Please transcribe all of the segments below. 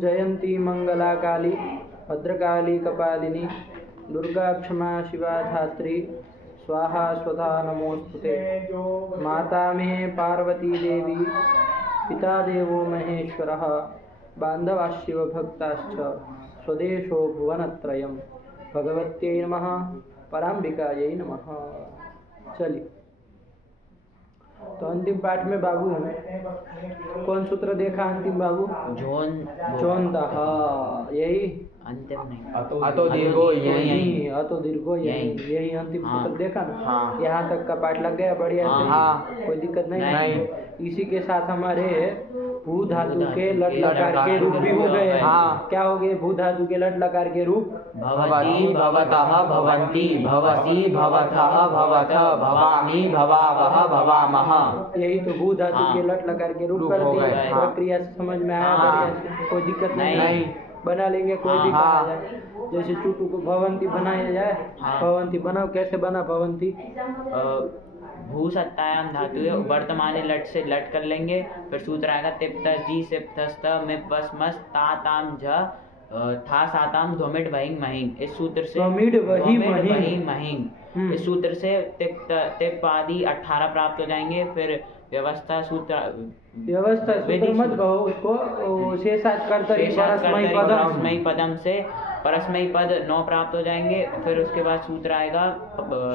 जयंती मंगला काली भद्रकाली कपालिनी दुर्गा क्षमा शिवा धात्री स्वाहा स्वधा नमोस्तुते। माता मे पार्वती देवी पिता देवो महेश्वरः बान्धवाश्चिव भक्ताश्च स्वदेशो भुवनत्रयम्। भगवत्यै नमः पराम्बिकायै नमः। चलिए, तो अंतिम पाठ में बाबू कौन सूत्र देखा? अंतिम बाबू जोनता, यही अंतिम नहीं, अतो दीर्घो यही अंतिम सूत्र देखा ना। यहाँ तक का पाठ लग गया बढ़िया से, कोई दिक्कत नहीं। इसी के साथ हमारे भू धातु के लट लकार के रूप भी हो गए। क्या हो गए भू धातु के लट लकार के रूप? भवति भवतः भवन्ति भवसि भवथः भवथ भवामि भवावः भवामः। यही तो भू धातु के लट लकार के रूप कर दिए। प्रक्रिया से समझ में आया? कोई दिक्कत नहीं, बना लेंगे, कोई भी कहा जाए। जैसे चुटू को भवंती बनाया जाए, भवंती बनाओ, कैसे बना भवंती? भू सत्तायाम धातु है, वर्तमान लट से लट कर लेंगे, फिर सूत्र आएगा तिप तस जी सिप तस त मिप वस मस ता ताम झ था साताम ध्वमिड वहिंग महिंग। इस सूत्र से ध्वमिड वहिंग महिंग, इस सूत्र से तिप आदि 18 प्राप्त हो जाएंगे। फिर व्यवस्था सूत्र मत कहो उसको, शेषात् कर्तरि परस्मै पदम से परस्मै पद 9 प्राप्त हो जाएंगे। फिर उसके बाद सूत्र आएगा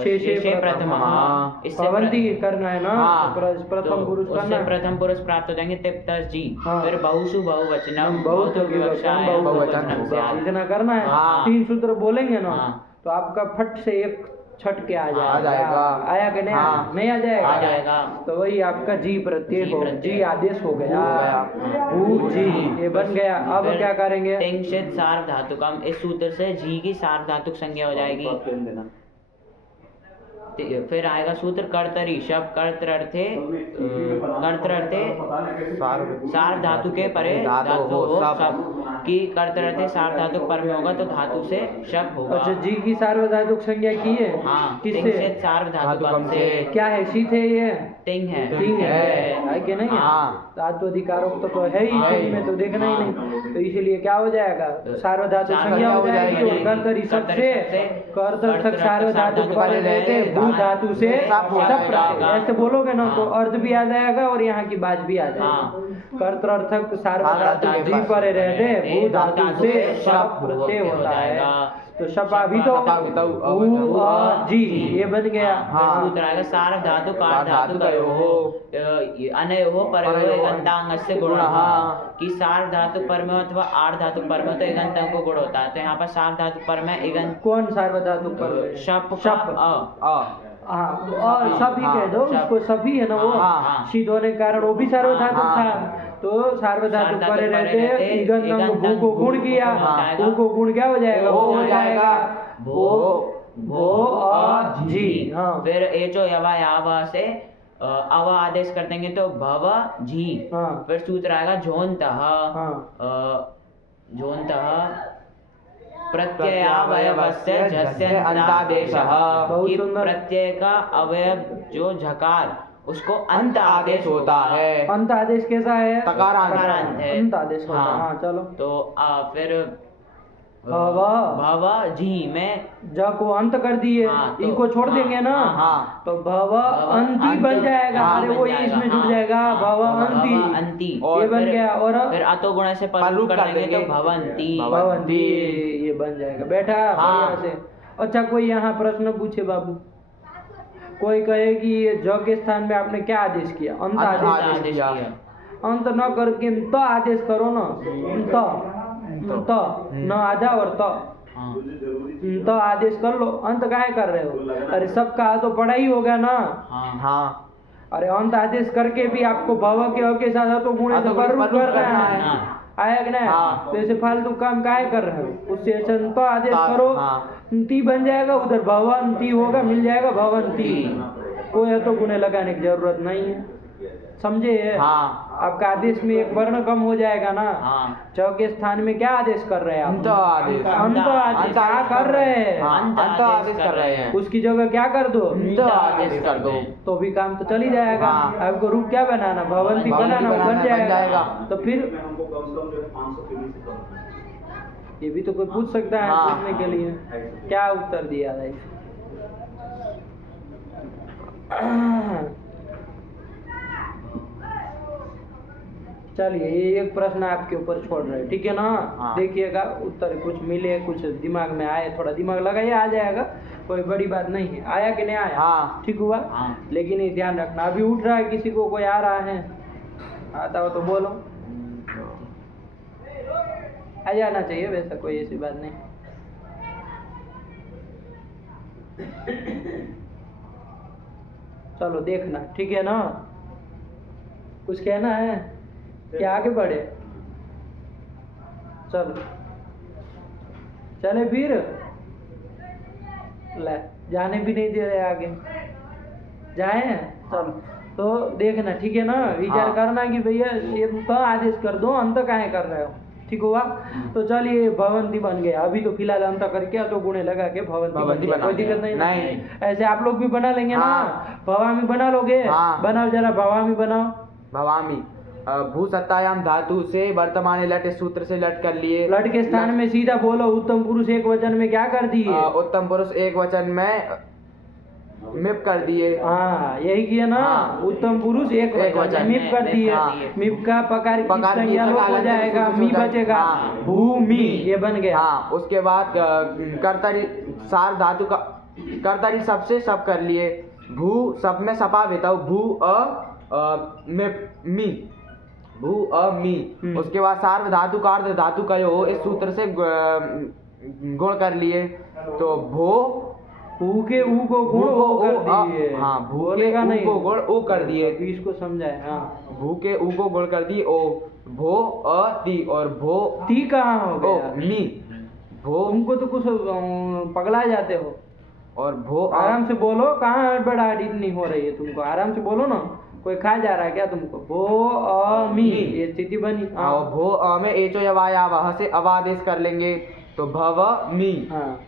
शेषे प्रथम। इससे भवन्ति करना है ना, प्रथम पुरुष करना है, प्रथम पुरुष प्राप्त हो जाएंगे तिप तस जी। फिर बहुषु बहुवचनम बहुवचनम इतना करना है। 3 सूत्र बोलेंगे ना तो आपका फट से एक छट के आ जाएगा। आया कि नहीं? नहीं आ जाएगा? आ जाएगा। तो वही आपका जी प्रत्यय हो, जी आदेश हो गया, भू जी ये बन गया। अब क्या करेंगे? तिंशित सार्व धातुकम, इस सूत्र से जी की सार्व धातुक संज्ञा हो जाएगी। फिर आएगा सूत्र कर्तरी शब्द कर्तर्थे सार्व धातु के परे धातु हो शब्द की कर्तर्थे सार्व धातु पर में होगा तो धातु से शब्द होगा। अच्छा, जी की सार्व धातुक संज्ञा की है? किससे? सार्व धातु से। क्या है? शीत है? ये तिंग है कि नहीं? धातु अधिकारोक्त तो है ही, इसमें तो देखना ही नहीं। तो इसीलिए क्या हो जाएगा? सार्व धातुक संज्ञा हो जाएगी। और कर्तरी शब्द से कर्तर्थक सार्व धातु परे रहते भू धातु से सब ऐसे बोलोगे ना तो अर्थ भी आ जाएगा और यहाँ की बात भी आ जाएगी। कर्तर्थक सार्व धातु जी परे रहते भू धातु से सब प्रत्यय होता है। तो शपा भी तो जी ये बन गया। सूत्र आएगा सार्व धातु कार धातु कयोः अनयोः परयोः एगन्ताङ्गस्य गुणः कि सार्व धातु पर में अथवा आर्ध धातु पर में तो एगन्ताङ्ग को गुण होता है। तो यहाँ पर सार्व धातु पर में एगंत कौन सार्व धातु पर? शप और सभी कह दो उसको, सभी है ना वो शीत होने के कारण वो भी सार्व धातु था। तो सार्व धातु परे रहते इगंत भू को गुण किया, भू को गुण क्या हो जाएगा? वो हो जाएगा भो जी। फिर ए जो यवा यावा से अव आदेश कर देंगे तो भव जी। फिर सूत्र आएगा झोंतः प्रत्ययावयवस्य झस्य अंतादेशः कि प्रत्यय का अवयव जो झकार उसको अंत आदेश होता है। अंत आदेश कैसा है? तकारांत है। अंत आदेश होता है। चलो तो फिर भव जी में ज को अंत कर दिए, ई को छोड़ देंगे ना तो भव अंति बन जाएगा। अरे वो ये इसमें जुड़ जाएगा, भव अंति ये बन गया। और फिर अतो गुण से पलू कर देंगे तो भवंती ये बन जाएगा। बैठा बढ़िया से। अच्छा, कोई यहाँ प्रश्न पूछे बाबू? कोई कहे कि ज के स्थान में आपने क्या आदेश किया? अंत आदेश किया। अंत न करके त आदेश करो ना, त न आधा और त आदेश कर लो। अंत काहे कर रहे हो? अरे सबका तो पढ़ा ही होगा ना। अरे अंत आदेश करके भी आपको भव के साथ तो गुण कर रहा है, आया कि नहीं? तो ऐसे फालतू काम काहे कर रहे हो? उससे अंत आदेश करो, ती बन जाएगा, उधर भवंती होगा, मिल जाएगा भवंती। कोई है तो गुणे लगाने की जरूरत नहीं है। समझे? हाँ। आपका आदेश में एक वर्ण कम हो जाएगा ना। हाँ। च के स्थान में क्या आदेश कर रहे हैं आप? अंत आदेश। अंत आदेश क्या कर रहे हैं? हाँ, अंत आदेश कर रहे हैं। उसकी जगह क्या कर दो? अंत आदेश कर दो। तो भी काम तो चल ही जाएगा। हाँ। आपको रूप क्या बनाना? भवंती बनाना, वो बन जाएगा। तो फिर हमको कम से कम जो है 500 के बीच से कम करना ये भी तो कोई पूछ सकता है हाँ। पूछने के लिए। क्या उत्तर दिया है? चलिए ये एक प्रश्न आपके ऊपर छोड़ रहे हैं, ठीक है ना? हाँ। देखिएगा उत्तर कुछ मिले, कुछ दिमाग में आए, थोड़ा दिमाग लगाइए, आ जाएगा, कोई बड़ी बात नहीं है। आया कि नहीं आया? हाँ। ठीक हुआ। हाँ। लेकिन ये ध्यान रखना, अभी उठ रहा है किसी को, कोई आ रहा है, आता हो तो बोलो। आ जाना चाहिए, वैसा कोई ऐसी बात नहीं। चलो देखना, ठीक है ना? कुछ कहना है क्या आगे बढ़े? चलो चले फिर। ले जाने भी नहीं दे रहे आगे, जाए। चलो तो देखना, ठीक है ना? विचार हाँ। करना कि भैया ये तो आदेश कर दो, अंत काहे कर रहे हो? ठीक हुआ। तो चलिए भवंती बन गया। अभी तो फिलहाल अंत करके तो गुणे लगा के भवंती बन भवंती गया। बना कोई दिया। दिक्कत नहीं ना? नहीं। ऐसे आप लोग भी बना लेंगे ना? हाँ। भवामी बना लोगे? हाँ। बनाओ जरा, भवामी बनाओ। भवामी भू सत्तायाम धातु से वर्तमान लट इस सूत्र से लट कर लिए। लट के स्थान में सीधा बोलो, उत्तम पुरुष एक वचन में क्या कर दिए? उत्तम पुरुष एक वचन में मिप कर दिए। हाँ यही किया ना। हाँ। उत्तम पुरुष एक एक वचन वचन मिप कर दिए। हाँ। मिप का पकार की पकार की संज्ञा लोप हो संज्ञा जाएगा, लोप मी हो जाएगा। बचेगा। हाँ। भूमि ये बन गया। हाँ, उसके बाद कर्तरी सार धातु का कर्तरी सबसे सब कर लिए। भू सब में सपा बेता भू मिप मी भू मी। उसके बाद सार्व धातु का अर्ध धातु का हो इस सूत्र से गुण कर लिए। तो भो ऊ के ऊ को गुण भू ओ कर को दिए। हाँ, भू के बोलेगा ऊ नहीं, को गुण ओ कर दिए। तो इसको समझाए। हाँ भू के ऊ को गुण कर दिए। ओ भो ती और भो ती कहाँ हो ओ गया? मी भो तुमको तो कुछ पगला जाते हो। और भो आराम से बोलो, कहाँ हड़बड़ाहट इतनी हो रही है तुमको? आराम से बोलो ना, कोई खा जा रहा है क्या तुमको? भो मी ये स्थिति बनी। हाँ। और भो में एचो यवायावह से अवादेश कर लेंगे तो भव मी। हाँ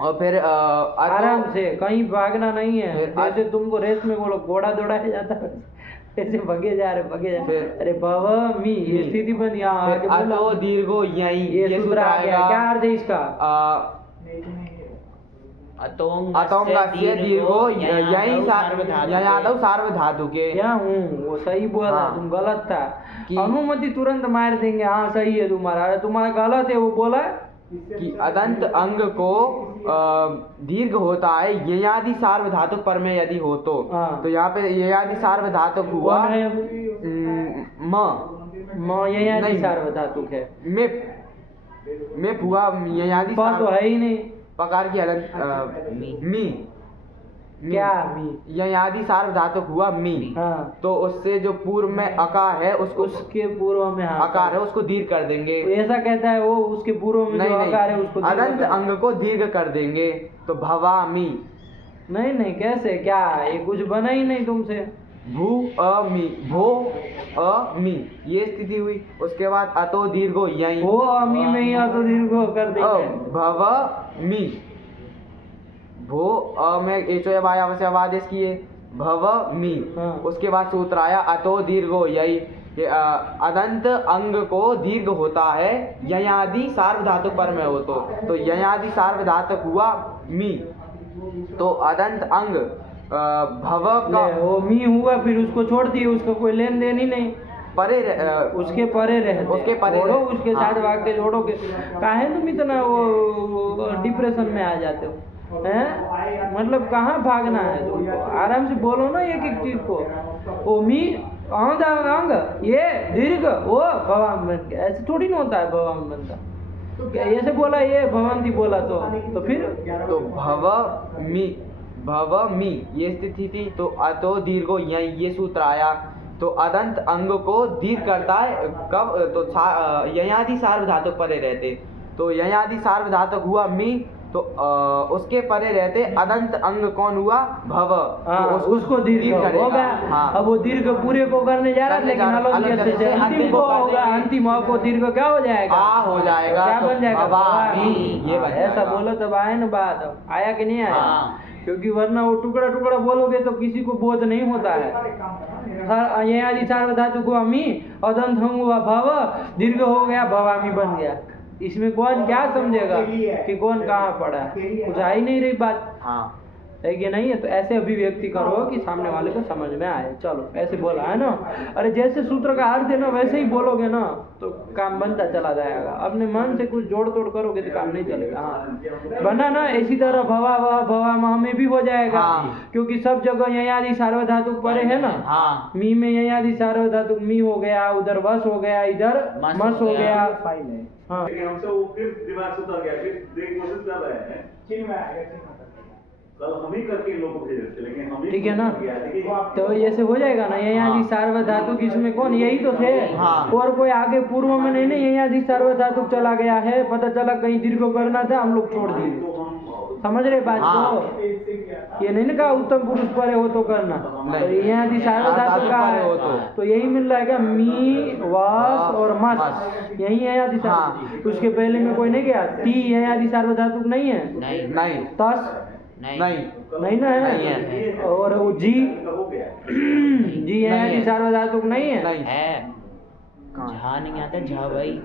और फिर आराम से, कहीं भागना नहीं है। फिर जैसे तुमको रेस में बोलो घोड़ा दौड़ाया जाता है, ऐसे भगे जा रहे भगे जा फिर अरे भव मी ये स्थिति बनी। हाँ आगे फिर बोलो। अतो दीर्घो यही ये सूत्र आ गया। क्या अर्थ है इसका? अतोंगस्य दीर्घो यही यादव सार्वधातु के। क्या हूँ वो सही बोला। हाँ। तुम गलत था। कि- अनुमति तुरंत मार देंगे। हाँ सही है तुम्हारा, अरे तुम्हारा गलत है वो बोला। कि अदंत अंग को दीर्घ होता है ययादि सार्वधातु पर में यदि हो तो। हाँ। तो यहाँ पे ययादि सार्वधातु हुआ कौन है अब? म ये यहाँ नहीं। सार्वधातुक है। में हुआ ययादि पर तो है ही नहीं। प्रकार की हलन मी क्या मी? ययादि सार्वधातुक हुआ मी। हाँ तो उससे जो पूर्व में अकार है उसको उसके पूर्व में हाँ आकार है उसको दीर्घ कर देंगे। तो ऐसा कहता है वो, उसके पूर्व में नहीं जो नहीं आकार है उसको दीर्घ अदंत कर- अंग को दीर्घ कर देंगे तो भवामी। नहीं नहीं कैसे? क्या ये कुछ बना ही नहीं तुमसे। भू अमी भो अमी ये स्थिति हुई। उसके बाद अतो दीर्घो यही वो अमी में ही तो दीर्घ कर देंगे। भव मी भो में एचो यवायाव से अवादेश किए भव मी। हाँ। उसके बाद सूत्र आया अतो दीर्घो यही कि अदंत अंग को दीर्घ होता है ययादि सार्वधातुक पर में हो तो ययादि सार्वधातुक हुआ मी। तो अदंत अंग भव का ले, वो मी हुआ, फिर उसको छोड़ दिए, उसका कोई लेन देन ही नहीं। परे उसके परे रहते, उसके परे जोड़ो रह- उसके साथ हाँ। वाक्य जोड़ोगे। काहे तुम इतना वो डिप्रेशन में आ जाते हो हैं? मतलब कहाँ भागना है तुमको? आराम से बोलो ना एक एक चीज को। ओ मी अंग अंग ये दीर्घ वो भवान बन गया, ऐसे थोड़ी ना होता है भवान बनता। तो क्या ऐसे बोला ये भवंती बोला तो फिर तो भव मी ये स्थिति थी। तो अतो दीर्घो ये सूत्र आया। तो अदंत अंग को दीर्घ करता है कब? तो ययादि सार्वधातुक परे रहते। तो ययादि सार्वधातुक हुआ मी तो उसके परे रहते अदंत अंग कौन हुआ? भव। हाँ, तो उसको दीर्घ करेगा। हो गया। हाँ। अब वो दीर्घ पूरे को करने जा रहा है, करने लेकिन जा रहा है, अलग अलग जैसे से अंतिम अंतिम को को कर होगा, देंगे। अंतिम को दीर्घ क्या हो जाएगा? आ हो जाएगा। क्या तो बन जाएगा? भवामी, भवामी। ये बन ऐसा जाएगा। बोलो तब आया ना बात। अब आया कि नहीं आया? हाँ। क्योंकि वरना वो टुकड़ा टुकड़ा बोलोगे तो किसी को बोध नहीं होता है। ये आदि सार्वधातु को अमी, अदंत हम हुआ भव, दीर्घ हो गया, भवामी बन गया। इसमें कौन क्या समझेगा कि कौन कहाँ पड़ा है? कुछ आ ही नहीं रही बात हाँ। है कि नहीं है? तो ऐसे अभिव्यक्ति करो कि सामने वाले को समझ में आए। चलो ऐसे बोला है ना। अरे जैसे सूत्र का अर्थ है ना वैसे ही बोलोगे ना तो काम बनता चला जाएगा। अपने मन से कुछ जोड़ तोड़ करोगे तो काम नहीं चलेगा। हाँ बना ना। इसी तरह भवा वह भवा मह में भी हो जाएगा। हाँ। क्योंकि सब जगह यही आदि सार्वधातुक परे है ना। हाँ। मी में यही आदि सार्वधातुक मी हो गया, उधर वस हो गया, इधर मस मस हो हो गया। गया। हाँ लेकिन हमसे वो फिर दिमाग से उतर गया, फिर देख कोशिश कर रहे हैं। चिन्ह में आएगा, चिन्ह में। कल हम ही करके इन लोगों को भेज रहे थे, लेकिन हम ही ठीक है ना। किया, देखिए तो ऐसे हो जाएगा ना। यही आदि सार्वधातुक इसमें कौन? यही तो थे। हाँ। और कोई आगे पूर्व में नहीं। यही आदि सार्वधातुक चला गया है, पता चला कहीं दीर्घ करना था, हम लोग छोड़ दिए। तो हम समझ रहे बात हाँ। को? इससे क्या था? ये नहीं ना कहा उत्तम पुरुष परे हो तो करना। नहीं। तो ये आदि सार्वधातुक का परे हो है। तो। तो यही मिल रहा है क्या? मी, वास और मस, मस। यही है आदि सार्वधातुक। उसके पहले में कोई नहीं गया। ती है आदि सार्वधातुक नहीं है। नहीं। नहीं। तस नहीं। नहीं ना नहीं है। है। और वो जी हो गया। जी है नहीं आदि है। सार्वधातुक नहीं है। नहीं। है। झा नहीं आता, झा भाई।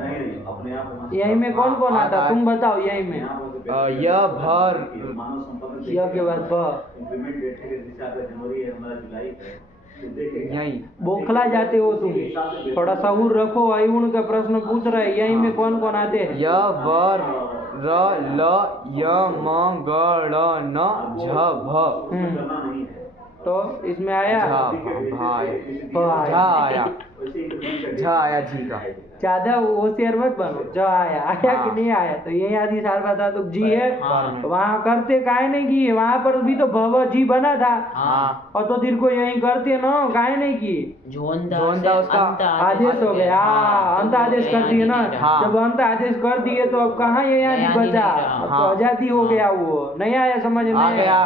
नहीं, अपने आप यही में कौन कौन आता? तुम बताओ। यही में यह भर मानव संपदा यह के बाद ब इंप्लीमेंट डेट है, जैसे आपका जनवरी है, हमारा जुलाई है, तो देखेगा यही बौखला जाते हो तुम। थोड़ा सहूर रखो। अयुण का प्रश्न पूछ रहे हैं। यही में कौन कौन आते हैं? य वर र ल य म ग ड़ न झ भ करना नहीं है। तो इसमें आया झा भाई ब झा आया। आया। वैसे इंप्लीमेंट कर झा आया जी का। ज्यादा होशियार मत बनो। जो आया आया कि नहीं आया? तो यही आदि सार्वधातुक जी है। हाँ। वहाँ करते काहे नहीं किए? वहाँ पर भी तो भव जी बना था। हाँ। और तो दिल को यही करते ना, काहे नहीं किए? झोंदा झोंदा से उसका अंत आदेश हो गया। हाँ। अंत आदेश कर दिए ना। हाँ। जब अंत आदेश कर दिए तो अब कहाँ ये आदि आदि बचा? नहीं रहा। अब तो हाँ। आजादी हो गया। वो नहीं आया समझ में? आ गया।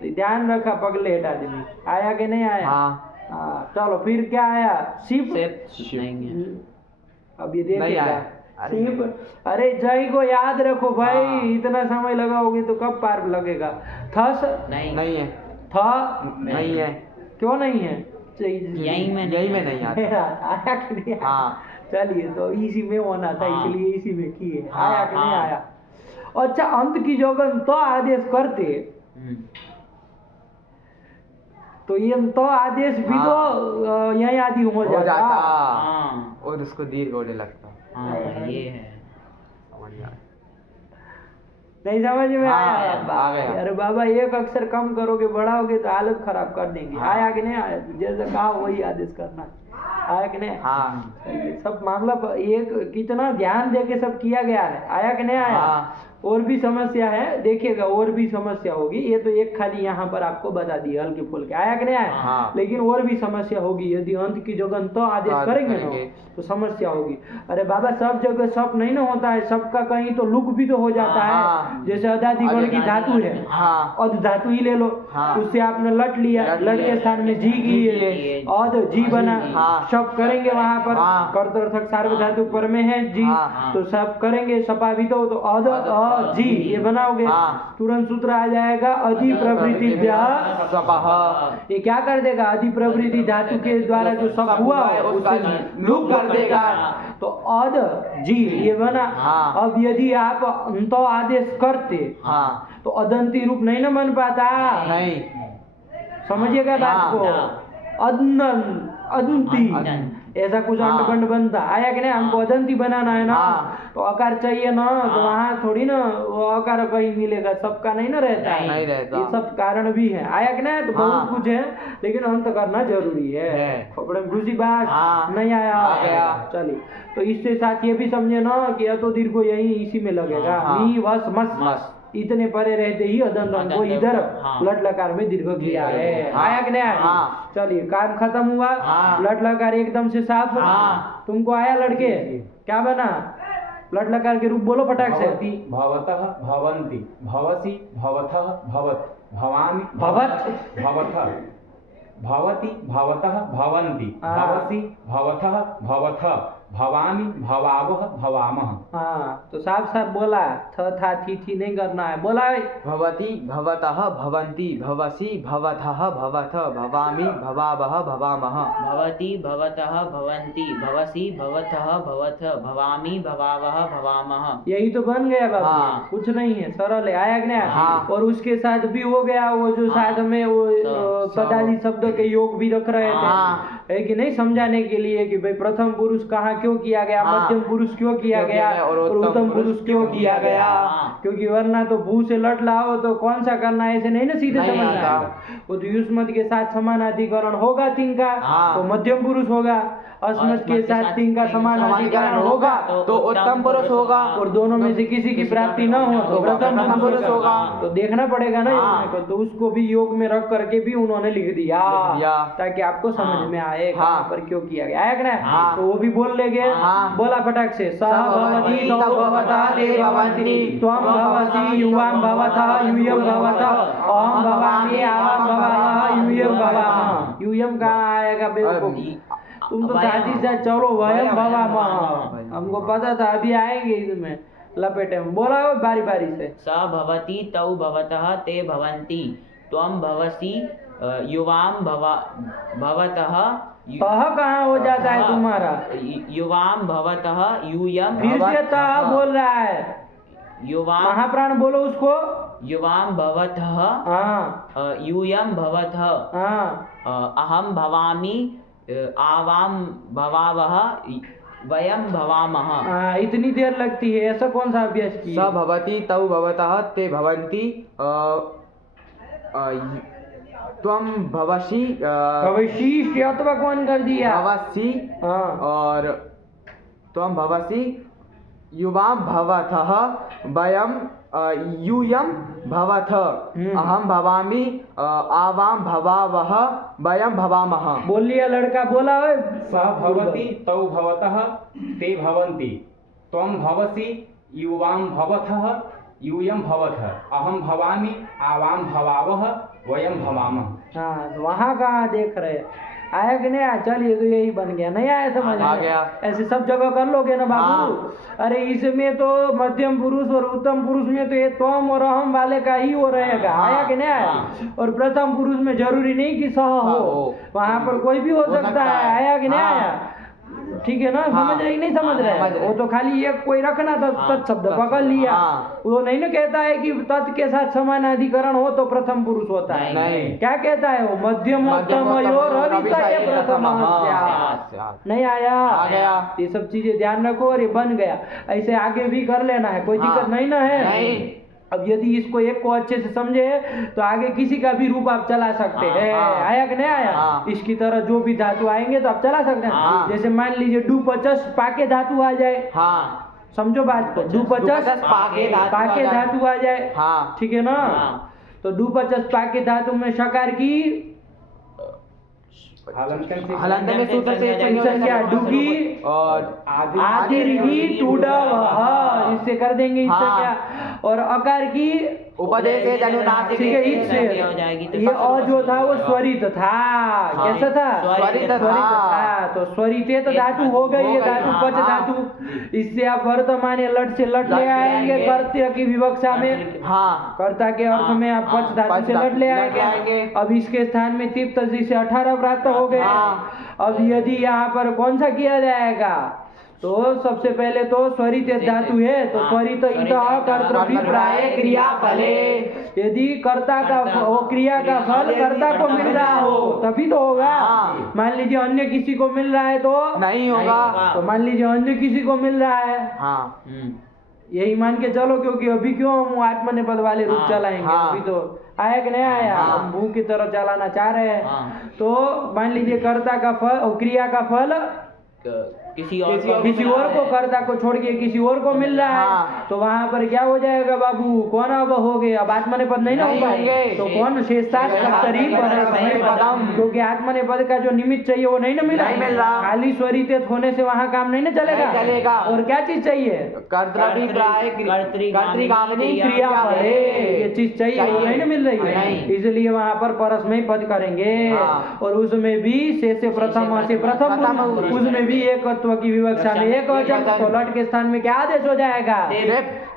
तो ध्यान रखा पगलेट आदमी। आया कि नहीं आया? हाँ। हाँ चलो फिर क्या आया? शिव। सिर्फ नहीं है। अब ये नहीं देखेगा आया। अरे शिव। अरे जय को याद रखो भाई। हाँ। इतना समय लगाओगे तो कब पार लगेगा? थस नहीं। नहीं है। था नहीं है। क्यों नहीं है? यही में यही में नहीं आता। आया कि नहीं आया? हाँ। चलिए तो इसी में होना था, हाँ। इसलिए इसी में किए। हाँ, आया कि नहीं हाँ। आया? अच्छा अंत की जगह तो आदेश करते हम्म। तो ये तो आदेश भी तो यही आदि हो हो जाता। जाता हाँ। और उसको दीर्घ होने लगता। हाँ ये है। समझ में आया। नहीं समझ में हाँ, आया? आ गया। अरे बाबा एक अक्षर कम करोगे बढ़ाओगे तो हालत खराब कर देंगे। हाँ। आया कि नहीं आया? जैसे कहा वही आदेश करना। आया कि नहीं? हाँ। सब मामला एक कितना ध्यान दे के सब किया गया है। आया कि नहीं आया? हाँ। और भी समस्या है, देखिएगा और भी समस्या होगी। ये तो एक खाली यहाँ पर आपको बता दिया हल्के फुल्के। आया कि नहीं आया? हाँ। लेकिन और भी समस्या होगी। यदि अंत की जगह तो आदेश आदेश करेंगे ना करेंगे। तो समस्या होगी। अरे बाबा सब जगह सब नहीं ना होता है। सबका कहीं तो लुक भी तो हो जाता हाँ। है। जैसे अदादिगण की धातु है, हाँ। अध धातु ही ले लो। हाँ। उससे आपने लट लिया, लट लट लिया। के स्थान में जी की अध जी बना। हाँ। सब करेंगे वहां पर। हाँ। कर्तर्थक सार्वधातु पर में है जी। हाँ। तो सब करेंगे। सपा भी तो अध अ जी ये बनाओगे। हाँ। तुरंत सूत्र आ जाएगा अधि प्रवृत्ति सपह। ये क्या कर देगा? अधि प्रवृत्ति धातु के द्वारा जो सब हुआ है उसका उससे लुक कर देगा। तो अध जी ये बना। हाँ। अब यदि आप तो आदेश करते हाँ। तो अदंती रूप नहीं ना बन पाता। नहीं। समझिएगा बात हाँ। को। अदन अदंती ऐसा कुछ हाँ। अंडबंड बनता। आया कि नहीं? हमको अदंती बनाना है ना। हाँ। तो आकार चाहिए ना। तो हाँ। वहाँ थोड़ी ना वो आकार कहीं मिलेगा। सबका नहीं ना रहता है। नहीं रहता। ये सब कारण भी है। आया कि नहीं? तो हाँ। बहुत कुछ है लेकिन अंत करना जरूरी है। खोपड़े में घुसी बात। हाँ। नहीं आया? आ गया। चलिए तो इससे साथ ये भी समझे ना कि या तो दीर्घ यही इसी में लगेगा। हाँ। मी वस मस मस। इतने परे रहते ही अदंत को इधर हाँ। लट लकार में दीर्घ किया है। हाँ। आया कि नहीं आया? हाँ। चलिए काम खत्म हुआ। हाँ। लट लकार एकदम से साफ। हाँ। तुमको आया लड़के? क्या बना? लट लकार के रूप बोलो फटाक से। भवति भवतः भवन्ति भवसि भवथः भवत् भवामि भवत्? भवथः भवति भवतः भवन्ति हाँ। भवसि भवथः भवथ भवामि भवावः भवामः। हाँ तो साफ साफ बोला, थ था थी नहीं करना है। बोला है। भवति भवतः भवन्ति भवसि भवथः भवथ भवामि भवावः भवामः। भवति भवतः भवन्ति भवसि भवथः भवथ भवामि भवावः भवामः। यही तो बन गया बाबू। हाँ। कुछ नहीं है, सरल है। आया कि नहीं आया? हाँ। और उसके साथ भी हो गया वो जो हाँ। साथ में वो तदादि शब्द के योग भी रख रहे थे। हाँ। है कि नहीं, समझाने के लिए कि भाई प्रथम पुरुष कहाँ क्यों किया गया, हाँ। मध्यम पुरुष क्यों किया क्यों गया किया और और उत्तम पुरुष क्यों किया गया। हाँ। क्योंकि वरना तो भू से लट लाओ तो कौन सा करना है, ऐसे नहीं ना सीधे नहीं समझना आता। है। वो तो युष्मत के साथ समानाधिकरण होगा तीन का हाँ। तो मध्यम पुरुष होगा, अस्मत के साथ तीन का समानाधिकरण होगा तो उत्तम पुरुष होगा। और दोनों में से किसी की प्राप्ति न हो तो प्रथम प्रथम पुरुष पुरुष होगा। तो देखना पड़ेगा ना हाँ। इसमें को, तो उसको भी योग में रख करके भी उन्होंने लिख दिया लिख दिया। ताकि आपको समझ हाँ। में आए हाँ। कहाँ पर क्यों किया गया। आया कि नहीं? हाँ। तो वो भी बोल ले गए। हाँ। बोला फटाक से, स भवति तौ भवता ते भवन्ति त्वं भवसि युवां भवतः यूयं भवतः अहं भवामि आवां भवामः यूयं भवामः। यूयं कहाँ आएगा बेवकूफ? तुम तो साथ ही साथ चलो वयम भवामः। हमको पता था अभी आएंगे इसमें लपेटे में। बोला हो बारी बारी से। स भवति तौ भवतः ते भवन्ति त्वं भवसि युवां भवतः तह कहाँ हो जाता है तुम्हारा? युवां भवतः यूयं फिर से तह बोल रहा है। युवां महाप्राण बोलो उसको। युवां भवतः हाँ यूयं भवतः हाँ अहं भवामि आवां भवावः वयं भवामः। हाँ, इतनी देर लगती है, ऐसा कौन सा अभ्यास स किया? भवति तौ भवतः ते भवन्ति त्वं भवसि भविष्यत्व कौन कर दिया? भवसि हाँ और त्वं भवसि युवां भवतः वयं यूयं भवथ अहं भवामि आवां भवावः वयं भवामः। बोल लिया लड़का, बोला है। स भवति तौ भवतः ते भवन्ति त्वं भवसि युवां भवथः यूयं भवथ अहं भवामि आवां भवावः वयं भवामः। हाँ तो वहाँ कहाँ देख रहे हैं? आया कि नहीं आया? चलिए तो यही बन गया। नहीं आया समझ आ में? गया। ऐसे सब जगह कर लोगे ना बाबू। अरे इसमें तो मध्यम पुरुष और उत्तम पुरुष में तो ये त्वम और अहम वाले का ही हो रहेगा। आया कि नहीं आया? और प्रथम पुरुष में जरूरी नहीं कि सह हो, वहाँ पर कोई भी हो सकता है। आया कि नहीं आया? ठीक है ना? समझ रहे कि नहीं समझ रहे? वो तो खाली एक कोई रखना था, तत्शब्द पकड़ लिया। वो नहीं ना कहता है कि तत् के साथ समानाधिकरण हो तो प्रथम पुरुष होता है। नहीं। क्या कहता है वो? मध्यम उत्तम रविशय प्रथम। नहीं आया? आ गया। ये सब चीजें ध्यान रखो और ये बन गया। ऐसे आगे भी कर लेना है, कोई दिक्कत नहीं ना है? नहीं। अब यदि इसको एक को अच्छे से समझे तो आगे किसी का भी रूप आप चला सकते हैं। आया कि नहीं आया? इसकी तरह जो भी धातु आएंगे तो आप चला सकते हैं। जैसे मान लीजिए डू 50 पाके धातु आ जाए। हाँ समझो बात को, डू 50 पाके धातु आ जाए। हाँ ठीक है ना? तो डू 50 पाके धातु में शकार की हलंत में सूत्र से संख्या डुगी और आदिर ही टूडव, इससे कर देंगे इससे क्या। और अकार की उपदेश है जनुनासिक ठीक है, इससे हो जाएगी तो ये अ जो था वो स्वरित था। कैसा था? स्वरित था। तो स्वरित तो धातु हो गई है, धातु पच धातु। इससे आप वर्तमान लट से लट ले आएंगे कर्त्य की विवक्षा में। हाँ कर्ता के अर्थ में आप पच धातु से लट ले आएंगे। अब इसके स्थान में तिप्त से 18 प्राप्त हो गए। अब यदि यहाँ पर कौन सा किया जाएगा तो सबसे पहले तो स्वरित धातु है तो स्वरित इतः कर्तृभिप्राय क्रिया फले। यदि कर्ता का वो क्रिया का फल कर्ता को मिल रहा हो तभी तो होगा। मान लीजिए अन्य किसी को मिल रहा है तो नहीं होगा। तो मान लीजिए अन्य किसी को मिल रहा है, हाँ यही मान के चलो, क्योंकि अभी क्यों हम आत्मनेपद वाले रूप चलाएंगे। अभी तो आया कि नहीं आया? हम भू की तरह चलाना चाह रहे हैं। तो मान लीजिए कर्ता का फल और क्रिया का फल किसी और किसी और को कर्ता को छोड़ के किसी और को मिल रहा है, हाँ। तो वहां पर क्या हो जाएगा बाबू? कौन अब हो गए? अब आत्मनेपद नहीं ना नहीं होगा, होंगे। तो कौन शेषात कर्तरी पदम। क्योंकि आत्मनेपद का जो निमित्त चाहिए वो नहीं ना मिला, नहीं मिल रहा। खाली स्वरित होने से वहां काम नहीं ना चलेगा। नहीं चलेगा। और क्या चीज चाहिए? कर्तृभिप्राय कर्तृगामिनी क्रिया फले ये चीज चाहिए, वो नहीं ना मिल रही है, नहीं। इसलिए वहां पर परस्मय पद करेंगे। हाँ। और उसमें भी से प्रथम से प्रथम प्रथम उसमें भी एकत्व की विवक्षा में एक वचन, तो लट के स्थान में क्या आदेश हो जाएगा?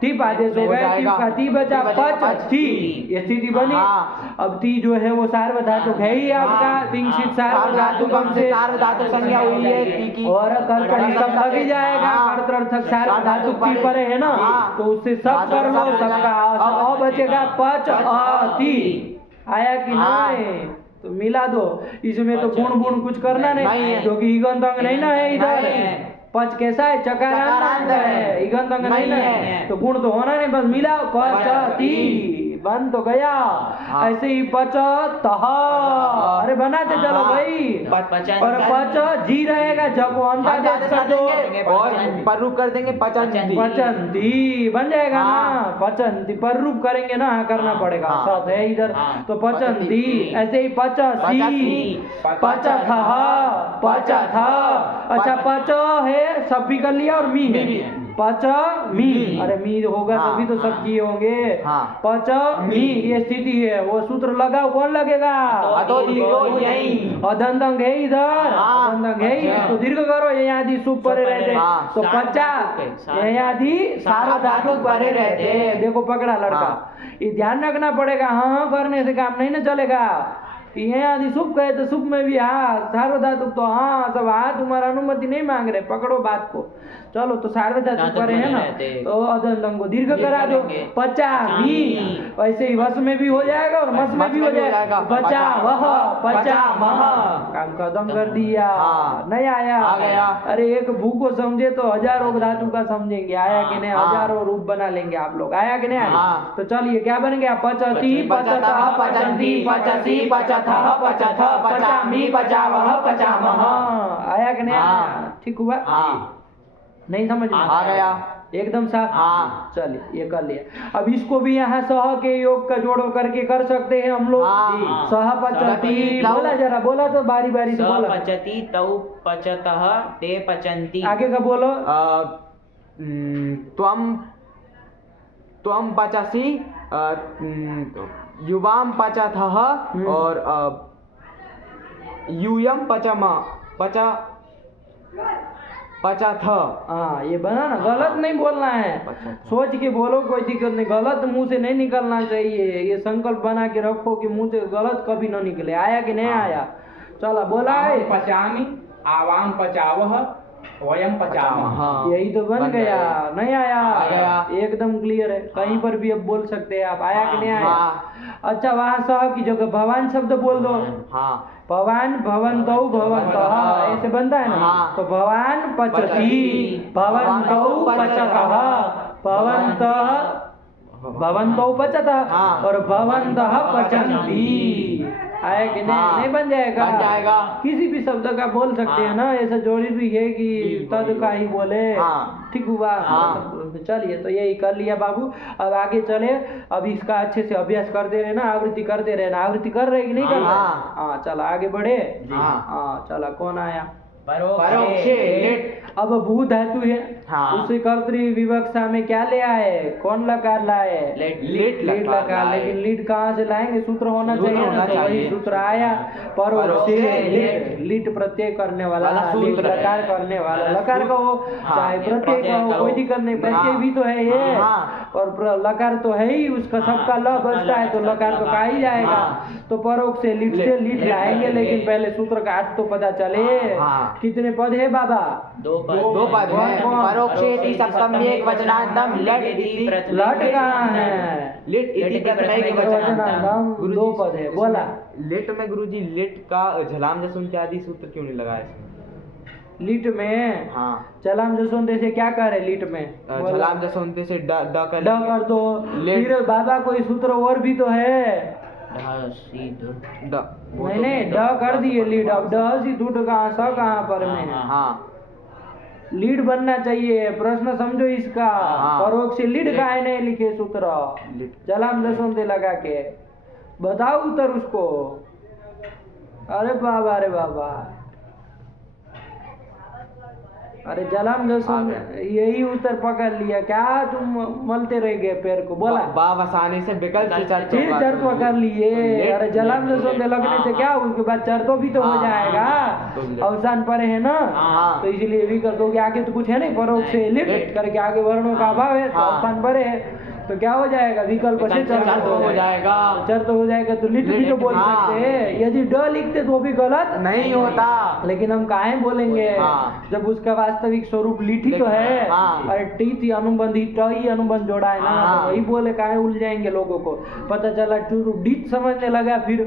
टिप आदेश हो गया। टिप का ती बचा पच थी, ये स्थिति बनी। हाँ। अब ती जो है वो सार्वधातुक है ही आपका, तिंशित सार्वधातुकम से सार्वधातुक संज्ञा हुई है ती की। और कर्तरी सब लग जाएगा। हाँ। कर्तर्थक सार्वधातुक ती परे है ना, हाँ। तो उससे सब कर लो, सबका अ बचेगा पच अति। आया कि हाँ। नहीं? तो मिला दो। इसमें तो गुण गुण कुछ करना नहीं नहीं, है। क्योंकि इगंत अंग नहीं ना है इधर। नहीं है। पच कैसा है? चकारांत है, इगंत अंग नहीं ना है, तो गुण तो होना नहीं, बस मिला पचती, बन तो गया। ऐसे ही पच तह, अरे बनाते चलो भाई। और पच जी रहेगा, जब वो अंत आदेश कर दो और पर रूप कर देंगे पचंती। पचंती बन जाएगा हाँ। ना, पचंती पर रूप करेंगे ना, करना पड़ेगा। हाँ। सत है इधर, हाँ। तो पचंती। ऐसे ही पचसी, पचथ, पचथ। अच्छा पच है, सब भी कर लिया, और मी है पच मी। अरे मी होगा हाँ। तभी तो सब किए होंगे। हाँ। पच मी ये स्थिति है, वो सूत्र लगाओ, कौन लगेगा? तो लिखो यही। अदंत अंग है इधर, हाँ। अदंत अंग है, अच्छा। इसको दीर्घ करो, ये आदि सुप परे रहते, हाँ। तो पचा ये आदि सार्वधातुक परे रहते। देखो पकड़ा लड़का, हाँ। ये ध्यान रखना पड़ेगा। हाँ करने से काम नहीं ना चलेगा। ये आदि सुप कहे तो सुप में भी हाँ, सार्वधातुक तो हाँ, सब हाँ, तुम्हारा अनुमति नहीं मांग रहे, पकड़ो बात को। चलो तो सार्वधातुक परे है ना, तो अदंत अंग को दीर्घ करा दो, पचा मी। वैसे ही वस में भी हो जाएगा और मस में भी हो जाएगा, पचा वह पचा मह। काम खत्म कर दिया। हाँ। नहीं आया? आ गया। अरे एक भू को समझे तो हजारों धातु का समझेंगे। आया कि नहीं? हाँ। हजारों रूप बना लेंगे आप लोग। आया कि नहीं आया? हाँ। तो चलिए क्या बन गया? पचती, पचतः, पचंती, पचसी, पचथः, पचथ, पचामी, पचावह, पचामह। आया कि नहीं आया? हाँ। ठीक हुआ? हाँ। नहीं समझ में? आ गया। एकदम साफ। हाँ। चलिए ये कर लिया। अब इसको भी यहाँ सह के योग का जोड़ो करके कर सकते हैं हम लोग। हाँ। सह पचती, बोला जरा, बोला तो बारी बारी से बोला। पचती तौ पचतः ते पचंती। आगे का बोलो। त्वम त्वम पचसी, युवाम पचथः, और यूयम पचमा पचथ। हाँ ये बना ना, गलत नहीं बोलना है, सोच के बोलो, कोई दिक्कत नहीं। गलत मुंह से नहीं निकलना चाहिए, ये संकल्प बना के रखो कि मुंह से गलत कभी ना निकले। आया कि नहीं आया? चलो बोला है। अहं पचामि आवाम पचावह वयम पचामः। हाँ। यही तो बन गया। नहीं आया? आ गया। एकदम क्लियर है, कहीं पर भी अब बोल सकते हैं आप। आया कि नहीं आया? हाँ। अच्छा वहाँ सह की जगह भवान शब्द बोल दो। हाँ। भवान भवन्तौ भवन्तः ऐसे बनता है ना। हाँ। तो भवान पचति, भवन्तौ पचतः, भवन्तः भवन्तौ पचतः, हाँ। और भवन्तः पचन्ति। आया कि नहीं? हाँ। नहीं बन जाएगा? बन जाएगा। किसी भी शब्द का बोल सकते हैं ना, ऐसा जरूरी है कि तद का ही बोले। हाँ। ठीक हुआ? हाँ। चलिए तो यही कर लिया बाबू। अब आगे चले, अब इसका अच्छे से अभ्यास करते रहना, आवृत्ति करते रहना। आवृत्ति कर रहे कि नहीं कर रहे? हाँ। हाँ चलो आगे बढ़े। हाँ। हाँ चलो, कौन आया? परोक्षे लिट। अब भू धातु है, हाँ। उसे कर्तृ विवक्षा में क्या ले आए? कौन लकार लाए? लिट लीट लकार। लाए। लेकिन लीट कहाँ से लाएंगे? सूत्र होना सूत्र चाहिए होना ना, तो वही चाहिए। सूत्र आया। परोक्षे परोक्षे लीट, लीट प्रत्यय करने वाला, वाला लीट सूत्र है। लकार करने वाला। लकार का हो हाँ। चाहे प्रत्यय का हो, कोई दिक्कत नहीं, प्रत्यय भी तो है ये। हाँ। और लकार तो है ही, उसका सबका ल बचता है, तो लकार तो कहा ही जाएगा। हाँ। तो परोक्ष से लीट से लीट लाएंगे, लेकिन पहले सूत्र का अर्थ तो पता चले। हाँ। कितने पद है बाबा? दो पद है। कौन? परोक्षेति सप्तम्येक वचनान्तम लट इति लट कहाँ है? लिट इति प्रथमैक वचनान्तम गुरुजी, दो पद है, बोला। लिट में गुरुजी लिट का झलाम जसुन इत्यादि सूत्र क्यों नहीं लगाया इसमें? लीट में हाँ। चलाम जसवंत से क्या करे? लीट में बोला। झलाम जसुन से ड कर ड कर दो। लिट। फिर बाबा कोई सूत्र और भी तो है। ड नहीं नहीं, ड कर दिए लीड। अब ड सी टूट कहाँ, स कहाँ पर में है? हाँ। लीड बनना चाहिए। प्रश्न समझो इसका। हाँ। परोक्ष से लीड का है नहीं लिखे सूत्र लीड। जलाम दसों लगा के बताओ उत्तर उसको। अरे बाबा, अरे बाबा, अरे जलाम दसों यही उत्तर पकड़ लिया क्या? तुम मलते रह गए पैर को। बोला बाब आसानी से विकल्प से चर्चा फिर चर तो कर लिए। अरे जलाम दसों लगने से क्या, उसके बाद चर तो भी तो हो जाएगा। अवसान पर है ना, हाँ। तो इसलिए भी कर दो कि आगे तो कुछ है नहीं, परोक्ष से लिट करके आगे वर्णों का अभाव है तो हाँ। अवसान पर है तो क्या हो जाएगा? विकल्प से चर तो हो जाएगा। चर तो हो जाएगा तो लिट भी तो बोल हाँ। सकते हैं। यदि ड लिखते तो भी गलत नहीं होता। लेकिन हम काहे बोलेंगे हाँ। जब उसका वास्तविक स्वरूप लिट ही तो है। हाँ। अरे टी थी अनुबंध ही ट ही अनुबंध जोड़ा है ना, हाँ। तो वही बोले काहे उलझाएंगे लोगों को। पता चला टू डिट समझने लगा फिर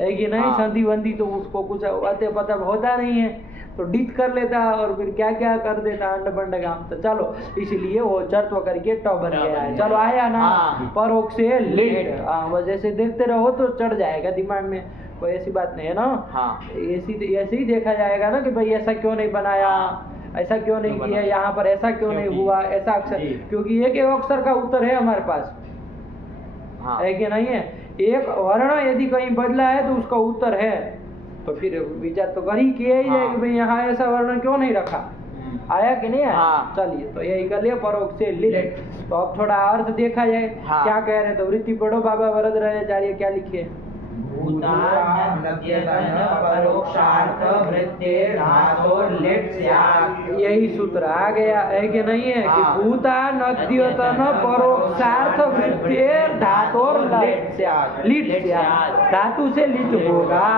है कि नहीं। हाँ। संधि बंदी तो उसको कुछ आते पता होता नहीं है तो डिट कर लेता और फिर क्या क्या कर देता अंड बंड काम। तो चलो इसीलिए वो चर्त्व करके ट बन गया है। चलो आया ना। हाँ। परोक्ष से लिट। लिट। हाँ, बस ऐसे देखते रहो तो चढ़ जाएगा दिमाग में, कोई ऐसी बात नहीं है ना। हाँ। ऐसे ही देखा जाएगा ना कि भाई ऐसा क्यों नहीं बनाया, ऐसा क्यों नहीं किया, यहाँ पर ऐसा क्यों नहीं हुआ, ऐसा अक्षर, क्योंकि एक एक अक्षर का उत्तर है हमारे पास, हाँ। है कि नहीं है। एक वर्ण यदि कहीं बदला है तो उसका उत्तर है, तो फिर विचार तो कर ही किया ही जाए कि भाई यहाँ ऐसा वर्ण क्यों नहीं रखा। आया कि नहीं आया? हाँ। चलिए तो यही कर लिया परोक्ष से लिट। तो अब थोड़ा अर्थ देखा जाए। हाँ। क्या कह रहे हैं तो वृत्ति पढ़ो बाबा वरदराजाचार्य क्या लिखे। परोक्षार्थ वृत्तेर धातोर लिट स्यात्। यही सूत्र आ गया है कि नहीं है कि हाँ। भूतान अद्यतन परोक्षार्थ वृत्तेर धातोर लिट स्यात्। लिट स्यात् धातु से लिट होगा,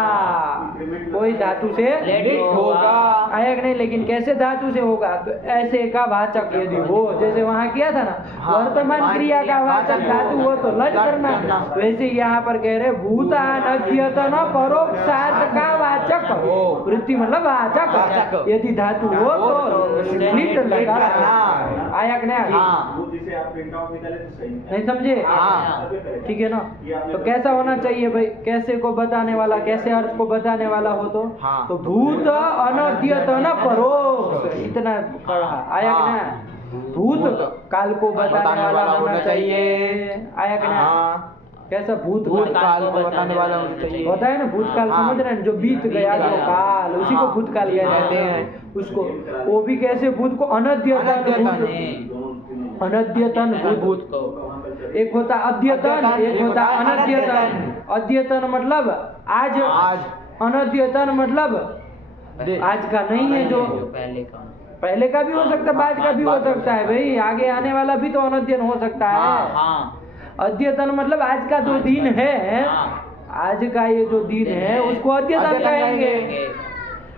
कोई धातु से लिट होगा। आया कि नहीं। लेकिन कैसे धातु से होगा तो ऐसे का वाचक यदि हो, जैसे वहां किया था ना हाँ। वर्तमान क्रिया का वाचक धातु हो तो लट करना, वैसे यहाँ पर कह रहे भूतान अद्यतन परोक्षार्थ का वाचक हो। वृत्ति मतलब वाचक, वाचक। यदि धातु हो तो लिट लगा। आया कि नहीं? हाँ। वो जिसे आप प्रिंट आउट निकाले तो सही है। नहीं समझे? हाँ। ठीक है ना। तो कैसा होना चाहिए भाई, कैसे को बताने वाला, कैसे अर्थ को बताने वाला हो तो हाँ। तो भूत अनद्यतन परोक्ष, इतना पढ़ा। आया कि हाँ। नहीं। भूत काल को बताने वाला होना चाहिए। आया कि नहीं। हाँ। कैसा भूतकाल को बताने वाला होना चाहिए। होता है ना भूतकाल, हाँ। समझ रहे हैं, जो बीत गया जो काल, उसी को हाँ। भूतकाल कहते हैं उसको। वो भी कैसे भूत को अनद्यतन, अनद्यतन भूत को। एक होता अद्यतन, एक होता अनद्यतन। अद्यतन मतलब आज, अनद्यतन मतलब आज का नहीं है, जो पहले का भी हो सकता है, बाद का भी हो सकता है भाई, आगे आने वाला भी तो अनद्यतन हो सकता है। अद्यतन मतलब आज का जो दिन है, आज का ये जो दिन है उसको अद्यतन कहेंगे।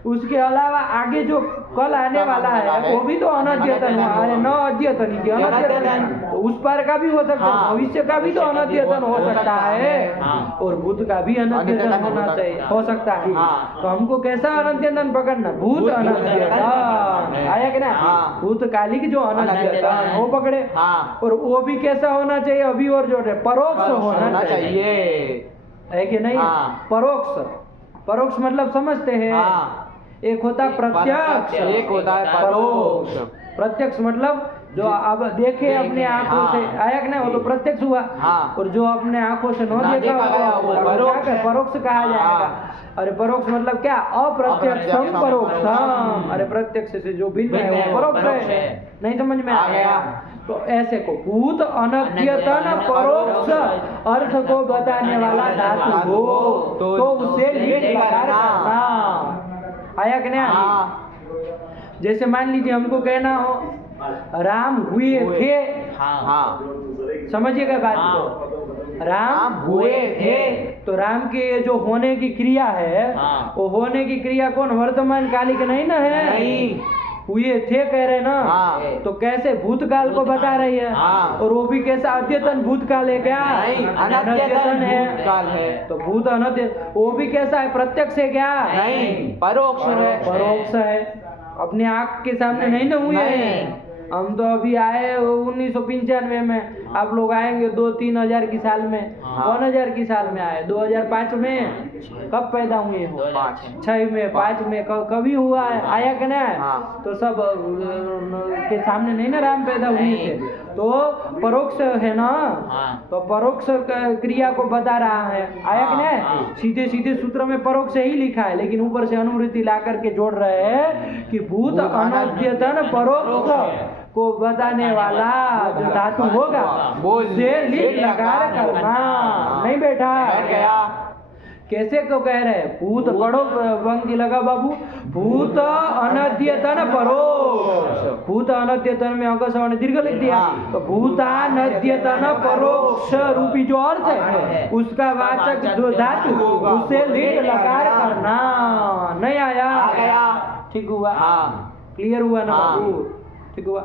उसके अलावा आगे जो कल आने वाला है वो भी तो अनद्यतन हुआ। अरे न अद्यतन की अनद्यतन, उस पर का भी हो सकता है, भविष्य का भी तो अनद्यतन हो सकता है, और भूत का भी अनद्यतन होना चाहिए, हो सकता है। तो हमको कैसा अनद्यतन पकड़ना? भूत अनद्यतन। आया कि ना। भूतकालिक जो अनद्यतन वो पकड़े। और वो भी कैसा होना चाहिए? अभी और जो परोक्ष होना चाहिए, है कि नहीं। परोक्ष, परोक्ष मतलब समझते हैं। एक होता प्रत्यक्ष, एक होता है परोक्ष। प्रत्यक्ष मतलब जो अब देखे अपने आंखों से, आया कि नहीं, वो तो प्रत्यक्ष हुआ। और जो अपने आंखों से न देखा वो परोक्ष कहा जाएगा। अरे परोक्ष मतलब क्या? अप्रत्यक्षम परोक्षम। अरे प्रत्यक्ष से जो भिन्न है वो परोक्ष है। नहीं समझ में आ गया? तो ऐसे को भूत अनद्यतन परोक्ष अर्थ को बताने वाला धातु हो तो उसे लिट लकार करना। आया कि नहीं। जैसे मान लीजिए हमको कहना हो राम हुए थे, समझिएगा बात को। राम हुए थे तो राम के जो होने की क्रिया है, वो होने की क्रिया कौन? वर्तमान कालिक नहीं ना है। नहीं, हुए थे कह रहे ना। तो कैसे? भूतकाल को बता रही है। और वो भी कैसा? अद्यतन भूतकाल है क्या? नहीं, अनद्यतन भूतकाल है। तो भूत अनद्य, वो भी कैसा है? प्रत्यक्ष है क्या? नहीं, परोक्ष है। परोक्ष है, अपने आँख के सामने नहीं ना हुए हैं। हम तो अभी आए 1995 में, आप लोग आएंगे 2-3 हजार की साल में, 1000 की साल में आए, 2005 में कब पैदा हुए हो? 6 में, 5 में, कभी हुआ है? आया कि नहीं? तो सब के सामने नहीं ना राम पैदा हुए थे, तो परोक्ष है ना, तो परोक्ष क्रिया को बता रहा है, आया कि नहीं? सीधे सीधे सूत्र में परोक्ष ही लिखा है, लेकिन ऊपर से अनुवृत्ति ला करके जोड़ रहे हैं कि भूत अनद्यतन परोक्ष को बताने वाला जो धातु होगा से लिट लकार करना। नहीं बैठा गया? कैसे को कह रहे हैं? भूत पढ़ो, पंक्ति लगा बाबू, भूत अनद्यतन परोक्ष, भूत अनद्यतन में अंक सवर्ण दीर्घ लिख दिया, तो भूतानद्यतन परोक्ष रूपी जो अर्थ है उसका वाचक जो धातु उसे लिट लकार करना। नहीं आया? ठीक हुआ? क्लियर हुआ ना बाबू? ठीक हुआ?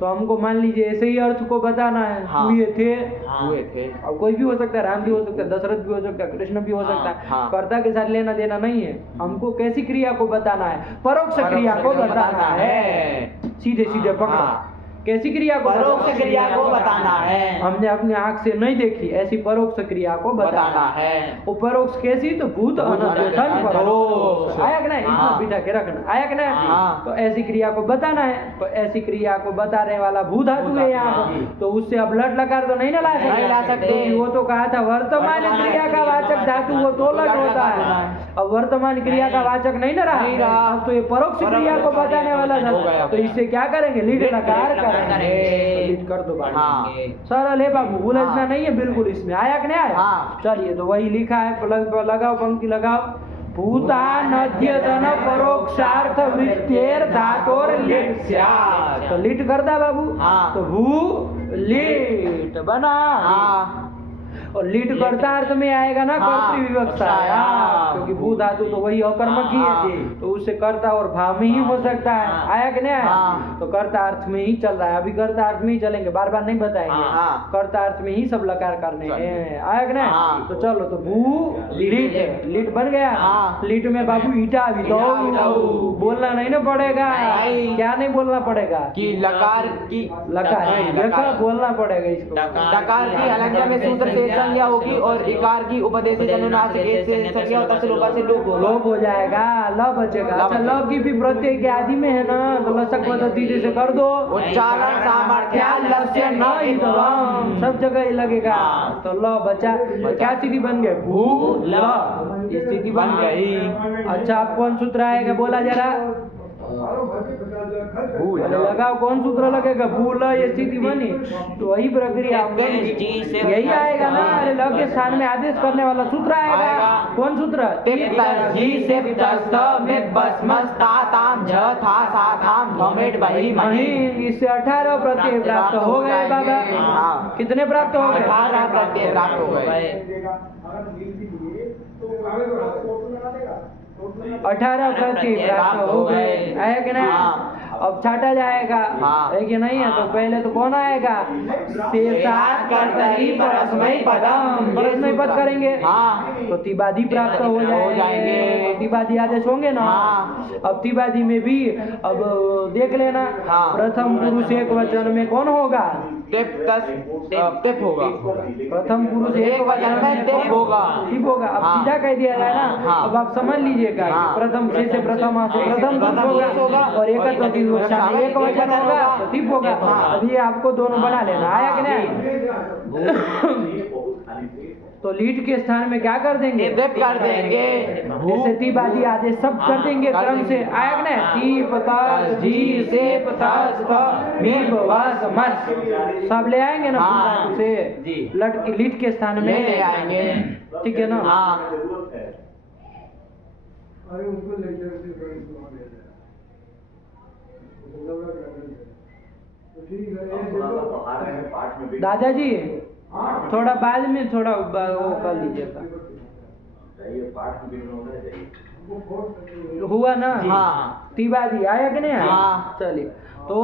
तो हमको मान लीजिए ऐसे ही अर्थ को बताना है, हुए थे, अब कोई भी हो सकता है, राम भी हो सकता है, दशरथ भी हो सकता है, कृष्ण भी हो सकता है, कर्ता के साथ लेना देना नहीं है, हमको कैसी क्रिया को बताना है? परोक्ष क्रिया को बताना है। सीधे सीधे पकड़ो, कैसी क्रिया को? परोक्ष क्रिया को बताना है। हमने अपने आंख से नहीं देखी, ऐसी परोक्ष क्रिया को बताना है। वो परोक्ष कैसी? तो भूत अनद्यतन परोक्ष। आया कि नहीं? इतना बिठा के रखना, आया कि नहीं? तो ऐसी क्रिया को बताना है, तो ऐसी क्रिया को बताने वाला भू धातु है यहाँ पर, तो उससे अब लट लकार तो नहीं ना ला सकते। वो तो कहा था वर्तमान क्रिया का वाचक धातु वो तो लट होता है, अब वर्तमान क्रिया का वाचक नहीं ना रहा, अब तो ये परोक्ष क्रिया को बताने वाला धातु, तो इससे क्या करेंगे? लिट लकार करेंगे। लिट कर दो सरल है बाबू, उलझना नहीं है बिल्कुल इसमें। आया कि नहीं आया? चलिए, तो वही लिखा है, लगाओ पंक्ति लगाओ, भूतानद्यतन परोक्षार्थ वृत्तेर धातोर लिट स्यात्। तो लिट कर दा बाबू, तो भू लिट बना, और लिट कर्ता अर्थ में आएगा ना, कर्तृविवक्षा, क्योंकि भू धातु तो वही अकर्मक ही है, तो उससे कर्ता और भाव में ही हो सकता है। आया कि नहीं? तो कर्ता अर्थ में ही चल रहा है, अभी कर्ता अर्थ में ही चलेंगे, बार बार नहीं बताएंगे, कर्ता अर्थ में ही सब लकार करने हैं। आया कि नहीं? तो चलो, तो भू लिट, लिट बन गया। लिट में बाबू ईटा बोलना नहीं ना पड़ेगा। क्या नहीं बोलना पड़ेगा? कि लकार की, लकार बोलना पड़ेगा इसको। लकार की अलग में सूत्र से संज्ञा होगी, और इकार की उपदेश अनुनासिक एक से संज्ञा होता है, लोपा से लोप हो जाएगा, ल बचेगा। अच्छा, ल की भी प्रत्यय के आदि में है ना, तो लसक पद्धति जैसे कर दो, उच्चारण सामर्थ्य लस्य न इदवम, सब जगह ही लगेगा, तो ल बचा। क्या स्थिति बन गई? भू ल, ये स्थिति बन गई। अच्छा, अब कौन सूत्र आएगा? बोला जरा, लगाओ, कौन सूत्र लगेगा? भूल, ये स्थिति बनी, तो वही प्रक्रिया यही आएगा ना। अरे ल के स्थान में आदेश करने वाला सूत्र आएगा। कौन सूत्र? इससे 18 प्रत्यय प्राप्त हो गए बाबा। कितने प्राप्त हो गए? 18 प्रत्यय प्राप्त हो गए। 18 प्रत्यय प्राप्त हो गए, है कि नहीं? अब छाटा जाएगा, है कि नहीं है? तो पहले तो कौन आएगा? शेषात् कर्तरि परस्मै पदम, परस्मै पद करेंगे, तो तिबादी प्राप्त हो जाएंगे। तिबादी आदेश होंगे ना। अब तिबादी में भी अब देख लेना, प्रथम पुरुष एक वचन में कौन होगा? टिप होगा। प्रथम पुरुष एक वचन में टिप होगा, टिप होगा। अब सीधा कह दिया जाए ना, अब आप समझ लीजिएगा, प्रथम से प्रथम प्रथम पुरुष होगा, और एक वचन होगा तो टिप होगा। अब ये आपको दोनों बना लेना। आया कि नहीं? तो लीट के स्थान में क्या कर देंगे? टिप कर देंगे। जैसे तिबादी आदेश सब कर देंगे क्रम से। आया कि नहीं? टी पता जी से पता सब ले आएंगे ना से, लीट के स्थान में ले आएंगे। ठीक है ना? दादाजी थोड़ा बाद में थोड़ा वो कर लीजिएगा। हुआ ना? तिबादी आया कि नहीं आया? चलिए, तो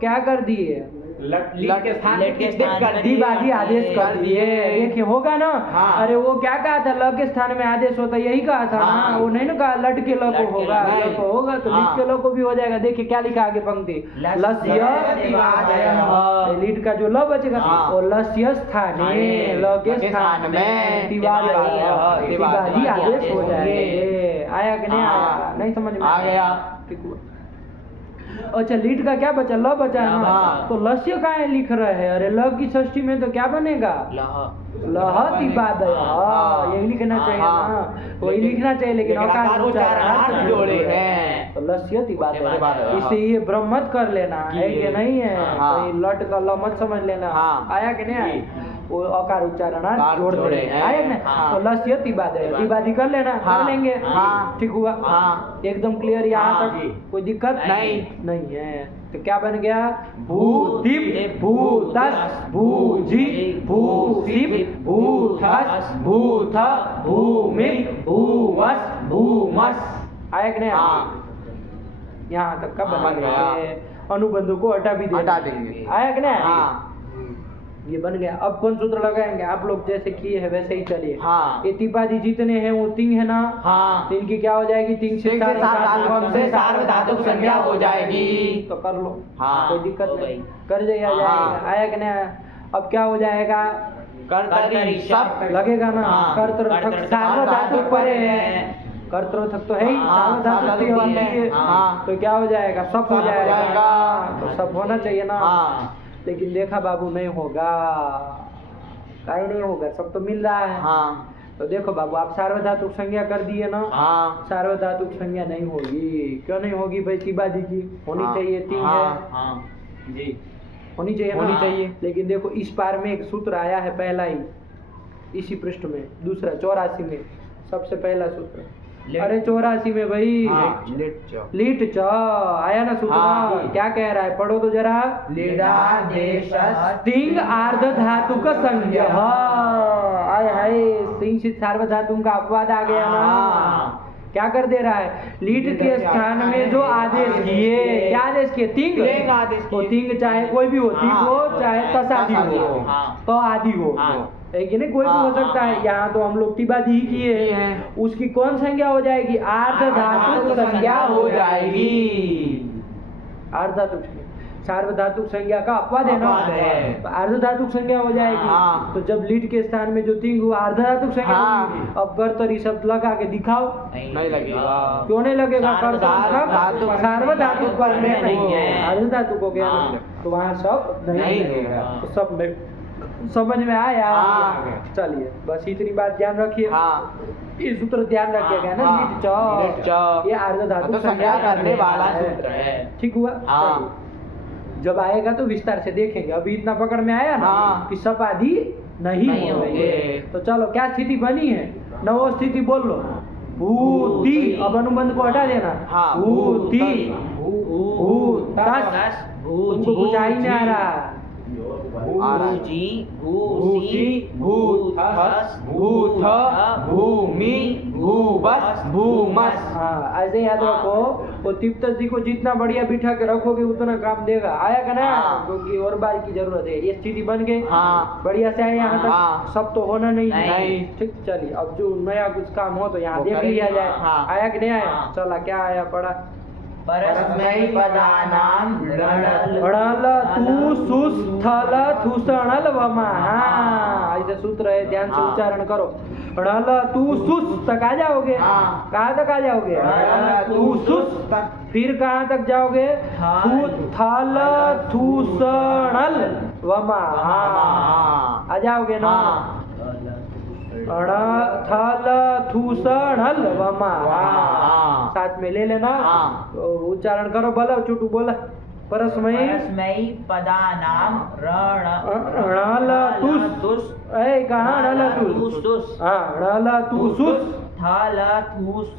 क्या कर दिए? लट के स्थान लट के स्थान कर पर द्विबादी आदेश कर दिए। देखिए होगा ना। हाँ। अरे वो क्या कहा था? ल के स्थान में आदेश होता, यही कहा था हाँ। ना। वो नहीं ना कहा लट के ल लट को के होगा, ल, ल को होगा तो हाँ। लिट के ल को भी हो जाएगा। देखिए क्या लिखा आगे पंक्ति, लस्य लीट का जो ल बचेगा हाँ। वो लस्य स्थाने, ल के स्थान में द्विबादी आदेश हो जाएंगे। आया कि नहीं आया? हाँ। नहीं समझ में आ गया। ठीक हुआ। अच्छा लीट का क्या बचा? ल बचा है ना। हाँ। तो लस्य काहे लिख रहे हैं? अरे ल की षष्ठी में तो क्या बनेगा? लहति बादय। हाँ। यही लिखना चाहिए हाँ। ना, वही लिखना चाहिए, लेकिन लेकिन अकार अकार उच्चारणार्थ उच्चारणार्थ जोड़े जोड़े हैं। हैं। तो लस्यति बादय, बादय, इससे ये भ्रम मत कर लेना है कि कि नहीं है। हाँ। तो ये लट का ल मत समझ लेना। हाँ। आया कि नहीं आया? वो अकार उच्चारणार्थ अकार जोड़ते जोड़े हैं। हैं। आया कि नहीं? हाँ। तो लस्यति बादय, द्विबादी कर लेना, कर हाँ। लेंगे। हाँ। ठीक हुआ। हाँ। एकदम क्लियर यहाँ हाँ। तक? कोई दिक्कत नहीं। है। तो क्या बन गया? भूदिप भूतस भूजि भूसिप भूथस भूथ भूमिप भूवस भूमस। आया कि नहीं? यहाँ तक का बन बन गया। गया। अनुबंधों को हटा भी हटा देंगे। आया कि नहीं? हाँ। ये बन गया। अब कौन सूत्र लगाएंगे? आप लोग जैसे किए हैं वैसे ही चलिए। हाँ। ये तिपादी जितने हैं वो तीन है ना। हाँ। तीन की क्या हो जाएगी? तीन से तीन से सात धातुओं से सार्वधातुक संज्ञा हो जाएगी। तो कर लो। हाँ। कोई दिक्कत हो नहीं, गई। कर जाइए। आ हाँ। जाएगा। आया कि नहीं? अब क्या हो जाएगा? कर्तरी सब लगेगा ना। हाँ। कर्तृ सार्वधातुक परे है। कर्तृ तो है ही, हाँ, सार्वधातुक सार्वधातुक होती है। हाँ। तो क्या हो जाएगा? सब हो सब हो जाएगा। जाएगा। तो सब होना चाहिए ना। हाँ। लेकिन देखा बाबू नहीं होगा, काहे नहीं होगा? सब तो मिल रहा है। हाँ। तो देखो बाबू आप सार्वधातुक संज्ञा कर दिए ना। हाँ। सार्वधातुक संज्ञा नहीं होगी। क्यों नहीं होगी भाई? तिबादी की होनी हाँ। चाहिए। तीन हाँ। है, जी होनी चाहिए ना। होनी चाहिए। लेकिन देखो इस पार में एक सूत्र आया है पहला ही, इसी पृष्ठ में, दूसरा 84 में सबसे पहला सूत्र। अरे 84 में भाई हाँ। लीट च आया ना सूत्र। हाँ। क्या कह रहा है? पढ़ो तो जरा। तिंग आर्ध धातु का संज्ञा। आय हाय, सिंह से सार्वधातु का अपवाद आ गया ना। हाँ। क्या कर दे रहा है? लीट के स्थान में जो आदेश किए, क्या आदेश किए? तिंग तिंग आदेश किए। वो तिंग चाहे कोई भी हो, तिंग हाँ। हो चाहे तसादी तसादी हो, हो। हाँ। तो आदि हो, हाँ। है कि नहीं? कोई भी हो हाँ, सकता है। हाँ। यहाँ तो हम लोग तिबादी ही किए किए हैं। हैं। उसकी कौन संज्ञा हो जाएगी? आर्ध धातु संज्ञा हो जाएगी। आर्ध धातु सार्वधातुक संज्ञा का अपवाद है ना। अपवाद है। तो आर्ध धातुक संज्ञा हो जाएगी। हाँ। तो जब लीट के स्थान में जो तिंग हुआ आर्ध धातुक संज्ञा हाँ। होगी। अब कर्तरी शब्द लगा के दिखाओ। नहीं लगेगा। क्यों नहीं लगेगा? सार्वधातुक सार्वधातुक पर में नहीं है। आर्ध धातुक हो गया हाँ। ना। तो वहाँ सब नहीं नहीं लगेगा। लगेगा। तो सब में समझ में आया। हाँ। चलिए बस इतनी बात ध्यान रखिए। हाँ। ये सूत्र ध्यान रखिएगा ना। हाँ। लीट च लीट च। ये आर्ध धातुक तो संज्ञा करने वाला सूत्र है। ठीक हुआ। हाँ। चलिए। जब आएगा तो विस्तार से देखेंगे। अभी इतना पकड़ में आया ना हाँ। कि सब आदि नहीं नहीं होंगे। होंगे। तो चलो क्या स्थिति बनी है? नवो स्थिति बोल लो। भूति। अब अनुबंध को हटा देना। हाँ। भूति भूतस तुमको कुछ आ ही नहीं आ रहा। भूजी भूसी भूथस भूथ भूमि भूवस भूमस। हाँ ऐसे याद रखो। वो तिप्तस जी को जितना बढ़िया बिठा के रखोगे उतना काम देगा। आया का ना? हाँ। क्योंकि और बार की जरूरत है। ये स्थिति बन गई। हाँ। बढ़िया से आए यहाँ तक। हाँ। सब तो होना नहीं है। नहीं। ठीक चलिए। अब जो नया कुछ काम हो तो यहाँ वो देख करेंगे। लिया जाए। हाँ। आया कि नहीं आया? हाँ। चला क्या आया? पढ़ा। परस्मैपदानां णल तू सुस थल थुसणल वमा। हाँ ऐसे सूत्र है, ध्यान से हाँ। उच्चारण करो। णल तू सुस तक आ जाओगे। हाँ। कहाँ तक आ जाओगे? णल तू सुस तक। फिर कहाँ तक जाओगे? थू थल थुसणल वमा। हाँ आ जाओगे ना। ण थल थुसणल वमा। हाँ। साथ में ले लेना। हाँ। तो उच्चारण करो। बोला चुटू बोला। परस्मैपदानां णल तुस। ए कहाँ णल तुस? हाँ णल तू सुस थल थूस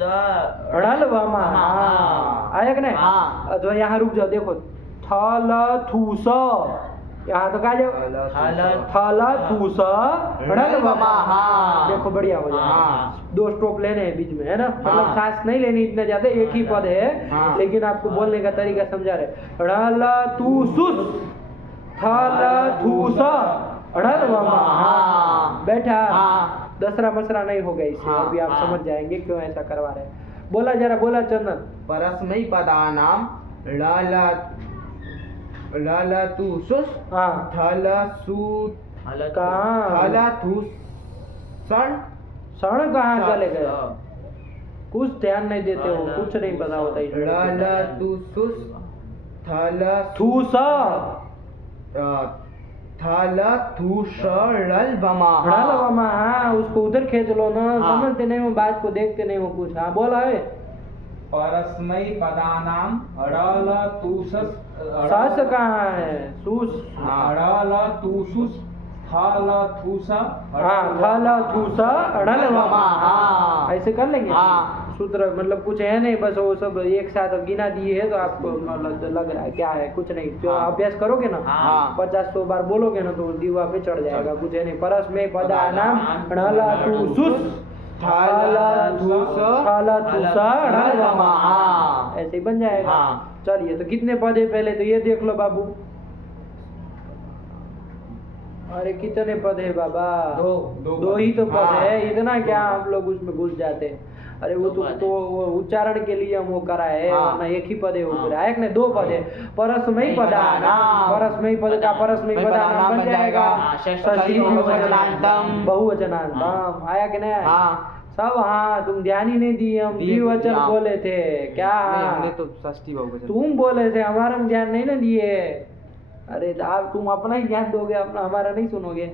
णल वमा। हाँ आया कि नहीं? हाँ। तो यहाँ रुक जाओ। देखो थल थूस यहाँ तो कहा जाओ थल थूस ढ़ल वमा। हाँ। देखो बढ़िया हो जाएगा। हाँ। 2 स्ट्रोक लेने हैं बीच में, है ना, मतलब हाँ। सांस नहीं लेनी इतने ज्यादा, एक ही पद है, हाँ। लेकिन आपको बोलने का तरीका समझा रहे। ढ़ल थूसुस थल थूस ढ़ल वमा। हाँ। बैठा। हाँ। दसरा मसरा नहीं होगा इससे। हाँ। अभी आप हाँ। समझ जाएंगे क्यों ऐसा करवा रहे हैं। बोला जरा, बोला चंदन। परस्मै पदानाम लल तु सुस हाँ थल सु कहाँ थल थु सण क्षण कहाँ चले गए? कुछ ध्यान नहीं देते हो, कुछ नहीं पता होता लल तु सुस थल थूस थल थूस ढ़ल वमा। ढ़ल वमा। हाँ, उसको उधर खींच लो ना। हाँ। समझते नहीं हो बात को, देखते नहीं हो कुछ। हाँ बोला है। परस्मै पदानाम ड़ल तूसस सस कहाँ है? सूस। ड़ल तूसुस थल थूस हाँ, थल थूस ढ़ल वमा। हाँ। ऐसे कर लेंगे। हाँ। सूत्र मतलब कुछ है नहीं, बस वो सब एक साथ अब गिना दिए है तो आपको लग रहा है क्या है, कुछ नहीं। जो हाँ। अभ्यास करोगे ना, हाँ। 50-100 बार बोलोगे ना तो दीवा पे चढ़ जाएगा। कुछ है नहीं। परस्मै पदानाम ढ़ल थूसुस थल थूस थल थूस ढ़ल वमा। हाँ। ऐसे ही बन जाएगा। हाँ। चलिए, तो कितने पद है पहले तो ये देख लो बाबू। अरे कितने पद है बाबा? दो ही तो पद हाँ। है। इतना क्या हम लोग उसमें घुस जाते हैं? अरे वो तो वो उच्चारण के लिए हम वो कराए, हाँ। वरना एक ही पद है वो पूरा। एक ने 2 पद है। परस्मै पदानाम, परस्मै पद का परस्मै पदानाम बन जाएगा। षष्ठी बहुवचनांतम। बहुवचनांतम आया कि नहीं? हाँ। सब। हाँ, तुम ध्यान ही नहीं दिए। हम दिए, द्विवचन हाँ। बोले थे क्या? नहीं, हमने तो षष्ठी बहुवचन। तुम बोले थे, हमारा में ध्यान नहीं ना दिए। अरे आप तुम अपना ही ध्यान दोगे, अपना हमारा नहीं सुनोगे।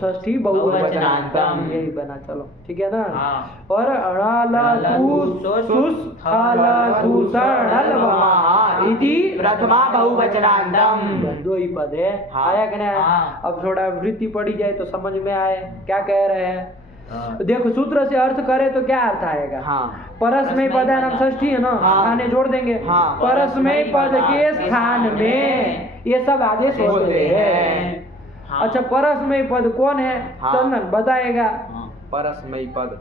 षष्ठी बहुवचनांतम यही बना। चलो ठीक है ना। हाँ। और ढ़ल थूसुस थल थूस ढ़ल वमा इति प्रथमा बहुवचनांतम। 2 ही पद है। हाँ। आया कि नहीं? हाँ। अब थोड़ा वृत्ति पड़ी जाए तो समझ में आए क्या कह रहे हैं। देखो, सूत्र से अर्थ करे तो क्या अर्थ आएगा? हाँ। परस्मै पदानाम षष्ठी है ना, हाँ। स्थाने जोड़ देंगे। हाँ। परस्मै पद के स्थान में ये सब आदेश होते हैं। हाँ। अच्छा, परस्मै पद कौन है? हाँ। चंदन बताएगा। परस्मै पद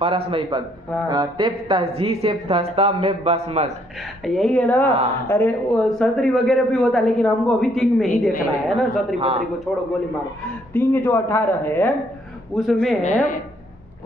परस्मै पद हाँ। तिप तस्जी सिप थस्ता में बसमस। यही है ना। हाँ। अरे वो सत्री वगैरह भी होता, लेकिन हमको अभी तिंग में ही तिंग में देखना ही है ना। देखना। सत्री हाँ। पत्री को छोड़ो, गोली मारो। तिंग जो 18 है उसमें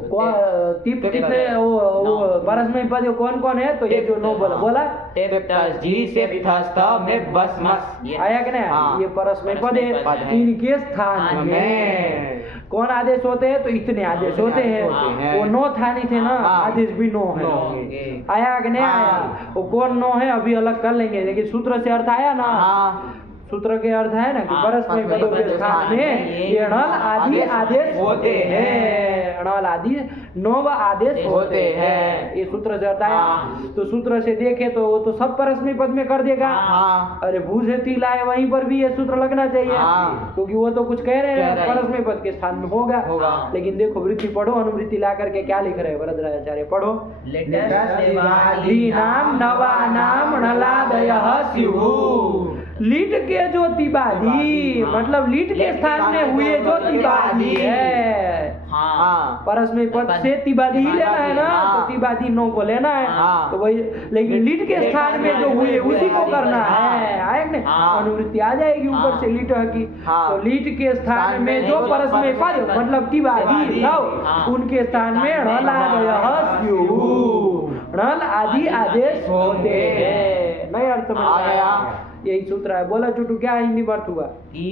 टिप कितने? वो परस्मै पद कौन कौन है? तो ये जो 9 बोला तिप तस्जी सिप थस्ता में बसमस। आया कि नहीं? हाँ। ये परस्मै पद पद है। है। इनके स्थान में कौन आदेश होते हैं? तो इतने आदेश होते हैं। वो 9 थानी थे ना, हाँ। आदेश भी 9 है। 9 आया कि नहीं हाँ। आया? वो कौन 9 है अभी अलग कर लेंगे, लेकिन सूत्र से अर्थ आया ना। हाँ। सूत्र के अर्थ है ना कि हाँ, परस्मै पदों के स्थान में ये णल आदि आदेश होते हैं। णल आदि 9 आदेश होते हैं। ये सूत्र से अर्थ आया। हाँ। तो सूत्र से देखे तो वो तो सब परस्मै पद में कर देगा। हाँ। अरे भू से तिल आए वहीं पर भी ये सूत्र लगना चाहिए। हाँ। क्योंकि वो तो कुछ कह रहे कह हैं रहे हैं। परस्मै पद के स्थान में होगा। होगा। लेकिन देखो वृत्ति पढ़ो, अनुवृत्ति ला करके क्या लिख रहे हैं वरदराचार्य, पढ़ो। लीनाम नवानाम णलादयः स्युः। लीट के जो तिबादी, मतलब लीट के स्थान में हुए जो तिबादी है। हाँ। परस्मै पद से तिबादी ही लेना है ना। हाँ। तो तिबादी 9 को लेना है। हाँ। तो वही, लेकिन लीट के स्थान में जो हुए उसी को करना है। आए कि नहीं? हाँ। अनुवृत्ति आ जाएगी ऊपर से लीट की। हाँ। तो लीट के स्थान में जो परस्मै पद मतलब तिबादी नव, उनके स्थान में णलादयः स्युः। णल आदि आदेश होते हैं। नए अर्थ में आ गया। यही सूत्र है। बोला चुटू, क्या हिंदी में अर्थ हुआ? कि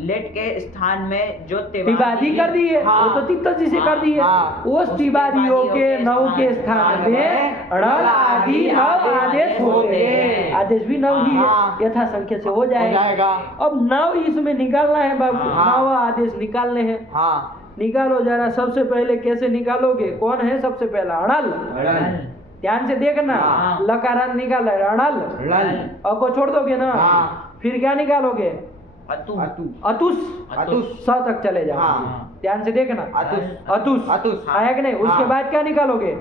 लेट के स्थान में जो तिबादी कर दिए। हाँ। वो तो तिब्बती से कर दिए। हाँ। उस तिबादियों के नव के स्थान में णल आदि नव आदेश होते हैं। आदेश भी 9 ही है। हाँ। यथा संख्या से हो जाएगा। अब 9 इसमें निकालना है बाबू। हाँ। 9 आदेश निकालने हैं। हाँ। निकालो जरा। सबसे पहले कैसे निकालोगे? कौन है सबसे पहला? अणल। ध्यान से देखना। हाँ। लकारांत निकाल रहे अणल। णल। अ को छोड़ दोगे ना। हाँ। फिर क्या निकालोगे? अतु अतु। अतुस। अतुस। स तक चले जाओ। हाँ। ध्यान से देखना। अतुस। अतुस। अतुस। आया कि नहीं? उसके हाँ। बाद क्या निकालोगे?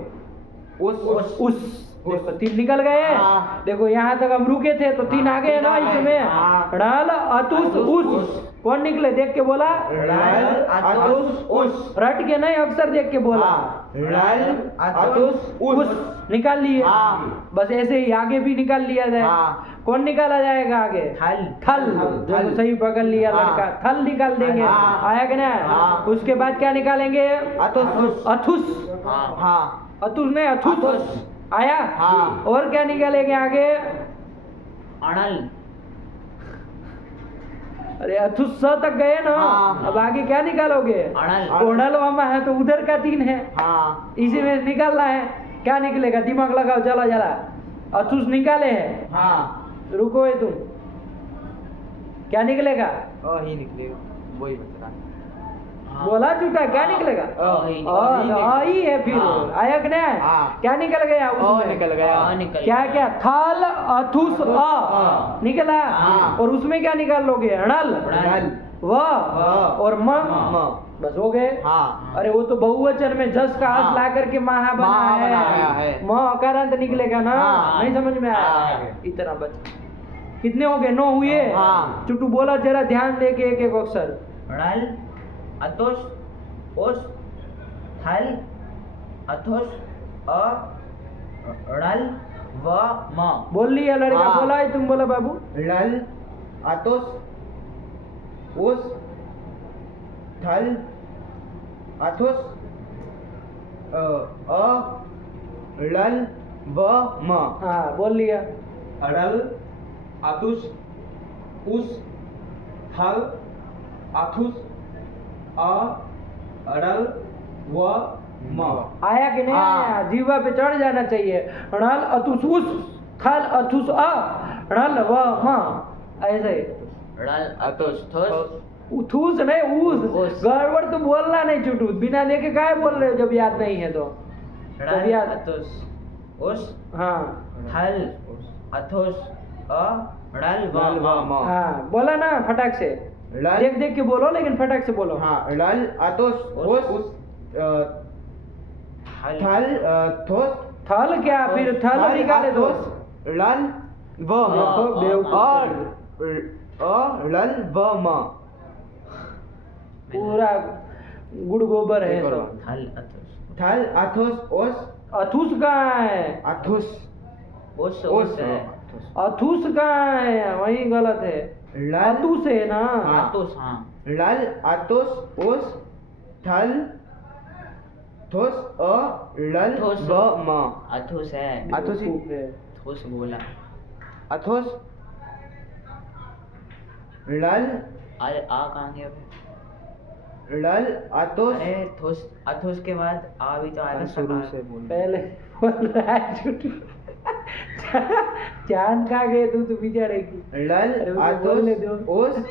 उस देखो 3 निकल गए। हाँ। देखो यहाँ तक हम रुके थे तो 3 आ गए ना इसमें। हाँ। णल अतुस उस कौन निकले देख के बोला? णल अतुस उस। रट के नहीं अक्षर देख के बोला। णल अतुस उस। निकाल लिए। हाँ। बस ऐसे ही आगे भी निकाल लिया जाए। हाँ। कौन निकाला जाएगा आगे? थल। थल। देखो थल। सही पकड़ लिया हाँ। लड़का। थल निकाल देंगे। हाँ। आया कि नहीं? हाँ। उसके बाद क्या निकालेंगे? अतुस। अथुस। हाँ। हाँ। अतुस नहीं अथुस। अथुस। आया? हाँ। और क्या निकालेंगे आगे? अणल। अरे अथुस स तक गए ना। हाँ। अब आगे क्या निकालोगे? अणल। ओणल वामा है तो उधर का 3 है। हाँ। इसी में निकालना है। क्या निकलेगा? दिमाग लगाओ चला जरा। अथुस निकाले हैं। हाँ। रुको ये तुम। क्या निकलेगा? ही निकलेगा, वही बता रहा। हाँ। बोला झूठा क्या निकलेगा? आई है फिर। हाँ। आया कि नहीं? हाँ। क्या निकल गया उसमें? निकल गया। हाँ, निकल क्या गया। क्या? थल अथुस अ हाँ। निकला। हाँ। और उसमें क्या निकाल लोगे? णल णल व और म। बस हो गए। हाँ। अरे वो तो बहुवचन में जस का हस हाँ। ला करके महा महा बनाया बनाया है। है। म अकारांत निकलेगा ना। हाँ। नहीं समझ में आया? हाँ। इतना बच। कितने हो गए? 9 हुए। हाँ। चुटू बोला जरा ध्यान दे के एक अक्षर। णल अतुस उस थल अथुस अ णल व म। बोल लिया लड़का? हाँ। बोला है तुम? बोला बाबू? णल अतुस उस थल अथुस अ णल व म। हाँ बोल लिया। अड़ल अतुष उस थल अथुस अ अड़ल व म। आया कि नहीं हाँ। आया? जीवा पे चढ़ जाना चाहिए। णल अथुस उस थल अथुस अ णल व म। ऐसे णल अतुस थुस उथूस नहीं उस। उस। गड़बड़ तो बोलना नहीं चुटू। बिना देखे काहे बोल रहे हो जब याद नहीं है तो? जब णल याद। अतुस उस हाँ थल अथुस अ णल व णल व म। म। हाँ बोला ना फटाक से। णल देख देख के बोलो लेकिन फटाक से बोलो। हाँ। णल अतुस उस थल थुस थल क्या? फिर थल निकाले दो। णल व म। देखो, बेवकूफ। और णल व म। पूरा गुड़ गोबर है करो। सब। थल अथुस थल अथुस उस अथुस कहाँ है? अथुस उस उस है। अथुस कहाँ है? वही गलत है। णल अतुस है ना। हाँ। अतुस हाँ। णल अतुस उस थल थुस अ णल थुस। व म। अथुस है। अथुस ही- बेवकूफ है। थुस बोला। अथुस णल आ कहाँ गया फिर? णल अतुस। अरे थुस अथुस के बाद आ भी तो आएगा सकार। बोल। पहले बोल रहा है झूठ। जान कहाँ गए तू तो बिचारे की। णल अरे उसे बोलने दो। अतुस उस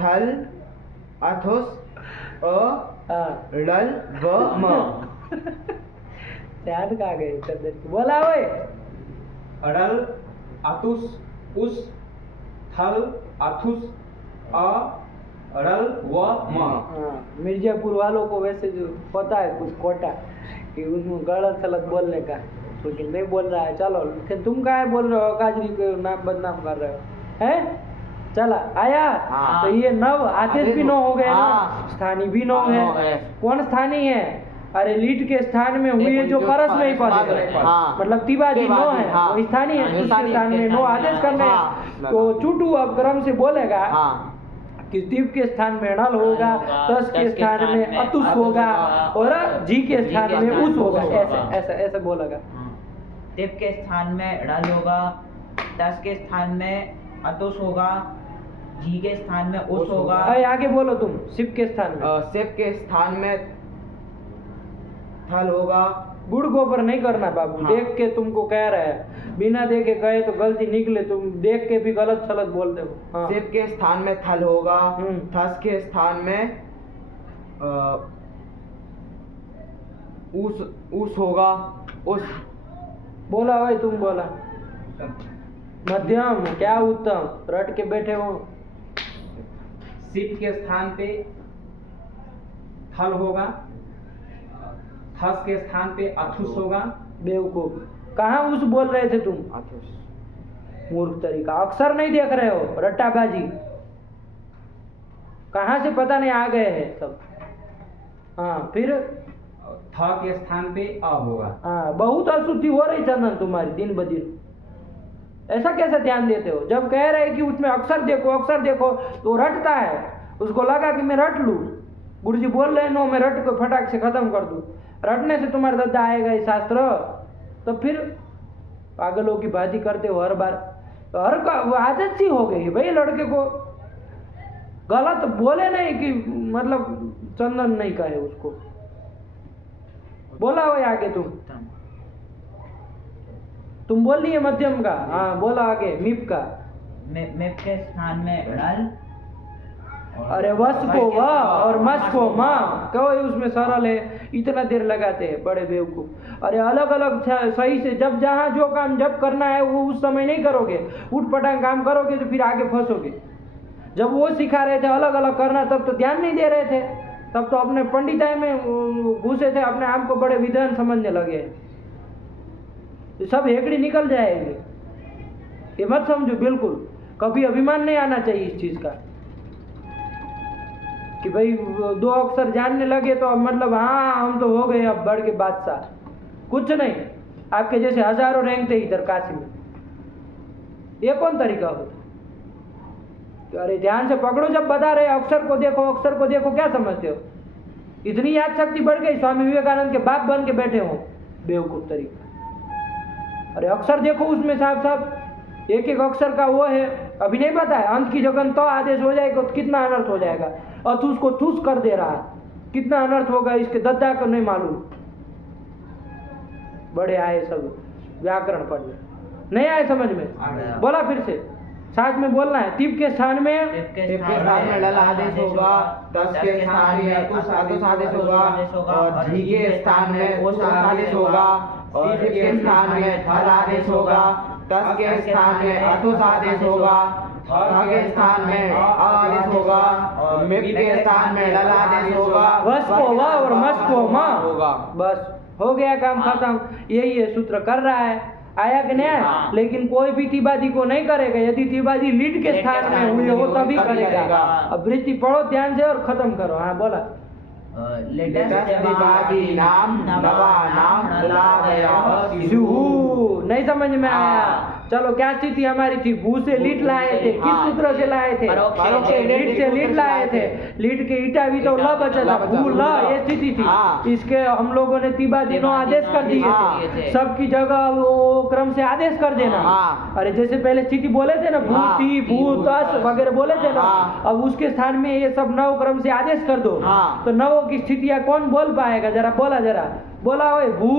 थल अथुस अ हाँ णल व म। जान कहाँ गए चंदन की? बोला ओए। अड़ल अतुस उस थल अथुस अ अड़ल व म। हाँ मिर्जापुर वालों को वैसे जो पता है कुछ कोटा कि उसमें गलत सलत बोलने का, लेकिन नहीं बोल रहा है। चलो फिर तुम काहे बोल रहे हो? काजरी को नाम बदनाम कर रहे हो हैं? चला आया। हाँ। तो ये नव आदेश भी 9 हो गए ना। हाँ। स्थानीय भी 9 9 है। है। कौन स्थानीय है? अरे लीट के स्थान में हुए जो परस में ही पद है। हाँ। मतलब तिवादी 9 है। हाँ। वो स्थानीय है। हाँ, उसके स्थान में 9 आदेश करने हैं। हाँ। तो चूटू अब क्रम से बोलेगा हाँ। कि दीप के स्थान में णल होगा, तस के स्थान में अतुस होगा और जी के स्थान में उस होगा। ऐसे ऐसे ऐसे बोलेगा। हाँ। तिप के स्थान में णल होगा, तस के स्थान में अतुस होगा, जी के स्थान में उस होगा। अरे आगे बोलो तुम। शिव के स्थान में शिव के स्थान में थल होगा। गुड़ गोबर नहीं करना बाबू। हाँ। देख के तुमको कह रहे हैं, बिना देखे कहे तो गलती निकले। तुम देख के भी गलत सलत बोलते हो। हाँ। शिव के स्थान में थल होगा। हम्म। थस के स्थान में उस होगा। उस बोला भाई तुम बोला। मध्यम क्या उत्तम? रट के बैठे हो। शिव के स्थान पे थल होगा, थस के स्थान पे अथुस होगा, बेवकूफ, कहाँ उस बोल रहे थे तुम? मूर्ख तरीका, अक्षर नहीं देख रहे हो, रट्टाबाजी। कहाँ से पता नहीं आ गए हैं सब। हाँ फिर थ के स्थान पे अ होगा। हाँ, बहुत अशुद्धि हो रही चंदन तुम्हारी दिन ब दिन। ऐसा कैसे ध्यान देते हो? जब कह रहे कि उसमें अक्षर देखो तो रटता है, उसको लगा कि मैं रट लूँ। गुरुजी बोल रहे नो, मैं रट को फटाक से खत्म कर दूँ। रटने से तुम्हारा दद्दा आएगा ये शास्त्र। तो फिर पागलों की बाजी करते हो हर बार। तो हर का आदत सी हो गई है भाई लड़के को। गलत बोले नहीं कि मतलब चंदन नहीं कहे उसको, बोला हो आगे तुम बोल रही है मध्यम का। हाँ बोला आगे मीप का। मिप के स्थान में ड़ल। अरे वस को व और मस को म, कहो उसमें सरल है, इतना देर लगाते हैं बड़े बेवकूफ। अरे अलग अलग सही से जब जहाँ जो काम जब करना है वो उस समय नहीं करोगे, उठ पटांग काम करोगे तो फिर आगे फंसोगे। जब वो सिखा रहे थे अलग अलग करना तब तो ध्यान नहीं दे रहे थे, तब तो अपने पंडिताई में घुसे थे, अपने आप को बड़े विद्वान समझने लगे। तो सब हेकड़ी निकल जाएगी, ये मत समझो बिल्कुल। कभी अभिमान नहीं आना चाहिए इस चीज का कि भाई 2 अक्षर जानने लगे तो अब मतलब हाँ हम तो हो गए अब बढ़ के बादशाह। कुछ नहीं, आपके जैसे हजारों रैंक थे इधर काशी में। ये कौन तरीका होता? अरे ध्यान से पकड़ो, जब बता रहे अक्षर को देखो, क्या समझते हो? इतनी याद शक्ति बढ़ गई, स्वामी विवेकानंद के बाप बन के बैठे हो, बेवकूफ तरीका। अरे अक्षर देखो उसमें साफ साफ एक एक अक्षर का वो है। अभी नहीं पता है अंत की जगह तो आदेश हो जाएगा तो कितना अनर्थ हो जाएगा। अथुस को थूस कर दे रहा है, कितना अनर्थ होगा इसके दद्दा को नहीं मालूम। बड़े आए सब व्याकरण पढ़ने, नहीं आए समझ में? बोला फिर से, साथ में बोलना है। तिप के स्थान में ड़ल आदेश होगा, तस के स्थान में अतुस आदेश होगा, और धी के स्थान में उस आदेश होगा, और सिप के स्थान में फल आदेश होगा, तस के स्थान में अतुस आदेश होगा, थ के स्थान में आदेश होगा, और मिप के स्थान में ड़ल आदेश होगा, वस को व और मस को म होगा। बस हो गया काम खत्म। यही है सूत्र कर रहा है, आया कि नहीं? हाँ। लेकिन कोई भी तिबादी को नहीं करेगा। यदि तिबादी लीड के स्थान में हुए हो तभी करेगा। अब वृत्ति पढ़ो ध्यान से और खत्म करो। हाँ बोला। लेटेस्ट तिबादी नाम नवा नाम नहीं समझ में आया? चलो क्या स्थिति हमारी थी? भू से लीट लाए थे, किस सूत्र से लाए थे? परोक्ष से। लीट से लीट लाए थे। लीट के ईटा भी तो ल बचा था, भू ल ये स्थिति थी। इसके हम लोगों ने तिबादी नो आदेश कर दिए थे, सबकी जगह वो क्रम से आदेश कर देना। अरे जैसे पहले स्थिति बोले थे ना, भूति भूतस वगैरह बोले थे ना, अब उसके स्थान में ये सब नव क्रम से आदेश कर दो। तो नवों की स्थितियां कौन बोल पाएगा? जरा बोला ओए भू,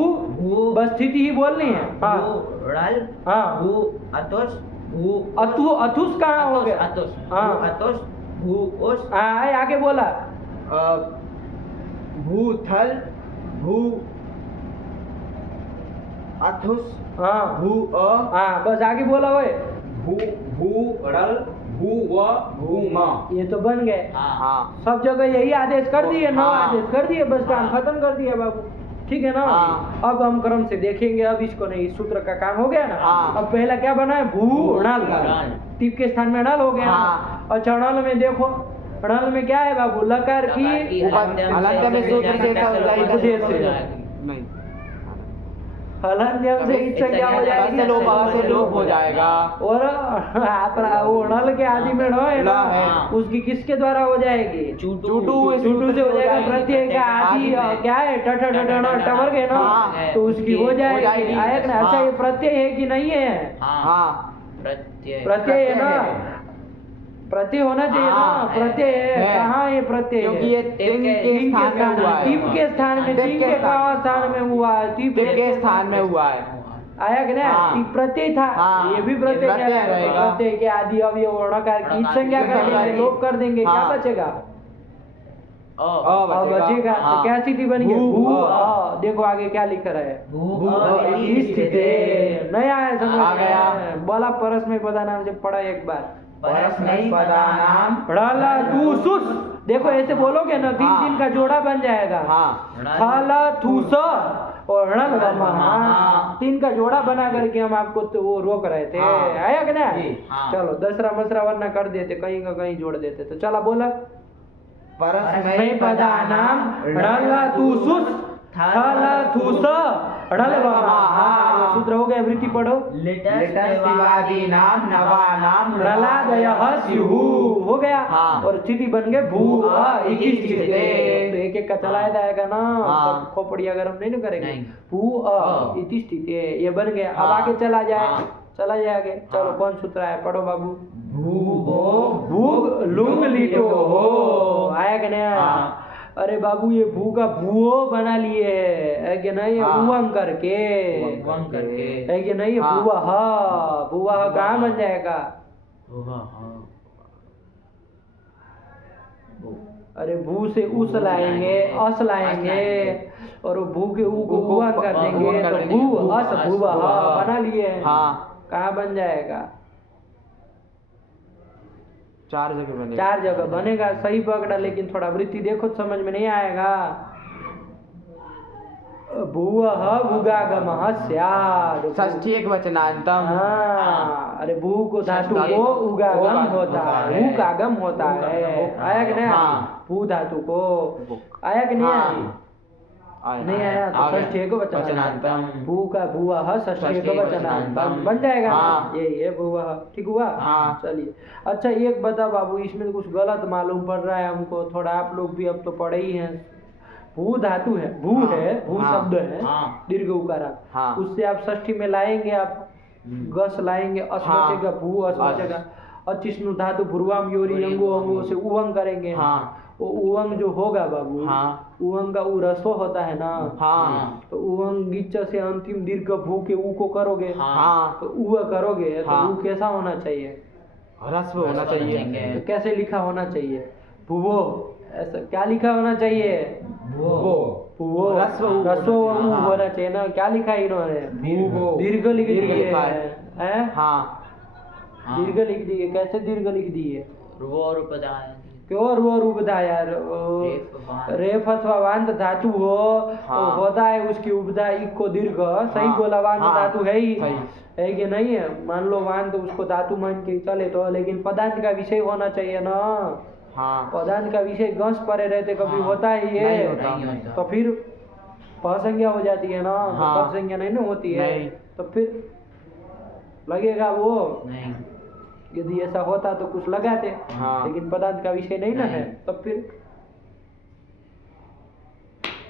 बस स्थिति ही बोलनी है। ड़ल, हाँ भू अतुस, भू अथुस कहाँ हो गया? अतुस, हाँ अतुस, भू उस। हाँ आगे बोला। भूथल, भू अथुस, हाँ भू हाँ बस आगे बोला ओए। भू ड़ल, भू व भू म। ये तो बन गए। हाँ सब जगह यही आदेश कर दिए, नौ हाँ। आदेश कर दिए, बस काम खत्म कर दिया बाबू। ठीक है ना? हाँ। अब हम क्रम से देखेंगे। अब इसको नहीं, इस सूत्र का काम हो गया ना। हाँ। अब पहला क्या बना है? भू णल। णल। टिप के स्थान में णल हो गया। हाँ। अच्छा णल में देखो, णल में क्या है बाबू? लकार की हलंत में सूत्र से उपदेश से। नहीं, हलंत्यम से इच्छा क्या हो जाएगी? से लोप हो जाएगा। और वो णल के आदि में ण है ना, हाँ। उसकी किसके द्वारा हो जाएगी? चूटू चूटू से हो जाएगा। प्रत्यय का आदि क्या है? टमर गए ना, हाँ। तो उसकी हो जाएगी। जाएगी। आया ना? अच्छा ये प्रत्यय है कि नहीं है? हाँ प्रत्यय है ना? प्रत्यय होना चाहिए ना? हाँ, प्रत्यय है। है। कहाँ ये प्रत्यय? क्योंकि ये तिंग के तिंग स्थान में हुआ है। टिप के स्थान में, टिप तिंग के के स्थान में हुआ है। टिप के स्थान में हुआ है। आया कि नहीं? हाँ। टिप प्रत्यय था। हाँ। ये भी प्रत्यय ये प्रत्यय क्या रहेगा। प्रत्यय के आदि अब ये वर्णकार की संज्ञा कर देंगे, लोप कर देंगे। क्या हाँ। बचेगा? बचेगा। बचेगा। तो हाँ। क्या स्थिति बन गई? भू, भू अ। देखो आगे क्या लिख रहा है? भू स्थिति। नया है समझ आ में? गया। बोला परस में पदा नाम से पढ़ा एक बार। परस्मैपदानाम ड़ला दूसुस देखो ऐसे बोलोगे ना तीन हाँ। तीन का जोड़ा बन जाएगा। हाँ थल थूस और णल वम। हाँ। तीन का जोड़ा बना करके हम आपको तो वो रोक रहे थे। हाँ। आया कि ना? जी। हाँ। चलो दसरा मसरा वरना कर देते, कहीं का कहीं जोड़ देते। तो चला बोला परस्मै पदानाम णल थूसुस थल थूस णल वम। हाँ, ये सूत्र हो गया। वृत्ति पढ़ो। लिटस्तिवादीनां नवानां प्रलादयः स्युः। हो गया। हाँ। और स्थिति बन गए भू अ इति स्थिते। तो एक एक का चलाया जाएगा ना, हाँ। तो खोपड़िया गरम नहीं ना करेंगे। नहीं। भू अ इति स्थिते, ये बन गया। अब हाँ। आगे चला जाए। हाँ। चला जाए आगे। चलो हाँ। कौन सूत्र है? पढ़ो बाबू। भूगो भूग लुंग लिटो हो। आया कि नहीं आया? हाँ। अरे बाबू ये भू का भूओ बना लिए है कि नहीं? हाँ। उवंग करके वम करके। है कि नहीं? हाँ। भूवा कहाँ बन जाएगा? अरे भू से उस लाएंगे, अस लाएंगे और वो भू के ऊ को उवंग कर देंगे उवंग कर तो देंगे। भू अस भूवा भूवा। बना लिए हैं। हाँ कहाँ बन जाएगा? 4 जगह बने। 4 जगह बनेगा। सही पकड़ा, लेकिन थोड़ा वृत्ति देखो तो समझ में नहीं आएगा। भूवः भुगागमः स्यात्। षष्ठी एक वचनांतम। हाँ, अरे भू को धातु को उगागम होता है, भू का आगम होता है। आया कि नहीं? हाँ। भू धातु को आया कि नहीं आया? हाँ। नहीं आया तो आ गया। षष्ठी एक वचनांतम। भू का भूवः षष्ठी एक वचनांतम बन जाएगा। हाँ। यही है भूवः। ठीक हुआ? हाँ। चलिए। अच्छा एक बता बाबू, इसमें कुछ गलत मालूम पड़ रहा है हमको थोड़ा। आप लोग भी अब तो पढ़े ही हैं। भू धातु है, भू हाँ। है, भू हाँ। शब्द है, हाँ। दीर्घ उकारा। हाँ। उससे आप षष्ठी में लाएंगे, आप गस लाएंगे, अस हाँ। बचेगा, भू अस अस। बचेगा। अचिष्णु धातु भ्रुवाम योरी अंगो अंगो से उवंग करेंगे। हाँ। वो उवंग जो होगा बाबू, हाँ। उवंग का उ रसो होता है ना। हाँ। तो उवंग गिच्च से अंतिम दीर्घ भू के ऊ को करोगे। हाँ। तो उ करोगे तो हाँ। ऊ कैसा होना चाहिए? ह्रस्व होना चाहिए। तो कैसे लिखा होना चाहिए? भुवो। ऐसा क्या लिखा होना चाहिए? भूगो। भुवो। ह्रस्व ऊ ह्रस्व ऊ हाँ। होना चाहिए ना। क्या लिखा है इन्होंने? भूगो। दीर्घ लिख दीर्घ दिए लिखा हैं। हाँ। दीर्घ लिख दिए। कैसे दीर्घ लिख दिए? वो और उपदान। क्यों वो रूपदा यार? रेफ अथवा वांत धातु हो हाँ। तो होता है उसकी उपदा इक को दीर्घ। सही हाँ। बोला। वांत हाँ। धातु है ही, सही। है कि नहीं है? मान लो वांत उसको धातु मान के चले तो, लेकिन पदार्थ का विषय होना चाहिए ना। हाँ। पदार्थ का विषय गंस परे रहते कभी होता ही नहीं है। होता। नहीं होता। तो फिर पसंज्ञा हो जाती है ना। हाँ। पसंज्ञा नहीं ना होती है। नहीं। तो फिर लगेगा वो। नहीं। यदि ऐसा होता तो कुछ लगाते। हाँ। लेकिन पदार्थ का विषय नहीं ना नहीं। है, तब फिर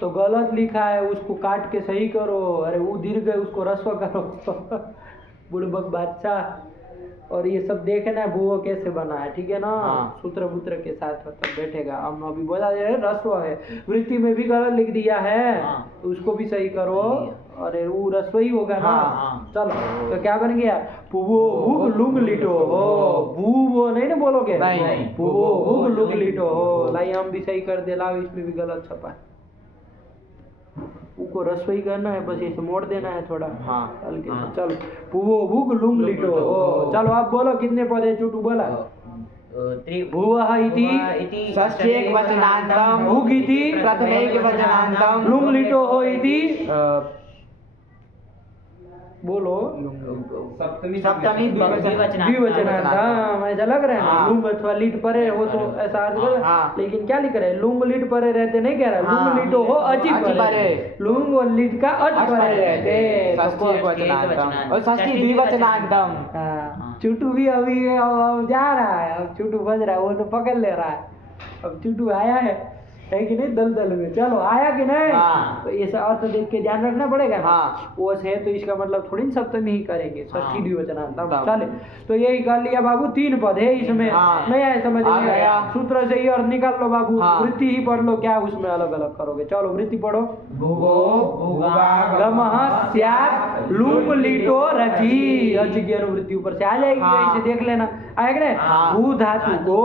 तो गलत लिखा है, उसको काट के सही करो। अरे वो दीर्घ है उसको ह्रस्व करो। बुड़बक बादशाह। और ये सब देखना है भूवो कैसे बना है, ठीक है ना? हाँ। सूत्र वूत्र के साथ तब बैठेगा। हम अभी बोला जा रहा है ह्रस्व है, वृत्ति में भी गलत लिख दिया है। हाँ। तो उसको भी सही करो। अरे वो ह्रस्व ही होगा ना। हाँ। चलो तो क्या बन गया? भूवो हुग लुंग लिटो हो। भूवो नहीं ना बोलोगे? नहीं। भूवो हुग लुंग लिटो हो। लाई हम भी सही कर दे। लाओ इसमें भी गलत छपा है। उको रसोई करना है, बस ऐसे मोड़ देना है थोड़ा। हाँ। हल्के से। हाँ। चलो भूवो हुग लुंग लिटो हो। चलो आप बोलो कितने पद है? चुटू बोला। भुवः इति षष्ठी एक वचनांतम। भुग इति प्रथमैक वचनांतम। लुंग लिटो हो इति। बोलो। सप्तमी सप्तमी द्विवचन। द्विवचनांतम। ऐसा लग रहा है ना? हाँ। लुंग अथवा लिट परे हो तो ऐसा अर्थ कर। हाँ। लेकिन क्या लिख रहे हैं? लुंग लिट परे रहते नहीं कह रहा। हाँ। लुंग लिटो हो अचि अचि परे। परे। लुंग और लिट का अच परे रहते। तो षष्ठी एक वचनांतम और षष्ठी द्विवचनांतम। हाँ। चुटू भी अभी अब जा रहा है। अब चुटू बज रहा है, वो तो पकड़ ले रहा है। अब चुटू आया है कि नहीं दलदल में? चलो आया कि नहीं? हाँ। तो ऐसा अर्थ देख के ध्यान रखना पड़ेगा ना। हाँ। वो है तो इसका मतलब थोड़ी ना सप्तमी ही करेंगे। षष्ठी हाँ। द्विवचनांतम। तब। चले तो यही कर लिया बाबू। 3 पद है इसमें। हाँ। नहीं आया समझ आ में? गया। सूत्र से ही अर्थ निकाल लो बाबू। हाँ। वृत्ति ही पढ़ लो, क्या उसमें अलग अलग करोगे? चलो वृत्ति पढ़ो। भूगो गमः स्यात् लुंग लिटो रचि। अचि की अनुवृत्ति ऊपर से आ जाएगी। हाँ। इसे देख लेना। आएगा ना? हाँ। भू धातु को।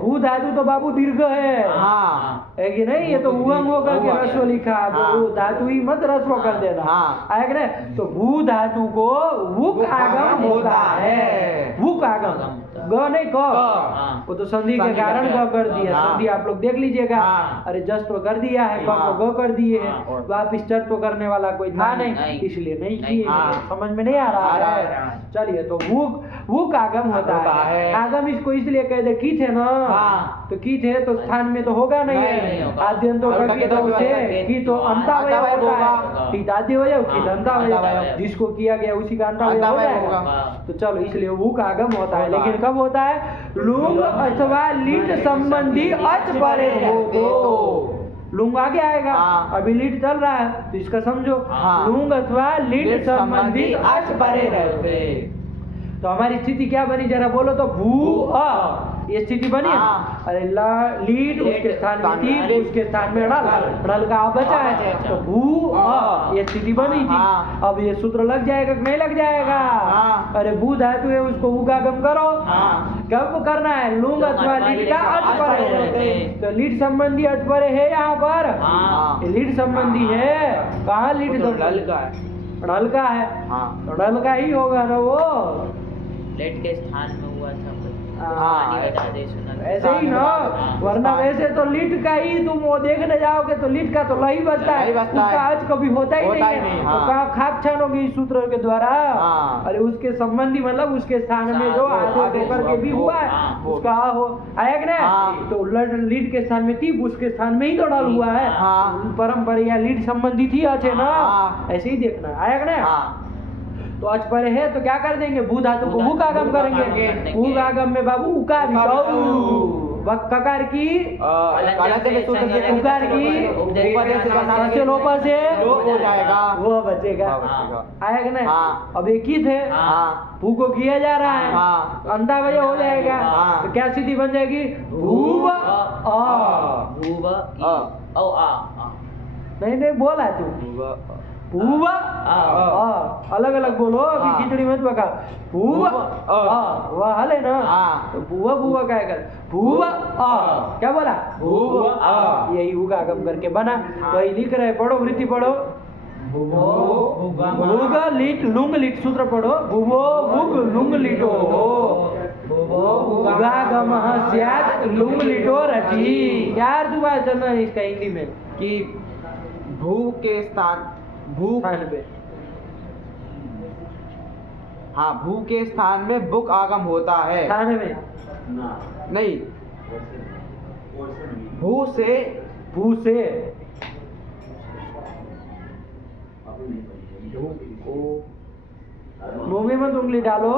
भू धातु तो बाबू दीर्घ है। हाँ। है कि नहीं? ये तो उवंग होकर के रस्व लिखा। हाँ। तो धातु ही मत रस्व कर देना। हाँ। आएगा ना? तो भू धातु को वुक आगम होता है। वुक आगम। ग नहीं क, हाँ। वो तो संधि के संधि कारण का ग कर दिया। हाँ। संधि आप लोग देख लीजिएगा। हाँ। अरे जस्ट कर दिया है, क हाँ। को ग कर दिए है। हाँ। वापिस चर तो करने वाला कोई था नहीं, नहीं, नहीं। इसलिए नहीं नहीं। किए। हाँ। समझ में नहीं आ आ रहा रहा है। है। चलिए, तो वुक आगम होता है। है। आगम इसको इसलिए कह दे की थे ना, हाँ। तो की थे तो स्थान में तो होगा नहीं नहीं, है। नहीं होगा। आद्यंतों और का टके की तो तो उसे होगा। की तो अंतावय अंतावय होता है। होगा। की आद्यवय की हाँ, अंतावय, अंतावय। जिसको किया गया उसी का अंतावय हो अंतावय जाएगा। होगा। तो चलो, इसलिए वुक आगम होता है। होता लेकिन है। कब होता है? लुंग अथवा लीट संबंधी अच परे हो तो। लुंग आगे आएगा। हाँ। अभी लीट चल रहा है तो इसका समझो। हाँ। लुंग अथवा लीट लीट संबंधी संबंधी अच परे रहते। तो हमारी स्थिति क्या बनी, जरा बोलो तो? भू अ, ये स्थिति बनी। हाँ। अरे लीड उसके स्थान में थी, लीड। उसके स्थान में ड़ल का आ बचा है, तो भू अ, ये स्थिति बनी थी। हाँ। अब ये सूत्र लग जाएगा कि नहीं लग जाएगा? हाँ। अरे भू धातु है, उसको उगागम करो। हाँ। कब करना है? लुंग अथवा लीड का अच परे रहते। तो लीड संबंधी अच परे है यहाँ पर। हाँ। ये लीड संबंधी है। कहाँ लीड संबंधी? का है। ड़ल का है, हाँ। तो ड़ल का ही होगा ना वो। लेट के स्थान में हुआ था कुछ। हाँ, कहानी बता दे सुना। ऐसे ही ना, वरना वैसे तो लीट का ही तुम वो देखने जाओगे तो लीट का तो लही बचता है, लही बचता उसका है। अच कभी होता ही होता नहीं ही है। नहीं, तो हाँ। कहाँ खाक छानोगे इस सूत्र के द्वारा? हाँ। अरे उसके संबंधी मतलब उसके स्थान में जो आदेश होकर के भी हुआ है, हाँ। उसका हो आया कि नहीं? हाँ। तो लीड के स्थान में थी, उसके स्थान में ही तो डाल हुआ है। हाँ। परंपरा या लीड संबंधी थी अच्छे ना, हाँ। ऐसे ही देखना। आया कि नहीं? हाँ। तो अच परे है तो क्या कर देंगे? भू धातु को भू आगम भू करेंगे। आगम कर देंगे। भू आगम में बाबू उकार ककार की कलंत में सूत्र से उकार की उपदेश से बना से लोपा से लोप हो जाएगा। वो बचेगा। हाँ, बचेगा। आया कि नहीं? हाँ। अब एक ही थे, हाँ। भू को किया जा रहा है, हाँ। अंतावय हो जाएगा। हाँ। तो क्या स्थिति बन जाएगी? भूव अ। भूव अ। औ आ। नहीं बोला तू। भूव अलग अलग बोलो, अभी हाँ। खिचड़ी मत पका। भूव वह हल है ना। हाँ। तो बुआ क्या कर? भूव क्या बोला? भूव यही उगागम करके बना। वही लिख रहे, पढ़ो वृत्ति पढ़ो। भूग लिट लुंग लिट सूत्र पढ़ो। भूवो भूग लुंग लिटो उगागम स्यात् लुंग लिटो रचि। क्या अर्थ हुआ चलना इसका हिंदी में? कि भू के स्थान स्थान पे हाँ, भू के स्थान में बुक आगम होता है। स्थान में नहीं, भू से भू से मुंह में मत उंगली डालो।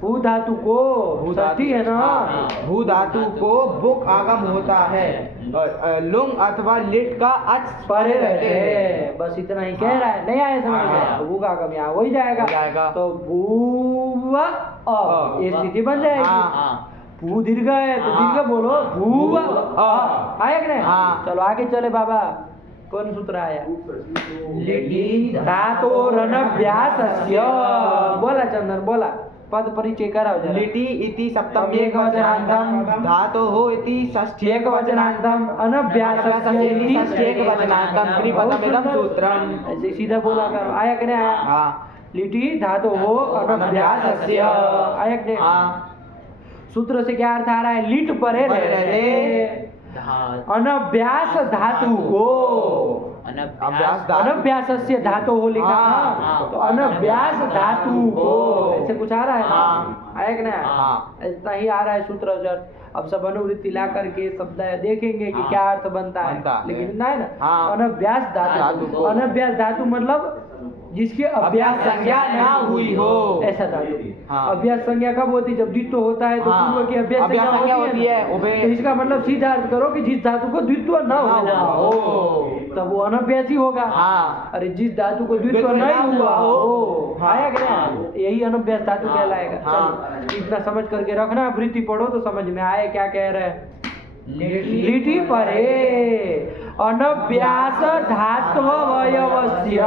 भू धातु को, भू षष्ठी है ना। हाँ, भू धातु को बुक आगम होता है। लुंग अथवा लिट का अच परे रहते हैं। बस इतना ही कह रहा है, नहीं आया समझ में? हाँ। तो भू का आगम यहाँ हो ही जाएगा। हो जाएगा। तो भूव अ, ये स्थिति बन जाएगी। हाँ। भू दीर्घ है तो हाँ। दीर्घ बोलो। भूव अ। आया कि नहीं? हाँ। चलो आगे चले बाबा। कौन सूत्र आया? धातोरनभ्यासस्य। बोला चंदन, बोला। पद परिचय कराओ जरा। लिटि इति सप्तमी एकवचनान्तं धातोः इति षष्ठी एकवचनान्तं अनभ्यासस्य इति षष्ठी एकवचनान्तं त्रिपदमिदं सूत्रम्। ऐसे सीधा बोला करो। आया कि नहीं आया? हाँ। लिटि धातोः अनभ्यासस्य। आया कि नहीं? हाँ। सूत्र से क्या अर्थ आ रहा है? लिट परे रहते। अनभ्यास धातु को अनभ्यासस्य धातु हो लिखा। हाँ। तो अनभ्यास धातु को ऐसे कुछ आ रहा है ना? हाँ। आया कि नहीं आया? हाँ। ऐसा ही आ रहा है सूत्र से। अब सब अनुवृत्ति ला करके शब्द देखेंगे कि क्या अर्थ बनता है, लेकिन ना है ना। हाँ। अनभ्यास धातु को। अनभ्यास धातु मतलब जिसकी अभ्यास संज्ञा ना हुई हो, ऐसा धातु। हाँ। अभ्यास संज्ञा कब होती है? जब द्वित्व होता है तो हाँ। पूर्व की अभ्यास संज्ञा होती है। तो इसका मतलब सीधा अर्थ करो कि जिस धातु को द्वित्व न हो तब वो अनभ्यासी होगा। हाँ। अरे जिस धातु को द्वित्व नहीं हुआ हो, आया क्या? यही अनभ्यास धातु कहलाएगा। हाँ। चलो, इतना समझ करके रखना। वृत्ति पढ़ो तो समझ में आए क्या कह रहे हैं। लिटि परे अनभ्यास धात्ववयवस्य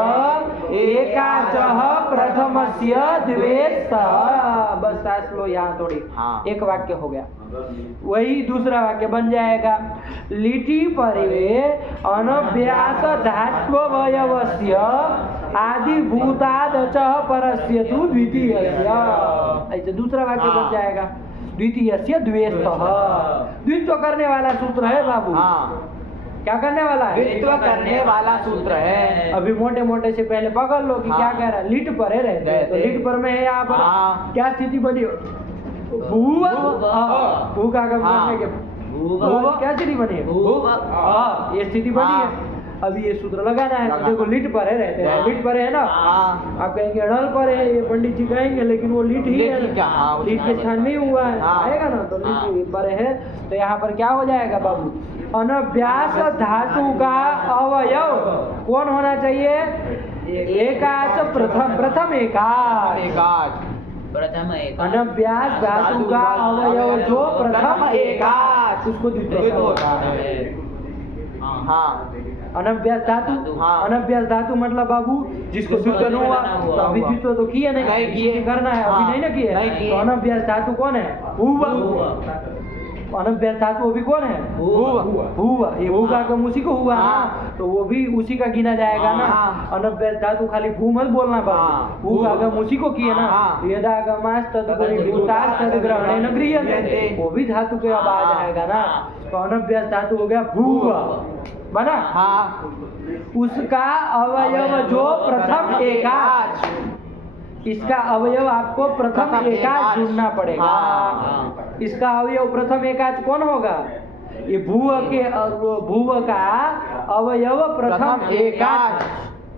एकाचः प्रथमस्य द्वेषः। बस सांस लो यहाँ थोड़ी। हाँ। एक वाक्य हो गया, वही दूसरा वाक्य बन जाएगा। लिटि परे अनभ्यास धात्ववयवस्य आदिभूतादचः परस्य तु द्वितीयस्य। ऐसे दूसरा वाक्य बन जाएगा। द्वितीयस्य द्वेस्तः। द्वित्व करने वाला सूत्र है बाबू। हाँ, क्या करने वाला है? द्वित्व करने वाला सूत्र है। अभी मोटे मोटे से पहले पकड़ लो कि हाँ। क्या कह रहा है। लिट पर है रहते हैं। तो लिट पर में है यहाँ पर हाँ। क्या स्थिति बनी? भूव भू का आगम हाँ। करने के भूव क्या स्थिति बनी है? भूव हाँ, ये स्थिति बनी हाँ। है। अभी ये सूत्र लगाना है। तो लगाना। देखो लिट पर है रहते हैं। हाँ। लिट पर है ना। हाँ, आप कहेंगे अड़ल पर है, ये पंडित जी कहेंगे, लेकिन वो लिट ही लिट है। ही क्या? हाँ, लिट के स्थान में ही हुआ है। हाँ। आएगा ना तो हाँ। लिट पर है। तो यहाँ पर क्या हो जाएगा बाबू? अनभ्यास धातु का अवयव कौन होना चाहिए? एकाच प्रथम एकाच। एकाच। प्रथम एक अनभ्यास धातु का अवयव जो प्रथम एकाच, उसको द्वित्व द्वित्व होता होता है। हाँ, अनभ्यास धातु। हाँ। अनभ्यास धातु मतलब बाबू जिसको द्वित्व न हुआ, तो अभी द्वित्व तो किए नहीं, नहीं किए। करना है, अभी हाँ, नहीं ना किए। नहीं किए। तो अनभ्यास धातु कौन है? भूव। अनभ्यास धातु अभी कौन है? भूव। भूव। ये भू का आगम उसी को हुआ ना, हाँ। तो वो भी उसी का गिना जाएगा ना। हाँ। अनभ्यास धातु खाली भू मत बोलना बाबू। हाँ। भू का आगम उसी को किए ना। हाँ। यदागमास तद्गुणितास तद्ग्रहणे न गृह्यते, वो भी धातु के अब आ जाएगा ना। तो अनभ्यास धातु हो गया भूव, बना। हाँ, उसका अवयव जो प्रथम एकाच, इसका अवयव आपको प्रथम एकाच ढूंढना पड़ेगा। हाँ। इसका अवयव प्रथम एकाच कौन होगा? ये भूव के भूव का अवयव प्रथम एकाच।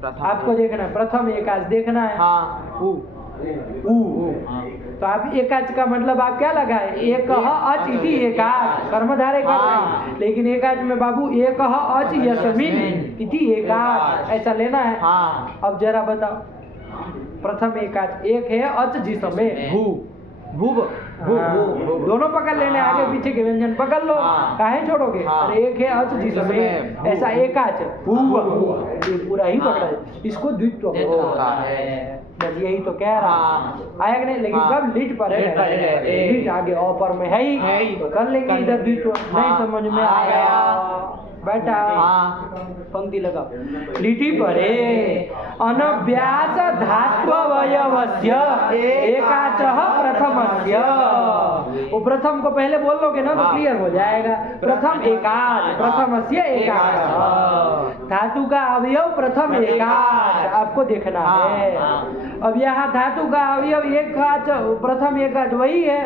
प्रथम आपको देखना है, प्रथम एकाच देखना है। हाँ, ऊ। ऊ। तो आप एकाच का मतलब आप क्या लगाए? एक अच इति एकाच, कर्मधारय कर रहे हैं। लेकिन एकाच में बाबू एक अच यस्मिन इति एकाच, ऐसा लेना है। हाँ, अब जरा बताओ, प्रथम एकाच एक है अच जिसमें भू। भूव। हाँ, दोनों पकड़ लेने, हाँ। आगे पीछे के व्यंजन पकड़ लो। हाँ। काहे छोड़ोगे? हाँ। अरे एक है अच जिसमें, जिसमें ऐसा एकाच भूव, ये पूरा ही पकड़ा है। इसको द्वित्व द्वित्व होता है। बस यही तो कह रहा हाँ। आया कि नहीं? लेकिन हाँ। कब लिट पर लिट पर है। है, लिट आगे ऑपर में है ही, तो कर लेंगे इधर द्वित्व। नहीं हाँ। समझ में आ आया? गया। बेटा हाँ। पंक्ति लगाओ। लिटि परे अनभ्यास धात्वयवस्य एकाचः प्रथमस्य। वो प्रथम को पहले बोल लोगे ना तो हाँ। क्लियर हो जाएगा। प्रथम एकाच, प्रथमस्य एकाच। धातु का अवयव प्रथम एकाच, आपको देखना है। अब यहाँ धातु का अवयव एकाच, प्रथम एकाच वही है,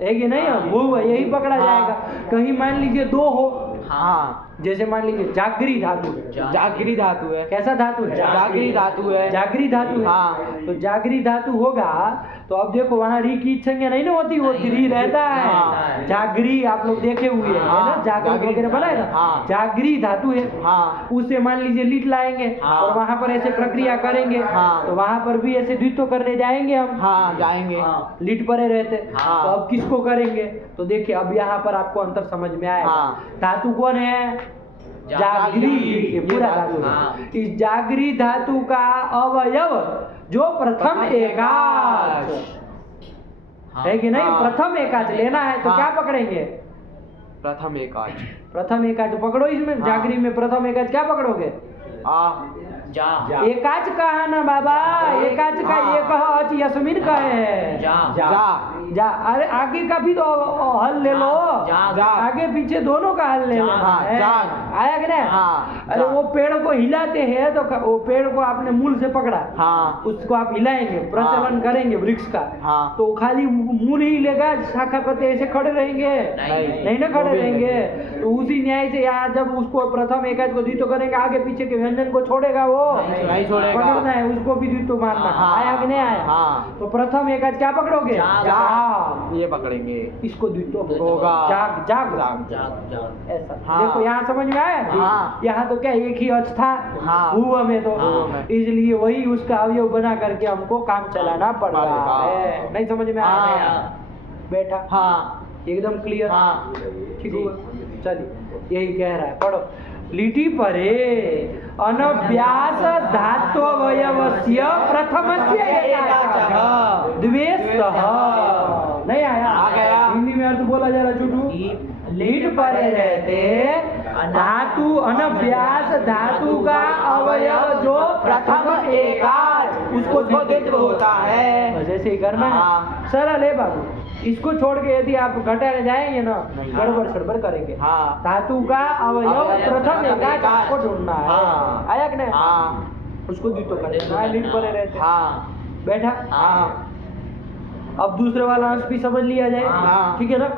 है कि नहीं? भूव यही पकड़ा जाएगा। कहीं मान लीजिए दो हो, हाँ, जैसे मान लीजिए जागरी धातु, जागरी धातु है। कैसा धातु है? जागरी धातु है। जागरी धातु है। हाँ। तो जागरी धातु होगा तो अब देखो वहाँ री की संज्ञा नहीं ना होती, वो री रहता है। हाँ। जागरी आप लोग देखे हुए हैं, है ना? हाँ, जागरी जागरी वगैरह बनाए ना। हाँ। जागरी धातु है। हाँ, उसे मान लीजिए लिट लाएंगे हाँ। और वहाँ पर ऐसे प्रक्रिया करेंगे, हाँ। तो वहाँ पर भी ऐसे द्वित्व करने जाएंगे हम। हाँ, जाएंगे। लिट परे रहते। हाँ। तो अब किसको करेंगे? तो देखिए अब यहाँ पर आपको अंतर समझ में आएगा। हाँ। धातु कौन है? जागरी। ये पूरा धातु है। हाँ। इस जागरी धातु का अवयव जो प्रथम एकाच, है कि नहीं? हाँ। प्रथम एकाच लेना है तो हाँ। क्या पकड़ेंगे? प्रथम एकाच। प्रथम एकाच पकड़ो। इसमें हाँ। जागरी में प्रथम एकाच क्या पकड़ोगे? आ। जा एकाच कहा ना बाबा, एकाच का हाँ। एक अच यस्मिन का है। जा जा। जा, अरे आगे का भी तो हल ले लो। जा आगे पीछे दोनों का हल ले जा, लेना हाँ, है। जा। आया कि नहीं? हाँ, अरे जा। वो पेड़ को हिलाते हैं तो वो पेड़ को आपने मूल से पकड़ा, हाँ, उसको आप हिलाएंगे, प्रचलन करेंगे वृक्ष का, हाँ। तो खाली मूल ही हिलेगा, शाखा पत्ते ऐसे खड़े रहेंगे? नहीं ना खड़े रहेंगे। तो उसी न्याय से यहाँ जब उसको प्रथम एकाच को द्वित्व करेंगे, आगे पीछे के व्यंजन को छोड़ेगा वो नहीं छोड़ेगा। पकड़ना है, उसको भी द्वित्व मारना। हाँ। आया कि नहीं आया? हाँ। तो प्रथम एकाच क्या पकड़ोगे? जा। ये पकड़ेंगे। इसको द्वित्व होगा। जाग जाग जाग। जाग ऐसा। हाँ। देखो यहाँ समझ में आया? हाँ। यहाँ तो क्या एक ही अच था हाँ। भूव में, तो हाँ। इसलिए वही उसका अवयव बना करके हमको काम चलाना पड़ रहा पड़ेगा। है। नहीं समझ में हाँ। आया? बैठा हाँ, एकदम क्लियर? हाँ। ठीक हुआ। चलिए यही कह रहा है, पढ़ो। लिटि परे अनभ्यास धात्वयवस्य प्रथमस्य एकाचः द्वेस्तः। नहीं आया? आ गया। हिंदी में अर्थ बोला जा रहा छुटू। लिट परे रहते धातु अनभ्यास धातु का अवयव जो प्रथम एकाच उसको द्वित्व होता है। बस ऐसे ही करना है, हाँ। सरल है बाबू। इसको छोड़ के यदि आप घटाने जाएंगे ना गड़बड़ सड़बड़ करेंगे। हाँ। धातु का अवयव प्रथम एकाच आपको ढूंढना है। हाँ। आया कि नहीं? हाँ। उसको द्वित्व करना है, लीट परे रहते। हाँ। बैठा। हाँ। अब दूसरे वाला अंश भी समझ लिया जाए। हाँ। ठीक है ना?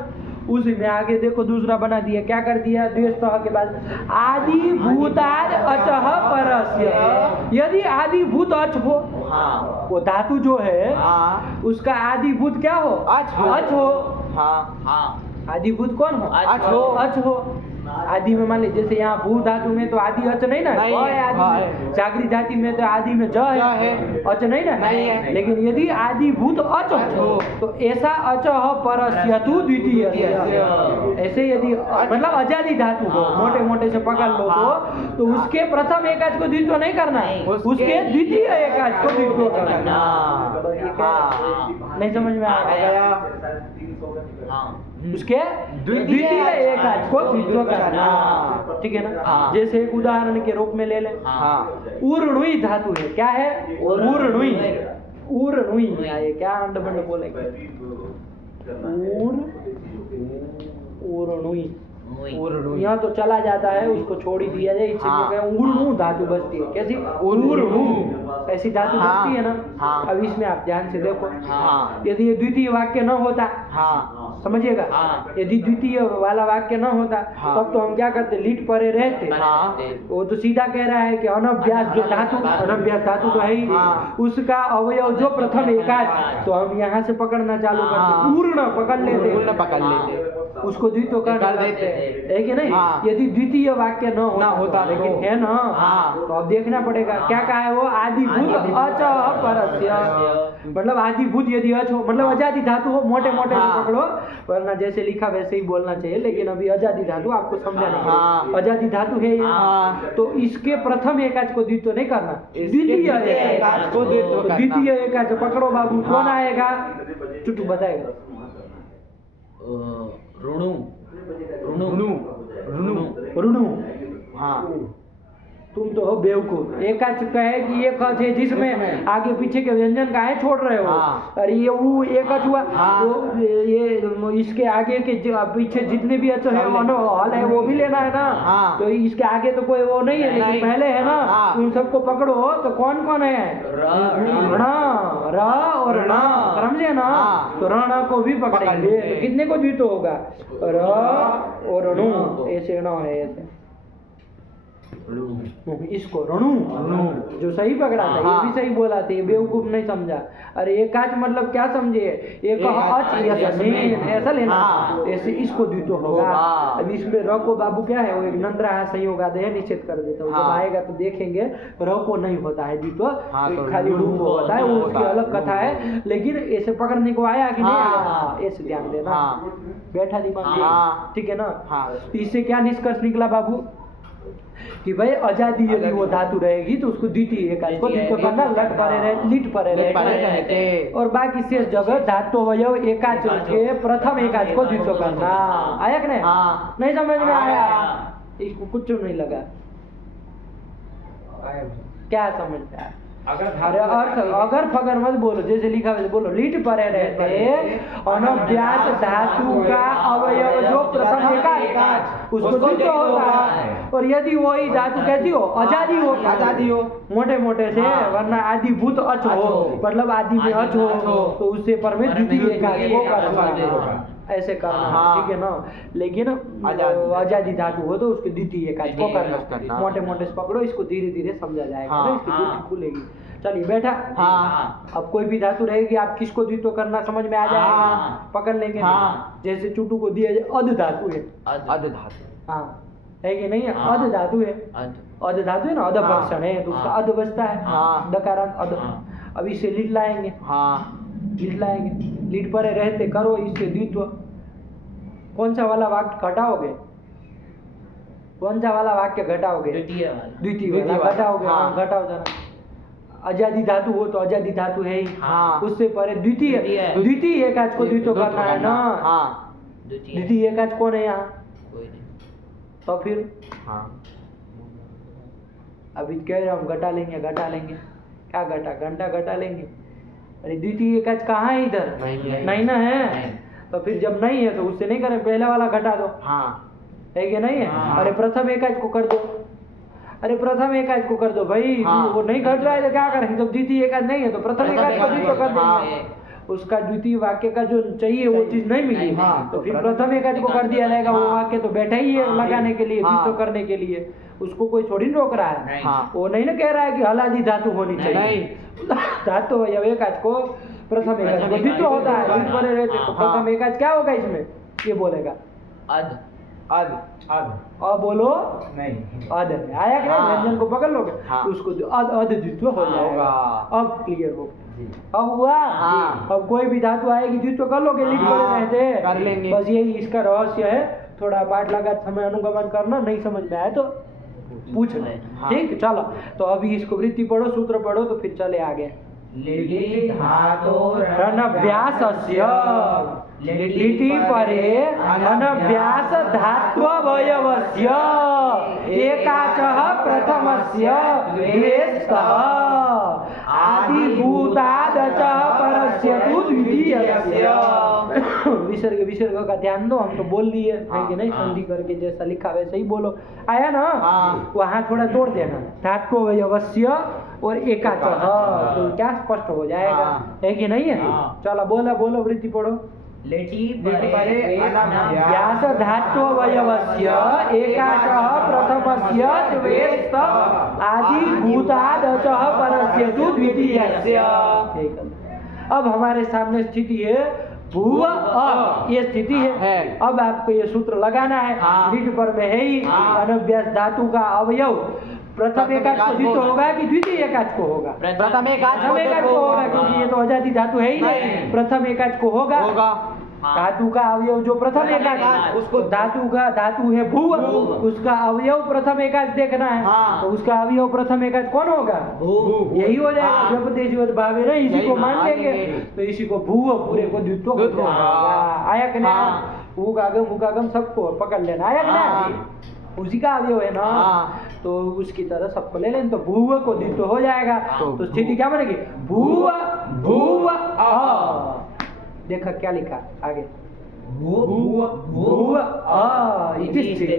उसी में आगे देखो दूसरा बना दिया, क्या कर दिया, द्वेष्टः के बाद आदि भूताद अचः परस्य। यदि आदि भूत अच हो, हाँ। वो धातु जो है हाँ। उसका आदि भूत क्या हो? अच हो। अच हो। हाँ। हाँ। आदि भूत कौन हो? अच हो। अच हो। आदि में मान लीजिए जैसे यहाँ भू धातु में तो आदि अच नहीं ना, नहीं क है। है आदि हाँ में। है। जागृत जाति में तो आदि में ज है, अच नहीं ना। नहीं है। लेकिन यदि आदि भूत अच हो तो ऐसा अच परस्यतु द्वितीय। ऐसे यदि मतलब अजादि धातु हो, मोटे मोटे से पकड़ लो तो उसके प्रथम एकाच को द्वित्व नहीं करना, उसके द्वितीय एकाच को द्वित्व करना। नहीं समझ में आ गया? हाँ। उसके द्वितीय एकाच को द्वित्व करना। ठीक है ना? हाँ। जैसे एक उदाहरण के रूप में ले ले, हाँ। ऊर्णुई धातु है। क्या है? ऊर्णुई। ऊर्णुई ये क्या अंडबंड बोलेंगे? ऊर्णुई। यहाँ तो चला जाता है, उसको छोड़ ही दिया जाए। इससे हाँ। क्या कहें? ऊर्णु धातु बचती है। कैसी? ऊर्णु ऐसी धातु हाँ। बचती है ना। हाँ। अब इसमें आप ध्यान से देखो, हाँ। यदि ये द्वितीय वाक्य न होता, हाँ। समझिएगा, हाँ। यदि द्वितीय वाला वाक्य न होता हाँ। तब तो हम क्या करते? लीट परे रहते। हाँ। वो तो सीधा कह रहा है कि अनभ्यास जो धातु, अनभ्यास धातु तो है ही, हाँ। उसका अवयव जो प्रथम एकाच, तो हम यहाँ से पकड़ना चालू करते, हाँ। पूर्ण पकड़ लेते, पूर्ण पकड़ लेते, उसको द्वित्व कर देते है कि नहीं? हाँ। यदि द्वितीय वाक्य न होता तो, लेकिन तो। है ना। हाँ। तो अब देखना पड़ेगा क्या कहा है वो? आदिभूत अच परस्य। मतलब आदिभूत यदि अच हो, मतलब अजादि धातु हो, मोटे मोटे से हाँ। पकड़ो, वरना जैसे लिखा वैसे ही बोलना चाहिए। लेकिन अभी अजादि धातु आपको समझाने के हाँ। लिए, अजादि धातु है ये। हाँ। तो इसके प्रथम एकाच को द्वित्व नहीं करना, द्वितीय एकाच को द्वित्व करना। द्वितीय एकाच पकड़ो बाबू। हाँ। कौन आएगा? चुटू बताएगा। ऋणु। ऋणु। ऋणु। ऋणु। हाँ। तुम तो हो बेवकूफ। एकाच कहे कि एक अच है जिसमें आगे पीछे के व्यंजन काहे छोड़ रहे हो? हाँ। अरे ये वो एकच हुआ। हाँ। वो ये इसके आगे के पीछे जितने भी अच है हल है वो भी लेना है ना। हाँ। तो इसके आगे तो कोई वो नहीं है, लेकिन नहीं। पहले है ना। हाँ। उन सबको पकड़ो तो कौन कौन है? रण, र और ण, समझे ना? हाँ। तो रण को भी पकड़ेंगे पकड़ेंगे। तो कितने को द्वित्व होगा? र और णु, ऐसे ण है ऐसे। इसको ऋणु जो सही पकड़ा था, ये भी सही बोला था, ये बेवकूफ नहीं समझा। अरे एकाच मतलब क्या समझे? एक अच ऐसा लेना। हाँ। ऐसे इसको द्वित्व होगा। अब इसमें र को बाबू क्या है? वो एक नंद्रा है, संयोगादेय निषेध कर देता हूँ। जब हाँ। आएगा तो देखेंगे र को नहीं होता है द्वित्व, हाँ, तो खाली रू को होता है। वो होता उसकी है। अलग कथा है, लेकिन ऐसे पकड़ने को आया कि नहीं हाँ। आया, ऐसे ध्यान देना। हाँ। बैठा दिमाग में? हाँ। ठीक है ना? हाँ। तो इससे क्या निष्कर्ष निकला बाबू? कि भाई अजादी यदि वो धातु रहेगी तो उसको द्वितीय एकाच को द्वित्व करना, लट परे रहे, लीट परे रहते, और बाकी शेष जगह धातु अवयव एकाच के प्रथम एकाच को द्वित्व करना। आया कि नहीं? हाँ। नहीं समझ में आया? इसको कुछ नहीं लगा। क्या समझ में आया? अरे अर्थ अगर फगर मत बोलो, जैसे लिखा है बोलो, लीट परे रहते अनभ्यास धातु का अवयव जो प्रथम एकाच उसको द्वित्व होता है। और यदि वही धातु कैसी हो? अजादी हो। आजादी हो, मोटे मोटे से, वरना आदिभूत अच हो, मतलब आदि में अच हो तो उससे पर में द्वितीय एकाच को करना, ऐसे करना। हाँ। ठीक है ना? लेकिन आजादी धातु हो तो उसके द्वितीय एकाच को करना। मोटे मोटे से पकड़ो, इसको धीरे धीरे समझा जाएगा। हाँ। ना इसकी बुद्धि खुलेगी। चलिए बैठा। हाँ। अब कोई भी धातु रहेगी, आप किसको द्वित्व करना समझ में आ जाएगा। हाँ। पकड़ लेंगे। हाँ। जैसे चुटू को दिया जाए अध धातु है। अध धातु। हाँ, है कि नहीं है? हाँ। अध धातु है। अध धातु है ना, अध हाँ। भक्षण है तो उसका हाँ। अध बचता है। हाँ। दकारांत अध। हाँ। अब इसे लीट लाएंगे, हाँ। लीट लाएंगे, लीट परे रहते करो इससे द्वित्व। कौन सा वाला वाक्य घटाओगे? कौन सा वाला वाक्य घटाओगे? द्वितीय वाला घटाओगे। हाँ। हाँ, घटाओ जरा। अजादी धातु हो तो अजादी धातु है ही। हाँ। उससे परे द्वितीय एकाच को द्वित्व करना है ना। हाँ। द्वितीय एकाच कौन है यहाँ? तो फिर हाँ। अभी कह रहे हम घटा लेंगे, घटा लेंगे। क्या घटा, घंटा घटा लेंगे। अरे द्वितीय एकाच कहाँ है इधर? नहीं ना है। नहीं। तो फिर जब नहीं है तो उससे नहीं करें, पहला वाला घटा दो, हाँ है कि नहीं है? हाँ। अरे प्रथम एकाच को कर दो, अरे प्रथम एकाच को कर दो भाई। हाँ। वो नहीं घट रहा है तो क्या करें? जब द्वितीय एकाच नहीं है तो प्रथम एकाच को द्वितीय कर हाँ। देंगे। उसका द्वितीय वाक्य का जो चाहिए वो चीज नहीं मिली, हाँ। तो फिर प्रथम एकाच को कर दिया जाएगा। वो हाँ। वाक्य तो बैठा ही है लगाने के लिए, हाँ। द्वितीय करने के लिए, उसको कोई थोड़ी नहीं रोक रहा है। नहीं। हाँ। वो नहीं ना कह रहा है कि हलादी धातु होनी चाहिए। नहीं। धातु या एकाच को प्रथम एकाच को द्वितीय होता है, द्वितीय बने रहते तो हाँ। प्रथम एकाच क्या होगा इसमें? ये बोलेगा अध अद अध अब बोलो नहीं अध आया क्या? हाँ। व्यंजन को पकड़ लोगे हाँ। उसको अध अध द्वित्व हो जाएगा। अब क्लियर हो, अब हुआ। हाँ। अब कोई भी धातु आएगी द्वित्व कर लोगे, लिख हाँ, बड़े रहते हैं। कर लेंगे। बस यही इसका रहस्य है। थोड़ा पाठ लगा समय अनुगमन करना, नहीं समझ में आए तो पूछ ले। हाँ। ठीक, चलो तो अभी इसको वृत्ति पढ़ो, सूत्र पढ़ो, तो फिर चले आगे। लिटि अनभ्यासस्य लिटि परे अनभ्यास धात्ववयवस्य एकाचः प्रथमस्य द्वेस्तः आदिभूतादचः परस्य तु द्वितीयस्य। विसर्ग विसर्ग का ध्यान दो, हम तो बोल दिए है कि नहीं? संधि करके जैसा लिखा वैसे ही बोलो, आया ना? हाँ। वहाँ थोड़ा तोड़ देना, धात्ववयवस्य और एकाचः, तो क्या स्पष्ट हो जाएगा, हाँ। है कि नहीं है? हाँ। चलो बोलो बोलो, वृत्ति पढ़ो। लिटि परे अनभ्यास व्यास धात्ववयवस्य एकाचः प्रथमस्य द्वेस्त आदिभूतादचः परस्य तु द्वितीयस्य। ठीक है। अब हमारे सामने स्थिति है भूव अ, ये स्थिति है। अब आपको ये सूत्र लगाना है। हाँ। लिट पर में है ही हाँ। अनभ्यास धातु का अवयव प्रथम एकाच को द्वितीय होगा कि द्वितीय एकाच को होगा? प्रथम एकाच प्रथम एकाच को होगा, क्योंकि ये तो अजाति धातु है ही नहीं। नहीं। प्रथम एकाच को होगा। होगा। धातु का अवयव जो प्रथम एकाच, उसको धातु का धातु है भूव, उसका अवयव प्रथम एकाच देखना है। हाँ। तो उसका अवयव प्रथम एकाच कौन होगा? यही हो जाएगा। हाँ। जब देशवत भावे ना, इसी यही को मान मान लेंगे लेंगे। तो इसी को भूव पूरे को द्वित्व हो द्वित्व, जाएगा। हाँ। आया कि नहीं? हाँ। उगागम उगागम सबको पकड़ लेना, आया कि हाँ। नहीं? उसी का अवयव है ना। हाँ। तो उसकी तरह सबको ले लें तो भूव को द्वित्व हो जाएगा। तो तो स्थिति क्या बनेगी? भूव भूव अ। देखा क्या लिखा आगे? भूव अ इति स्थिते।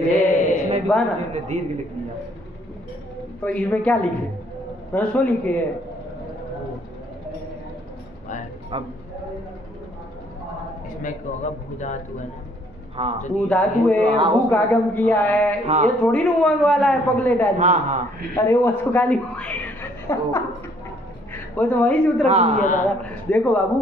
इसमें भी बना दीर्घ लिख दिया। तो इसमें क्या लिखे? रसो लिखे है। अब इसमें क्या होगा? भू धातु है ना। हाँ भू धातु है, हाँ, भू उसमें- गागम किया है। हाँ। ये थोड़ी ना उमंग वाला है पगले डाली। हाँ, हाँ। अरे वो तो खाली तो वो तो वही सूत्र हाँ, किया था। देखो बाबू,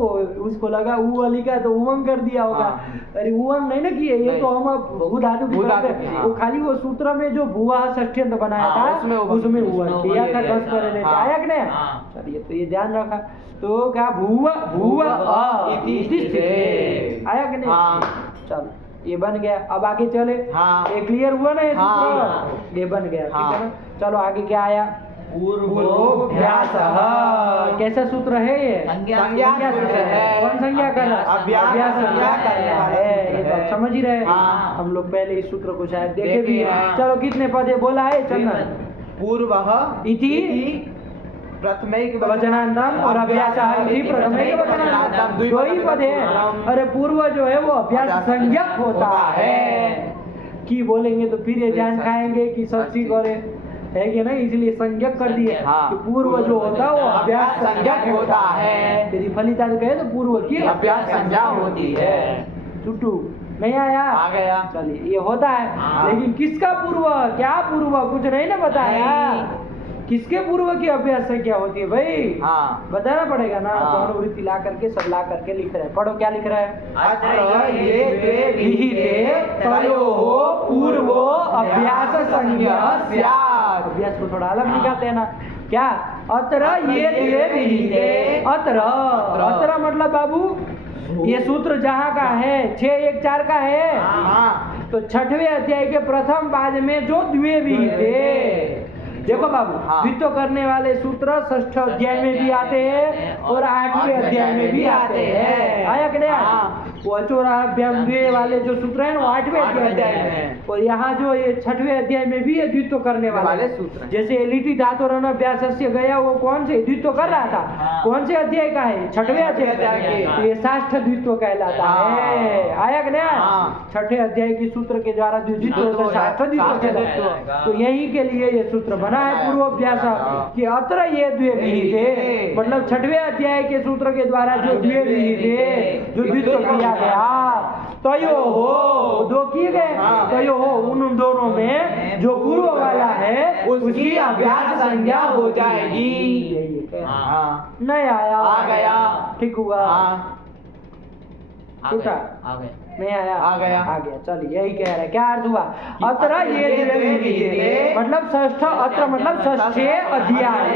उसको लगा ऊ वाली का तो उमंग कर दिया होगा। हाँ। अरे उमंग नहीं ना किए, ये नहीं। तो हम भू धातु की भू तरफ धातु है। की, हाँ। वो खाली वो सूत्र में जो भुआ षष्ठ्यंत बनाया हाँ, था उसमें उसमें उमंग हुआ उसमें किया उमंग था किया 10 था। करने हाँ। आया कि नहीं? हाँ। चलिए, तो ये ध्यान रखा। तो क्या भूव भूव अ इति इति स्थिते। स्थिते। आया कि नहीं? हाँ। चलो ये बन गया। अब आगे चले। हाँ। ये क्लियर हुआ ना ये हाँ। सूत्र? ये बन गया, ठीक है हाँ। ना? चलो आगे क्या आया? पूर्वोऽभ्यास। कैसा सूत्र है ये? संज्ञा संज्ञा सूत्र है। कौन संज्ञा कर रहा है? अभ्यास संज्ञा करने वाला है। सूत्र ये तो आप है। समझ ही रहे। हाँ। हम लोग पहले इस सूत्र को शायद देखे देखे भी हैं। हैं। चलो कितने पद है बोला है चंदन? पूर्वः इति प्रथमैक वचनांतम और अभ्यास इति प्रथमैक वचनांतम, दो ही पद है। अरे पूर्व जो है वो अभ्यास संज्ञक होता है। की बोलेंगे तो फिर ये जान खाएंगे कि षष्ठी करे, है कि नहीं? इसलिए संज्ञक कर दिए हाँ। कि पूर्व जो होता है वो अभ्यास संज्ञक होता है। यदि फलिता कहे तो पूर्व की अभ्यास संज्ञा होती है। टुटू नहीं आया? आ गया। चलिए ये होता है। हाँ। लेकिन किसका पूर्व, क्या पूर्व, कुछ नहीं ना बताया। किसके पूर्व की अभ्यास संज्ञा होती है भाई? हाँ। बताना पड़ेगा ना। हाँ। तो अनुवृत्ति ला करके सब ला करके लिख रहे हैं। पढ़ो क्या लिख रहा है? अत्र ये द्वे विहिते तयोः पूर्वो अभ्यास संज्ञा स्यात्। अभ्यास को थोड़ा अलग निकाल देना। क्या? अत्र ये द्वे विहिते। अत्र मतलब बाबू ये सूत्र जहाँ का है 614 का है। हाँ। तो 6वें अध्याय के प्रथम पाद में जो द्वे विहिते, देखो बाबू, हाँ। द्वित्व करने वाले सूत्र 6ठ अध्याय में भी आते हैं और 8वें अध्याय में भी आते हैं। आया कि नहीं? हाँ। वो अचोराभ्याम द्वे वाले जो सूत्र हैं वो 8वें अध्याय में है, और यहाँ जो ये 6वें अध्याय में भी ये द्वित्व करने वाले सूत्र हैं। जैसे लिटि धातु रन अभ्यासस्य गया, वो कौन से द्वित्व कर रहा था, कौन से अध्याय का है, 6वें अध्याय का है। तो ये साष्ठ द्वित्व कहलाता है। आया कि नहीं? 6ठे अध्याय की सूत्र के द्वारा द्वित्व साष्ठ द्वित्व कहलाता है। तो यही के लिए ये सूत्र बना है पूर्वाभ्यास कि अत्र ये द्वे विहिते, मतलब 6वें अध्याय के सूत्र के द्वारा जो द्वे विहिते जो द्वित्व किया गया, तयो हो दो किए गए, तयो हो उन दोनों में जो पूर्व वाला है उसकी अभ्यास संज्ञा हो जाएगी। नहीं आया? आ गया। ठीक हुआ? छूटा? आ गए। नहीं आया? आ गया। आ गया। चलिए यही कह रहे हैं। क्या अर्थ हुआ? अत्र ये द्वे विहिते, मतलब षष्ठ, अत्र मतलब षष्ठे अध्याय,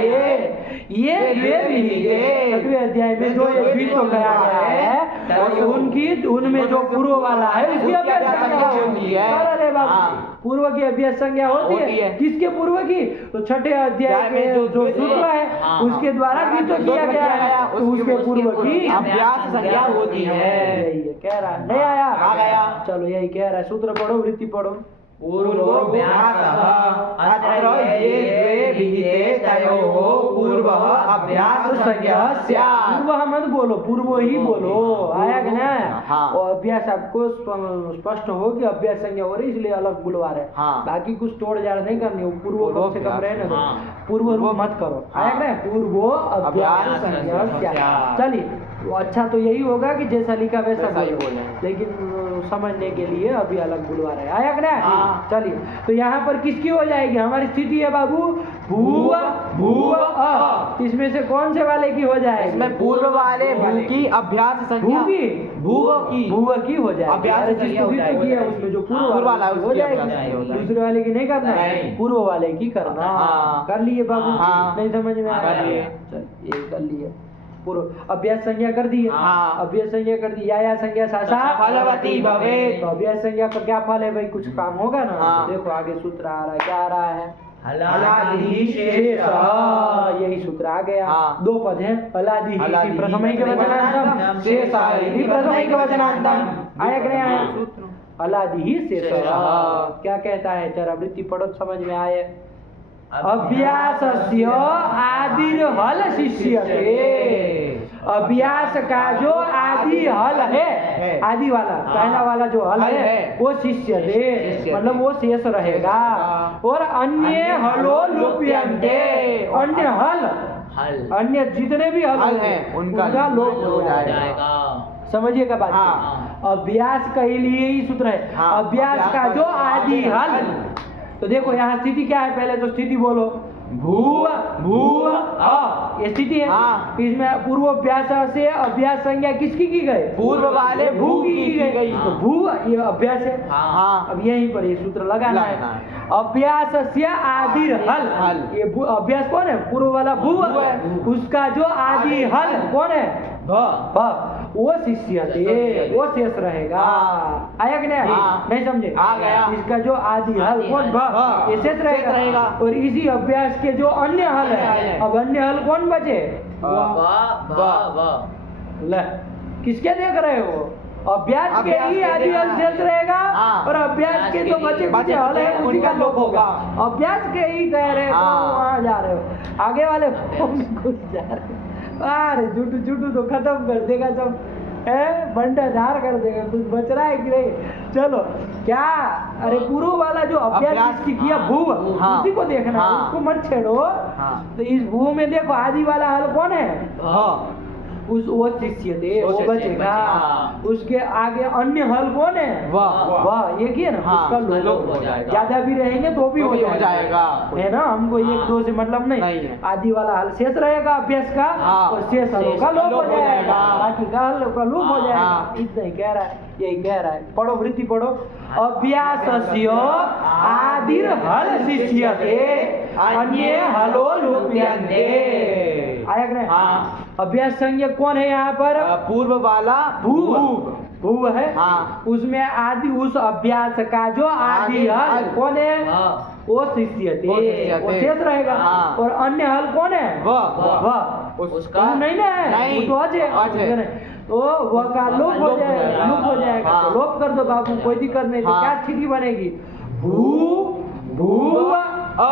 ये द्वे विहिते 6वें अध्याय में जो ये द्वित्व कहा गया है और उनकी उनमें जो पूर्व वाला है उसकी अभ्यास संज्ञा होती है। अरे बाबू, पूर्व की अभ्यास संज्ञा होती है। किसके पूर्व की? तो 6ठे अध्याय में जो सूत्र है उसके द्वारा द्वित्व किया गया है, तो उसके पूर्व की अभ्यास संज्ञा होती है। यही है कह रहा है। नहीं आया? आ गया। चलो यही कह रहा है। सूत्र पढ़ो, वृत्ति पढ़ो। पूर्वोऽभ्यासः अत्र ये द्वे विहिते तयोः पूर्वः अभ्यास संज्ञः स्यात्। पूर्व मत बोलो, पूर्व ही बोलो। आया कि ना? हाँ। और अभ्यास आपको स्पष्ट हो कि अभ्यास संज्ञा हो रही, इसलिए अलग बुलवा रहे। हाँ। बाकी कुछ तोड़ जाड़ नहीं करनी, वो पूर्व कम से कम रहने दो। हाँ। पूर्व रूप मत करो। आया कि ना? पूर्वो अभ्यास संज्ञः स्यात्। चलिए, वो अच्छा तो यही होगा कि जैसा लिखा वैसा ही बोलो, बोलें। लेकिन समझने के लिए अभी अलग बुलवा रहे। आया कि ना? चलिए, तो यहाँ पर किसकी हो जाएगी हमारी स्थिति है बाबू? भूव भूव अ। इसमें से कौन से वाले की हो जाएगी? इसमें पूर्व वाले भू की अभ्यास संज्ञा भू की? भूव की हो जाएगी। अभ्यास अरे संज्ञा जिसको हो जाएगी, द्वित्व किया उसमें जो पूर्व पूर्व वाला वाला हो उसकी अभ्यास संज्ञा जाएगी, हो जाएगी। दूसरे वाले की नहीं करना, नहीं। पूर्व वाले की करना। हाँ। कर लिए बाबू? हाँ। नहीं समझ में कर आया? लिए। चल ये कर लिए। पूर्व अभ्यास संज्ञा कर दी है। हाँ। अभ्यास संज्ञा कर दी। या संज्ञा सासा फलवती भवेत्। तो अभ्यास संज्ञा का क्या फल है भाई? कुछ काम होगा ना? हाँ। देखो आगे सूत्र आ रहा है। क्या आ रहा है? हलादिहि शेषः। यही सूत्र आ गया। हाँ। 2 पद है। हलादिहि हलादिहि प्रथमैकवचनान्तम, शेषः इति प्रथमैकवचनान्तम। आया कि नहीं आया? हलादिहि शेषः क्या कहता है? जरा वृत्ति पढ़ो, समझ में आए। अभ्यासस्य आदिर्हल शिष्यते। अभ्यास का जो आदि हल है, आदि वाला पहला वाला जो हल है वो शिष्य दे, मतलब वो शेष रहेगा। और अन्य हलो लुप्यन्ते, अन्य हल अन्य जितने भी हल हैं उनका लोप हो जाएगा। समझिएगा बात? अभ्यास के लिए ही सूत्र है। अभ्यास का जो आदि हल, तो देखो यहाँ स्थिति क्या है? पहले तो स्थिति बोलो। भूव भूव अ, ये स्थिति है। इसमें पूर्वाभ्यास से अभ्यास संज्ञा किसकी की गई? पूर्व वाले भू की गई। तो भू ये अभ्यास है। अब यहीं पर ये सूत्र लगाना है। अभ्यास से आदि हल, ये अभ्यास कौन है? पूर्व वाला भू है। उसका जो आदि हल कौन है? भ। वो शिष्य थे, वो शेष रहेगा। आया कि नहीं? नहीं समझे? आ गया। इसका जो आदि हल कौन? भ, ये शेष रहेगा। और इसी अभ्यास के जो अन्य हल है, अब अन्य हल कौन बचे? ले, किसके देख रहे हो? अभ्यास के ही आदि हल शेष रहेगा और अभ्यास के जो बचे कुचे हल है उसी का लोप होगा। अभ्यास के ही कह रहे हो, वहाँ जा रहे हो। आगे वाले घुस जा रहे हो। अरे जुटू जुटू तो खत्म कर देगा सब, बंटाधार कर देगा। कुछ बच रहा है कि नहीं? चलो क्या? अरे पूर्व वाला जो अभ्यास जिसकी किया भू, उसी को देखना है, उसको मत छेड़ो। तो इस भू में देखो आदि वाला हल कौन है? उस वो शिष्य थे, वो बचेगा। उसके आगे अन्य हल कौन है? वाह, ये किया ना, उसका लोप हो जाएगा। ज्यादा भी रहेंगे तो भी हो जाएगा, है ना? हमको 1-2 से मतलब नहीं। आदि वाला हल शेष रहेगा अभ्यास का, और शेष हलों का लोप हो जाएगा, बाकी का हल का लोप हो जाएगा। इतना ही कह रहा है, यही कह रहा है। पढ़ो, वृत्ति पढ़ो। अभ्यासस्य आदिर हल शिष्यते, अन्य हलो लोप्यन्ते। आया कि नहीं? अभ्यास संज्ञा कौन है यहाँ पर? पूर्व वाला भू है। उसमें आदि, उस अभ्यास का जो आदि हल कौन है? वो शिष्य थे, वो शेष रहेगा। और अन्य हल कौन है? वह। उसका नहीं ना है, नहीं, वो तो अज है, अज है। तो वह का लोप हो जाएगा, लुप हो जाएगा, हाँ। तो लोप कर दो बाबू, कोई दिक्कत नहीं। तो हाँ। क्या स्थिति बनेगी? भू भूव अ।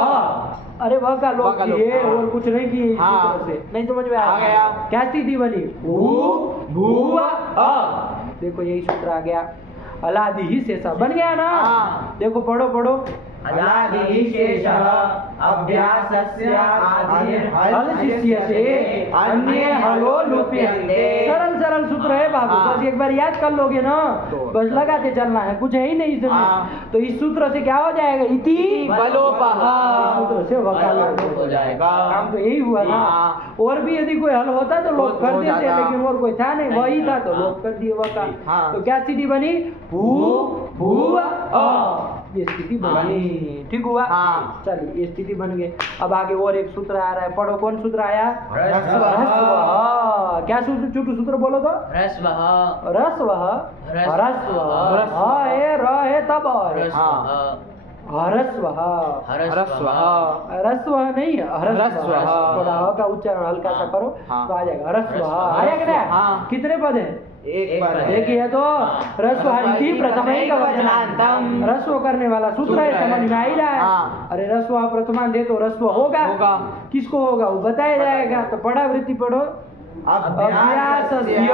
अरे वह का वह लोप का लोप, किए हाँ। और कुछ नहीं किए, इसी हाँ। तरह से नहीं समझ में आ गया। क्या स्थिति बनी? भू भूव अ। देखो यही सूत्र आ गया, अलादि ही शेषा बन गया ना। हाँ। देखो पढ़ो पढ़ो। अलादि शेषः अभ्यासस्य आदि हल शिष्यते अन्ये हलो लुप्यन्ते। सरल सरल सूत्र है बाबू, हाँ। बस एक बार याद कर लोगे ना, बस लगाते चलना है, कुछ है ही नहीं इसमें। हाँ। तो इस सूत्र से क्या हो जाएगा? इति बलोपः। इस सूत्र से वकालोप हो जाएगा। काम तो यही हुआ ना। हाँ। और भी यदि कोई हल होता तो लोप कर हो देते, जाता। लेकिन और कोई था नहीं, वही था तो लोप कर दिए वका। हाँ। तो क्या स्थिति बनी? भू भूव अ। ये स्थिति बनी, ठीक हुआ। हाँ। चलिए ये स्थिति बन गई। अब आगे और एक सूत्र आ रहा है, पढ़ो। कौन सूत्र आया? ह्रस्वः। ह्रस्वः। क्या सूत्र? चुटू सूत्र बोलो तो। ह्रस्वः ह्रस्वः ह्रस्वः ह है र है तब ह्रस्वः ह्रस्वः। ह्रस्वः नहीं ह्रस्वः। ह्रस्वः। थोड़ा ह का उच्चारण हल्का सा करो हाँ। तो आ जाएगा ह्रस्वः। आया कि नहीं? हाँ। कितने पद है? एक बार है। देखिए तो ह्रस्वहारिति प्रथमैकवचनान्तं। ह्रस्व करने वाला सूत्र है, समझ में आ ही रहा है। हाँ। अरे ह्रस्व प्रथमांत है तो ह्रस्व होगा। किसको होगा वो बताया जाएगा। तो पढ़ा वृत्ति पढ़ो। अभ्यासस्य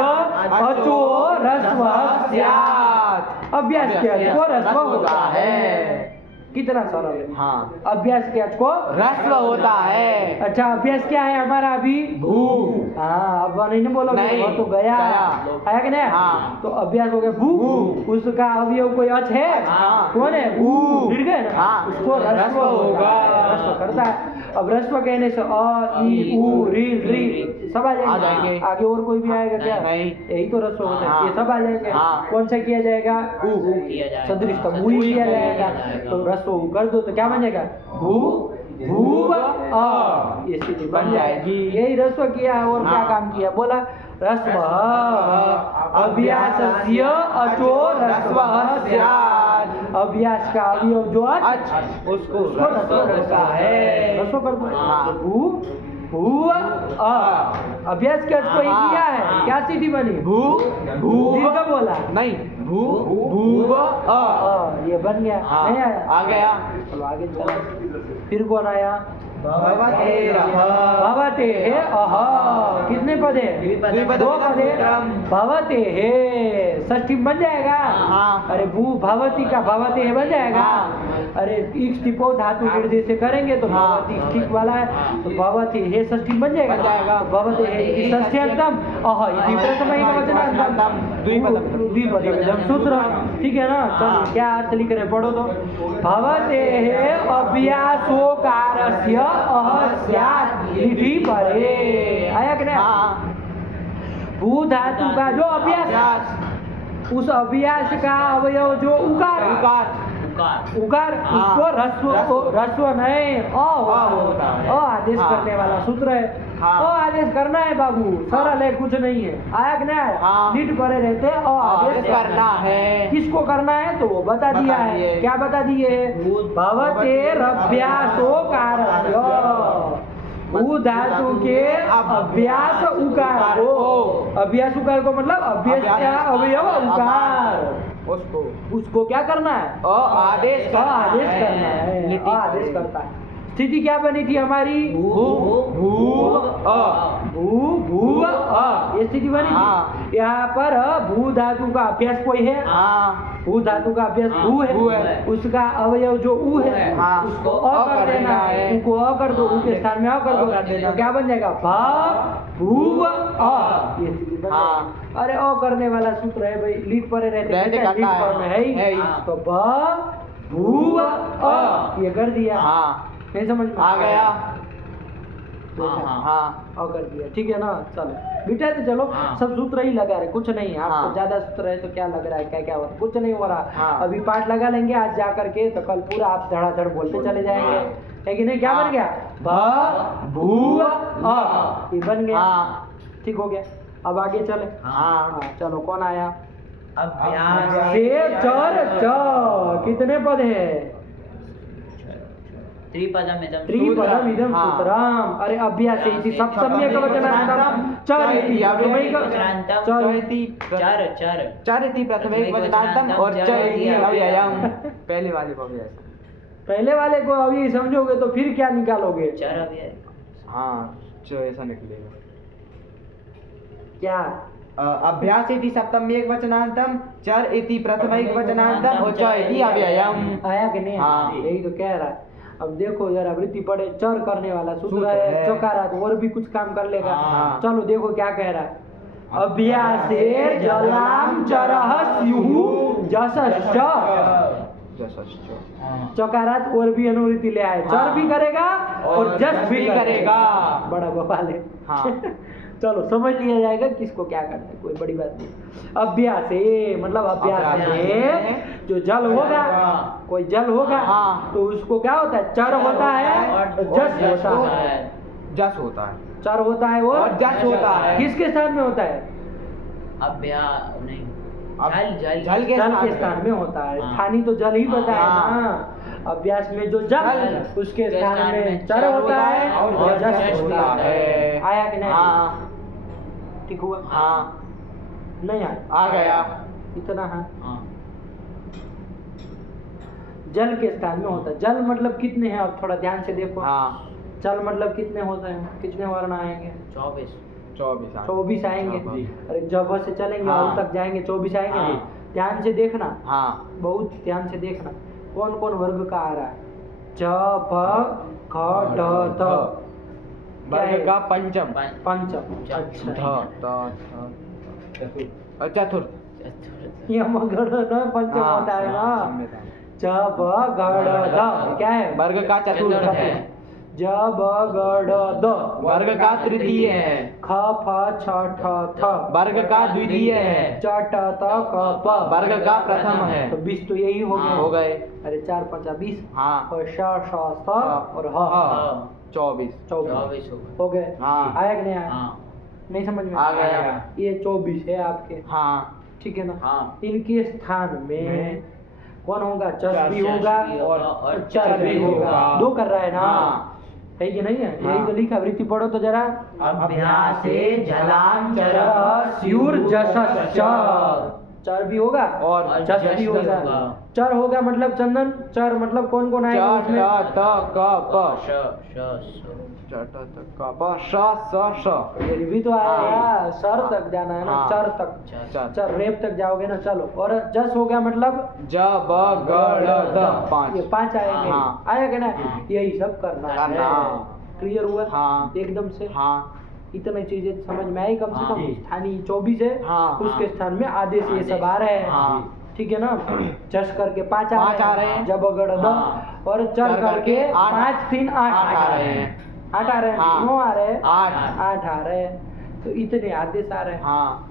अचो ह्रस्वः स्यात्। अभ्यास के अच को ह्रस्व होता है। कितना सरल है। हाँ। अभ्यास के अच को ह्रस्व होता है। अच्छा, अभ्यास क्या है हमारा अभी? भू। हाँ, अब नहीं बोलोगे नहीं, वो तो गया गया। आया कि नहीं? हाँ। तो अभ्यास हो गया भू। भू। उसका अवयव कोई अच है? हाँ। कौन है? ऊ। गिर गए ना। हाँ। उसको ह्रस्व होगा, ह्रस्व करता है। अब ह्रस्व कहने से अ ई उ री री सब आ आ जाएंगे। जाएंगे। आगे और कोई भी आएगा क्या? नहीं। यही तो ह्रस्व होता है। हाँ। ये सब आ जाएंगे। हाँ। कौन सा किया जाएगा? ऊ। किया जाएगा। सदृश तो ऊ ही किया जाएगा। तो ह्रस्व ऊ कर दो तो क्या बन जाएगा? भू भूव अ। ये स्थिति बन जाएगी। यही ह्रस्व किया और क्या हाँ। काम किया? बोला ह्रस्व अभ्यासस्य अचो ह्रस्वः स्यात्। अभ्यास का अवयव जो अच उसको ह्रस्व होता है। ह्रस्व कर दो। हाँ। भू भूव अ। अभ्यास के अच को ही किया है। क्या स्थिति बनी? भू दीर्घ बोला नहीं, भू भूव अ। ये बन गया। हाँ। नहीं आया? आ गया। चलो आगे चलो। फिर कौन आया? भवतेरः। भवते है अह। कितने पद है? द्विपद। दो पद है। भवते है षष्ठी बन जाएगा। हाँ। अरे भू भवती का भवते है बन जाएगा। हाँ। अरे इक्ष टिपो धातु निर्देश से करेंगे तो हाँ। भवती ठीक वाला है तो भवते है षष्ठी बन जाएगा। बन जाएगा। तो भवते है इति षष्ठ्यन्तम अह इति प्रथमैकवचनान्तम द्विपदमिदं सूत्रम्। ठीक है ना? चलो हाँ। क्या अर्थ लिख रहे हैं? पढ़ो तो। भवते है अभ्यासोकारस्य अह स्यात् इति परे। आया कि नहीं? हाँ। भू धातु का जो अभ्यास, उस अभ्यास का अवयव जो उकार उकार। उकार उकार हाँ। उसको ह्रस्व नहीं अ होता है। अ आदेश हाँ। करने वाला सूत्र है। हाँ। अ आदेश करना है बाबू, सरल है, कुछ नहीं है। आया कि नहीं आया? हाँ। लीट परे रहते अ आदेश आदेश करना है। किसको करना है तो वो बता बता दिया है। दिए। क्या बता दिए? भवतेरभ्यासोकारस्य। ऊ धातु के अभ्यास उकार को। अभ्यास उकार को मतलब अभ्यास का अवयव उकार। उसको क्या करना है? आदेश अ आदेश करना है। अ आदेश करता है। स्थिति क्या बनी थी हमारी? भू अ। भू भू अ। ये स्थिति बनी हाँ। थी। यहाँ पर भू धातु का अभ्यास कोई है? हाँ। भू धातु का अभ्यास भू भू है। है। उसका अवयव जो ऊ है हाँ। उसको अ कर देना है। ऊ को अ कर दो, ऊ के स्थान में अ कर दो तो क्या बन जाएगा? भ भू अ। ये स्थिति बन हाँ। जाएगी। अरे अ करने वाला सूत्र है भाई, लीड परे रहते रहते लीड करना है। पर में है ही। है ही। तो भ भू अ ये कर दिया। हाँ। नहीं समझ में आ गया। हाँ। और कर दिया। ठीक है ना? चलो बिठा तो चलो। हाँ। सब सूत्र ही लगा रहे, कुछ नहीं है। आपको हाँ। ज्यादा सूत्र है तो क्या लग रहा है, क्या क्या हो रहा है? कुछ नहीं हो रहा। हाँ। अभी पाठ लगा लेंगे आज जा करके तो कल पूरा आप धड़ाधड़ बोलते चले जाएंगे। है कि नहीं? क्या बन गया? भ भू अ। ये बन गया। हाँ। ठीक हो गया। अब आगे चले। हाँ। चलो कौन आया? अभ्यास से चर च। कितने पद है? त्रिपदम इदम हाँ। सूत्रम। अरे अभ्यास इति सप्तम्यक वचनान्तम चर इति अव्ययम चर इति चर इति प्रथमैक वचनान्तम और च इति अव्ययम। पहले वाले को भी ऐसा। पहले वाले को अभी समझोगे तो फिर क्या निकालोगे? हाँ च ऐसा निकलेगा। क्या? अभ्यास इति सप्तम्यक वचनान्तम चर इति प्रथमैक वचनान्तम और च इति अव्ययम। आया कि नहीं? हाँ। यही तो कह रहा है। अब देखो जरा वृत्ति पढ़े, चर करने वाला सूत्र सूत्र है, है। चकारात और भी कुछ काम कर लेगा। हाँ। चलो देखो क्या कह रहा है। अभ्यासे जलाम चरह स्युः जसश्च। चकारात और भी अनुवृत्ति ले आए, चर भी करेगा और जस भी करेगा। बड़ा बवाल है। हाँ। चलो समझ लिया जाएगा किसको क्या करना है, कोई बड़ी बात नहीं। अभ्यासे मतलब अभ्यास में जो जल होगा, कोई जल होगा हाँ। तो उसको क्या होता है? चर होता है और जस होता है। जस होता है चर होता है और जस होता है। किसके स्थान में होता है? जल के जल के स्थान में होता है। हाँ। स्थानी तो जल ही बताया हाँ। ना। अभ्यास में जो जल जल, उसके स्थान में चर होता है और जस होता है। आया कि नहीं? हाँ ठीक हुआ? हाँ नहीं आया? आ गया। इतना है। जल के स्थान में होता है। जल मतलब कितने हैं? अब थोड़ा ध्यान से देखो। हाँ जल मतलब कितने होते हैं? कितने वर्ण आएंगे? 24 आएंगे। जी। अरे जब से चलेंगे हाँ। अब तक जाएंगे 24 आएंगे। हाँ। ध्यान से देखना, हाँ बहुत ध्यान से देखना कौन कौन वर्ग का आ रहा है। च भ ख ढ ध वर्ग का पंचम पंचम। अच्छा चतुर्थ यम गण न पंचम हाँ, होता है ना। सम्यता। च भ ग ढ ध क्या है? वर्ग का चतुर्थ है। ज ब ग ढ द वर्ग का तृतीय है। ख फ छ ठ थ वर्ग का द्वितीय है। च ट त क प वर्ग का प्रथम है। तो 20 तो यही हो गए। हो गए। अरे 4 5 20 हाँ और श श स और ह हाँ 24 24 हो गए। हाँ। आया कि नहीं आया? नहीं समझ में आ गया। ये 24 है आपके, हाँ ठीक है ना? हाँ। इनके स्थान में कौन होगा? चस चस भी भी होगा और और चर भी होगा। दो कर रहा है ना? हाँ। है कि नहीं है? हाँ। यही तो लिखा। वृत्ति पढ़ो तो जरा। अभ्यासे जलाम चर स्युर जसश्च। चर भी होगा और जस भी जस होगा। होगा। चर होगा मतलब चंदन, चर मतलब कौन कौन आएगा च उसमें? ट त क प श श च ट त क प श स श। ये भी तो आएगा। सर तक जाना है ना, हाँ। चर तक। च चर रेप तक जाओगे ना। चलो और जस हो गया मतलब ज ब ग ड़ द 5 ये 5 आएंगे। हाँ। आया कि ना? यही सब करना है। करना। क्लियर हुआ? हाँ। एकदम से हाँ इतनी चीजें समझ में आई कम से कम। हाँ। स्थानीय 24 है, हाँ। उसके स्थान में आदेश ये सब आ रहे हैं। हाँ। ठीक है ना? जस करके 5 पाँच आ रहे हैं। जब अगड़ द हाँ। और चर करके 8 5 3 8 आ रहे हैं। 8 आ रहे हैं। हाँ। 9 आ रहे हैं। 8 8 आ रहे हैं। तो इतने आदेश आ रहे हैं। हाँ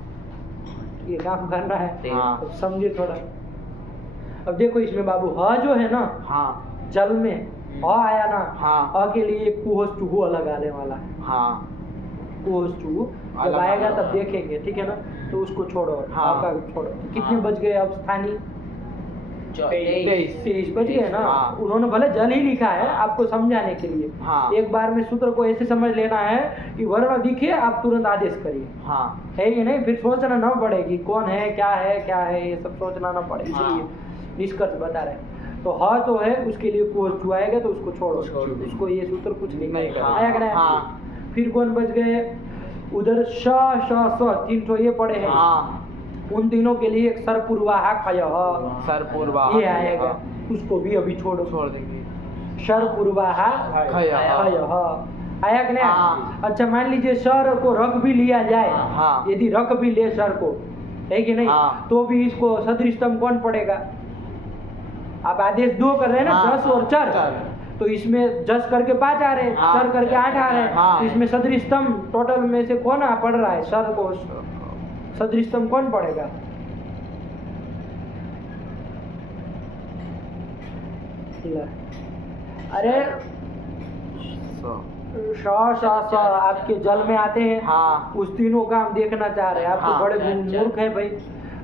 ये काम करना है। हाँ। तो समझिए थोड़ा। अब देखो इसमें बाबू ह जो है ना, हाँ जल में ह आया ना। हाँ। अ के लिए एक कुहस चूहू अलग आने वाला है। हाँ कुहस चूहू अलग जब आएगा आएगा। तब देखेंगे, ठीक है ना? तो उसको छोड़ो। हाँ। अ का छोड़ो। कितने हाँ। बज गए अब स्थानीय? 23 23 बज गए ना। हाँ। उन्होंने भले जल ही लिखा है आपको समझाने के लिए। हाँ। एक बार में सूत्र को ऐसे समझ लेना है कि वर्ण दिखे आप तुरंत आदेश करिए। हाँ है ये नहीं? फिर सोचना ना पड़े कि कौन है क्या है ये सब सोचना ना पड़े। इसलिए निष्कर्ष बता रहे हैं। तो ह तो है, उसके लिए कुहस चूहू आएगा तो उसको छोड़ो। उसको ये सूत्र कुछ नहीं नहीं करेगा। करना। आया कि नहीं? हाँ। फिर कौन बच गए? उधर श श स 3 तो ये पड़े हैं। हाँ उन तीनों के लिए एक सरपूर्वाहा खय सर पूर्वा ये आएगा। उसको भी अभी छोड़ो। छोड़ देंगे। सरपूर्वाहा खय खय आया कि नहीं? हाँ। अच्छा मान लीजिए सर को रख भी लिया जाए। हाँ। यदि रख भी ले सर को, है कि नहीं? हाँ। तो भी इसको सदृष्टम कौन पड़ेगा? आप आदेश 2 कर रहे हैं ना, हाँ। जस और चर। तो इसमें जस करके 5 आ रहे हैं, हाँ। चर करके 8 आ रहे हैं। हाँ। तो इसमें सदृष्टम टोटल में से कौन पड़ रहा है? सर को सदृष्टम कौन पड़ेगा? अरे श आपके जल में आते हैं। हाँ। उस तीनों का हम देखना चाह रहे हैं। आप तो हाँ। बड़े मूर्ख हैं भाई।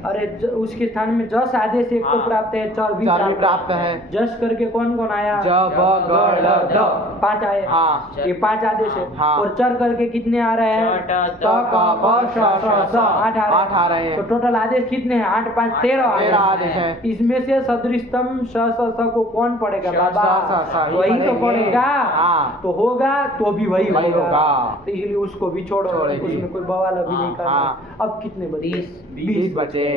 अरे उसके स्थान में जस आदेश एक को हाँ। प्राप्त है, चर भी चर भी प्राप्त है। जस करके कौन कौन आया? ज, ब, ग, ड, ड। 5 आए। हाँ। ये 5 आदेश है। हाँ। और चर करके कितने आ रहे हैं? ट, त, क, प, श, श, स, 8 8 आ रहे हैं। तो टोटल आदेश कितने हैं? 8 5 13 13 आदेश है। इसमें से सदृशतम श, स, स को कौन पढ़ेगा श, बाबा? स, स, स, वही तो पढ़ेंगे। पढ़ेगा। हाँ। तो होगा तो भी वही वही होगा। होगा। तो इसलिए उसको भी छोड़ो, छोड़ेगी। उसमें कोई बवाल अभी नहीं करना। हाँ। अब कितने बचे? 20 बचे।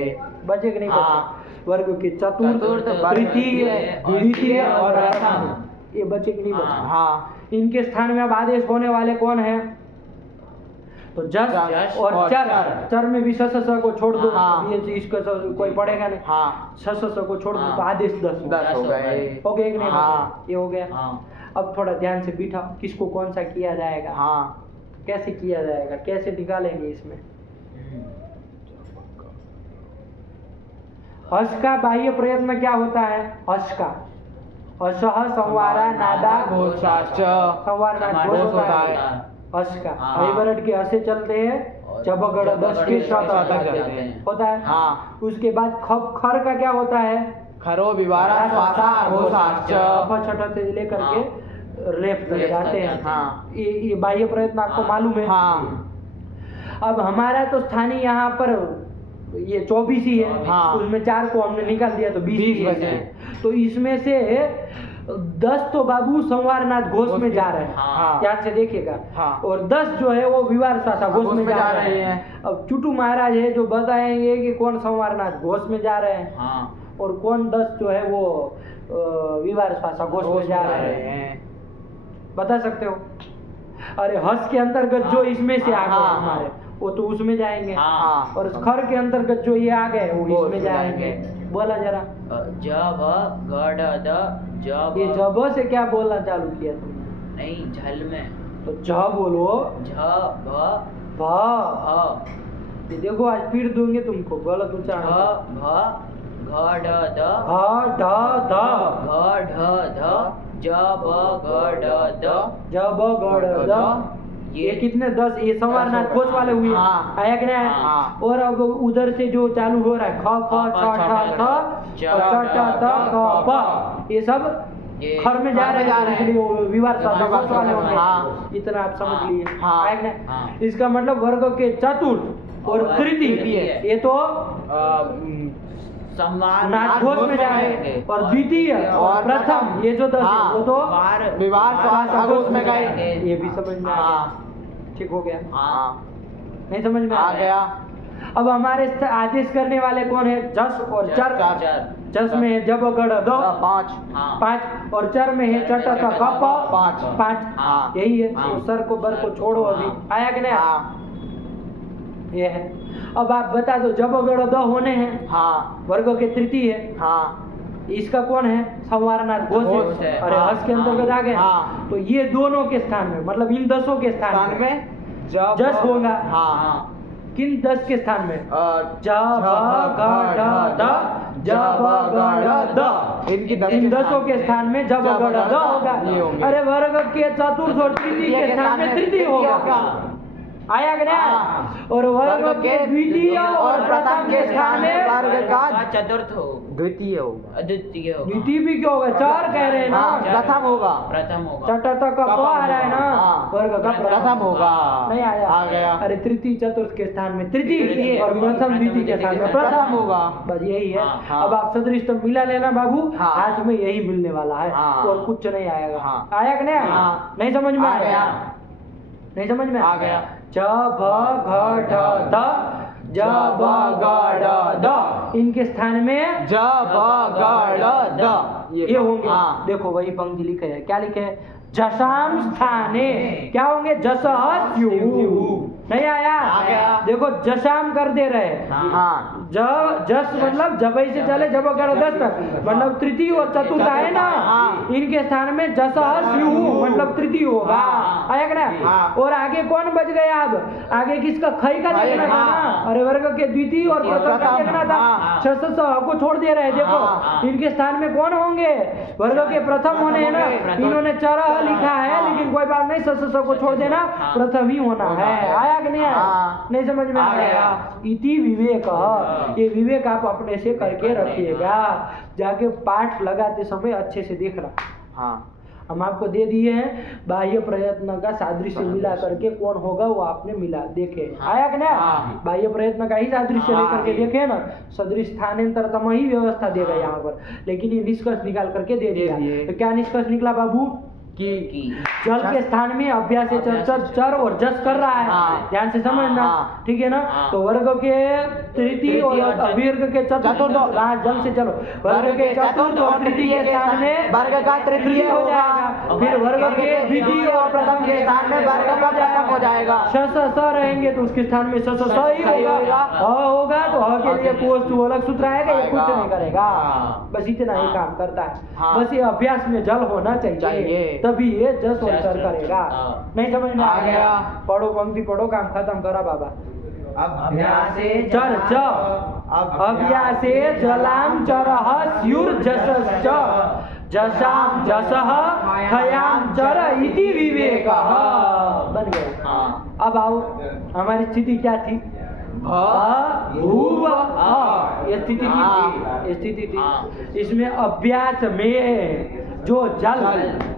बचे कि नहीं हाँ। बचे? वर्ग के चतुर्थ, चतुर्थ, तृतीय, और द्वितीय और प्रथम। प्रथम, ये बचे कि नहीं बचे? हाँ। हाँ। इनके स्थान में अब आदेश होने वाले कौन है? तो जस जस और और चर। चर। चर में भी स को छोड़ दो। हाँ। ये चीज इसको कोई पढ़ेगा नहीं। हाँ। स को छोड़ दो हाँ। तो आदेश 10 10 हो गए। हो गए कि नहीं? हाँ। ये हो गया। हाँ। अब थोड़ा ध्यान से बिठाओ, किसको कौन सा किया जाएगा, हाँ। कैसे किया जाएगा, कैसे निकालेंगे इसमें। हस का बाह्य प्रयत्न क्या होता है? हस का असह संवारा नादा घोषाच। संवार नाद घोष होता है हस का। हाँ। अयवरट के हसे चलते हैं, जबगड़ दस के शत तक जाते हैं। होता है। हाँ। उसके बाद खप खर का क्या होता है? खरो विवारा श्वासा घोषाच। अप छठ से लेकर के रेफ तक जाते हैं। हाँ। ये बाह्य प्रयत्न आपको मालूम है। हाँ। अब हमारा तो स्थानीय यहाँ पर ये 24 ही है। हाँ। उसमें 4 को हमने निकाल दिया तो 20 20 बचे। बचे। तो इसमें से 10 तो बाबू संवारनाथ घोष में जा रहे हैं। हाँ। ध्यान से देखिएगा। हाँ। और 10 जो है वो विवार शासा घोष में जा रहे हैं। अब चुटू महाराज है जो बताएंगे कि कौन संवारनाथ घोष में जा रहे हैं हाँ। और कौन 10 जो है वो विवार शासा घोष में जा रहे हैं। बता सकते हो? अरे हस के अंतर्गत जो इसमें से आ गए हाँ। हमारे, वो तो उसमें जाएंगे। हाँ। और खर के अंतर्गत जो ये आ गए वो वो इसमें उसमें जाएंगे। बोला जरा। जब गड़ द जब ये जब से क्या बोलना चालू किया तुमने? नहीं झल में तो ज बोलो। झ भ भ। भ ये देखो आज फिर दूंगे तुमको गलत भ उच्चारण। भ घ ड द भ ढ ध घ ढ ध जब गड़ द जब गड़ द। ये कितने 10? ये संवारनाथ घोष वाले हुए। हाँ। आया कि नहीं आया? हाँ। और अब उधर से जो चालू हो रहा है ख ख छ ठ थ और च ट त क प, ये सब ये खर में जा रहे हैं। इसलिए वो विवार शासा घोष वाले होंगे। हाँ। इतना आप समझ हाँ। लिए। हाँ। आया कि नहीं? हाँ। इसका मतलब वर्ग के चतुर्थ और और तृतीय तृतीय। ये तो संवार नाथ घोष में जाए। और द्वितीय और प्रथम ये जो 10 है हाँ। वो तो विवाह श्वासा घोष में गए। ये भी समझ में आ गया। हाँ। ठीक हो गया? हाँ। नहीं समझ में आ गया। अब हमारे आदेश करने वाले कौन है? जस और चर। जस में है जब गड़ दो 5। 5 और चर में है चट त कप 5। 5। हाँ। यही है। हाँ। तो सर को बर को छोड़ो अभी। हाँ। आया कि नहीं? हाँ। ये है। अब आप बता दो जब गड़ द होने हैं हाँ। वर्ग के तृतीय है। हाँ। इसका कौन है? संवारनाथ घोष घोष है। है। अरे हाँ। हस के अंतर्गत आ गए। हाँ। तो ये दोनों के स्थान में मतलब इन 10 के स्थान स्थान में में जब जस होगा। हाँ। किन 10 के स्थान में? ज ब ग ढ द ज ब ग ढ द। इनकी इन 10 के स्थान में जब जब ग ढ द होगा। ये होंगे। अरे वर्ग के चतुर्थ और तृतीय के स्थान में तृतीय होगा। आया कि नहीं? हाँ। और वर्ग के द्वितीय और प्रथम के स्थान में वर्ग का चतुर्थ हो द्वितीय होगा। अद्वितीय होगा द्वितीय भी क्या होगा? चार कह रहे हैं ना। हाँ, प्रथम होगा। प्रथम होगा चट तक का प आ रहा है ना। हाँ। वर्ग का प्रथम होगा। नहीं आया? आ गया। अरे तृतीय चतुर्थ के स्थान में तृतीय तृतीय और प्रथम द्वितीय के स्थान में प्रथम प्रथम होगा। बस यही है। हाँ। अब आप सदृश तो मिला लेना बाबू। हाँ। हाथ में यही मिलने वाला है हाँ। और कुछ नहीं आएगा। हाँ। आया कि नहीं आया? हाँ। नहीं समझ में आ आया? गया। नहीं समझ में आ गया। च भ घ ढ द ज ब ग ढ द। इनके स्थान में ज ब ग ड़ द ये होंगे। हाँ। देखो वही पंक्ति लिखे है। क्या लिखे है? जसाम स्थाने क्या होंगे? जसह स्यु। नहीं आया? आ गया। देखो जसाम कर दे रहे। हाँ। जस मतलब जबई से चले जब अगर 10 तक मतलब तृतीय और चतुर्थ आए ना। हाँ। इनके स्थान में जसह स्यु मतलब तृतीय होगा। हाँ। आया कि ना? हाँ। और आगे कौन बच गया? अब आगे किसका? खई का खई, देखना था ना। हाँ। अरे वर्ग के द्वितीय और प्रथम का प्रथम, देखना था। हाँ। स को छोड़ दे रहे। देखो हाँ। इनके स्थान में कौन होंगे? वर्ग के प्रथम होने हैं ना। इन्होंने चरह लिखा है लेकिन कोई बात नहीं। स को छोड़ देना। प्रथम ही होना है। आया आया कि नहीं आया? हाँ। नहीं समझ में आ आया? गया। इति विवेक, ये विवेक आप अपने से करके रखिएगा, जाके पाठ लगाते समय अच्छे से देखना। हाँ हम आपको दे दिए हैं बाह्य प्रयत्न का सादृश्य मिला करके कौन होगा वो आपने मिला देखे, आया कि नहीं? हाँ। बाह्य प्रयत्न का ही सादृश्य हाँ। लेकर के देखे ना, सदृश स्थानांतरतम ही व्यवस्था देगा यहाँ पर, लेकिन ये निष्कर्ष निकाल करके दे दिया। दिए। तो क्या निष्कर्ष निकला बाबू? कि जल के स्थान में अभ्यास से चर और जस कर रहा है, हाँ। ध्यान से समझना, हाँ। ठीक है ना? हाँ। तो वर्ग के तृतीय और और अभिवर्ग के चतुर्थ, चतुर्थ। हाँ, जल से चलो, वर्ग के चतुर्थ और तृतीय के स्थान में वर्ग का तृतीय हो होगा, जाएगा, फिर वर्ग के द्वितीय और प्रथम के स्थान में वर्ग का प्रथम हो जाएगा। स स रहेंगे तो उसके स्थान में स ही सही होगा, होगा। ह होगा तो ह के लिए कोष्ठ अलग सूत्र आएगा, ये कुछ आएगा। नहीं करेगा, हाँ। बस इतना ही हाँ। काम करता है। हाँ। बस ये अभ्यास में जल होना चाहिए, चाहिए। तभी ये जस और जस चर करेगा। हाँ। नहीं समझ में आ आ गया? गया। पढ़ो पंक्ति पढ़ो, काम खत्म करा बाबा। अभ्यासे चर च अभ्यासे जलाम चरः स्युर्जसश्च जसाम जसः खयाम चर इति विवेकः, बन गया। हाँ। अब आओ, हमारी स्थिति क्या थी? भूव ये स्थिति थी, ये स्थिति थी। इसमें अभ्यास में जो जल,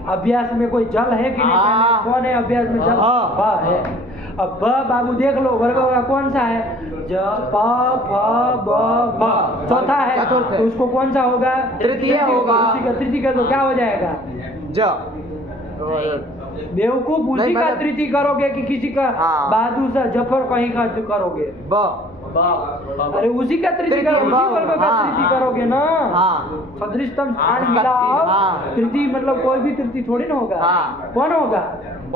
अभ्यास में कोई जल है कि नहीं? हाँ। कौन है अभ्यास में जल? हाँ। ब है। अब ब बाबू देख लो, वर्ग का कौन सा है? ज प फ ब भ, चौथा है, चतुर्थ है। तो उसको कौन सा होगा? तृतीय होगा। उसी का तृतीय का तो क्या हो जाएगा? बेवकूफ, उसी नहीं, का मतलब- तृतीय करोगे कि किसी का हाँ। बहादुर सा जफर कहीं का करोगे? अरे उसी का तृतीय का, तृतीय, उसी वर्ग का हाँ। तृतीय करोगे ना। हाँ। सदृशतम स्थान हाँ। मिलाओ, हाँ। तृतीय मतलब कोई भी तृतीय थोड़ी ना होगा। हाँ। कौन होगा? ब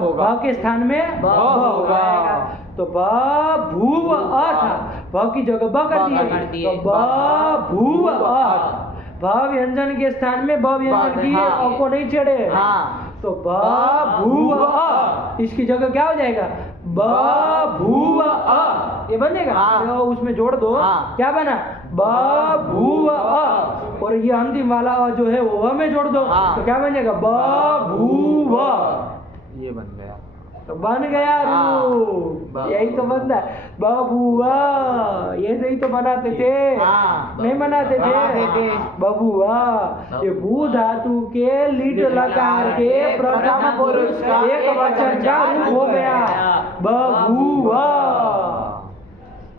होगा। भ के स्थान में ब होगा। होगा, तो ब भूव अ था, भ की जगह ब कर ब कर दिए, दिए। तो ब भूव अ। भ व्यंजन के स्थान में ब व्यंजन किए, हाँ। अ को नहीं छेड़े, हाँ। तो ब भूव अ, इसकी जगह क्या हो जाएगा? ब भूव अ, ये बनेगा। हाँ। अरे उसमें जोड़ दो, हाँ। क्या बना? ब भूव अ, और ये अंतिम वाला अ जो है वो में जोड़ दो, हाँ। तो क्या बनेगा? ब भूव, ये बन गया। तो बन गया हाँ। रू, यही तो बनता है बबुआ, ये नहीं तो बनाते थे? हाँ। नहीं बनाते बनाते थे थे। बबुआ। ये भू धातु के लिट लकार के प्रथम पुरुष का एक वचन का रूप हो गया बबुआ।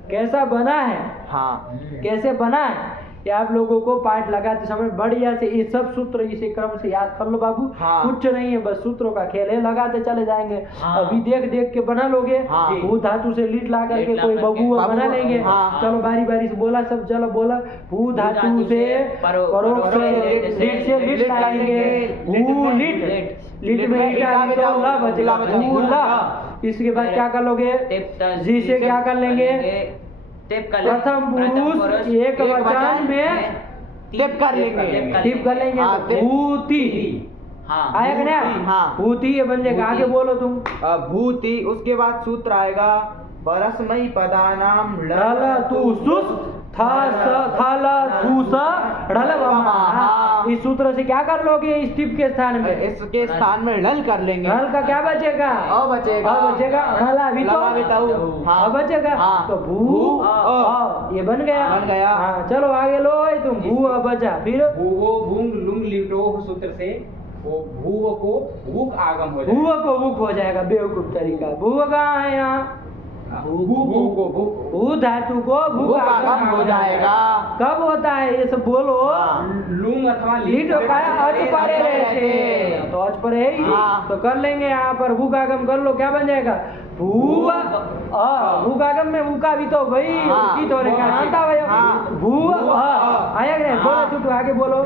कैसा बना है? हाँ। कैसे बना है ये आप लोगों को पाठ लगाते समय बढ़िया से ये सब सूत्र इसे क्रम से याद कर लो बाबू। हाँ। कुछ नहीं है, बस सूत्रों का खेल है, लगाते चले जाएंगे। हाँ। अभी देख देख के बना लोगे, हाँ। भू धातु से लीट ला करके लीट ला कोई करके बबुआ बना बबुआ, लेंगे। हाँ। चलो बारी बारी से बोला सब, चलो बोला। भू धातु से परोक्ष से लीट से लीट लाएंगे, भू लीट, लीट में ईटा भी तो ला बचेगा, भू ला। इसके बाद क्या कर लोगे? जी से क्या कर लेंगे? प्रथम पुरुष एक वचन में टिप कर लेंगे। टिप कर लेंगे, हाँ, तो टिप। भूति हाँ। आया कि नहीं? भूति, हाँ। भूति ये बन जाएगा। आगे बोलो तुम। भूति, उसके बाद सूत्र आएगा परस्मई पदानाम ढल तू सुस था स थल थू स ढल वमा। हाँ। इस सूत्र से क्या कर लोगे? इस टिप के स्थान में इसके स्थान में ढल कर लेंगे। ढल का क्या बचेगा? अ बचेगा। अ बचेगा, ढला भी तो लगा भी तो, हाँ। अ बचेगा, हाँ। तो भू भू, अ, ये बन गया। बन गया। हाँ, चलो आगे लो, तुम भू अ बचा, फिर भूवो भूंग लुंग लिटोह सूत्र से वो भूव को वुक आगम हो जाएगा। भूव को वुक हो जाएगा, बेवकूफ तरीका। भूव कहाँ है यहाँ? भू को भू भू धातु को भू भूख का आगम हो जाएगा। कब होता है ये सब बोलो? लुंग अथवा लीट का अच परे रहते, तो अच परे है ही, हाँ। तो कर लेंगे यहाँ पर भू का आगम कर लो, क्या बन जाएगा? भू भू का आगम में भू का भी तो भाई हाँ। की तो क्या जानता भाई? हाँ। भू आया कि नहीं? बोलो तू आगे बोलो।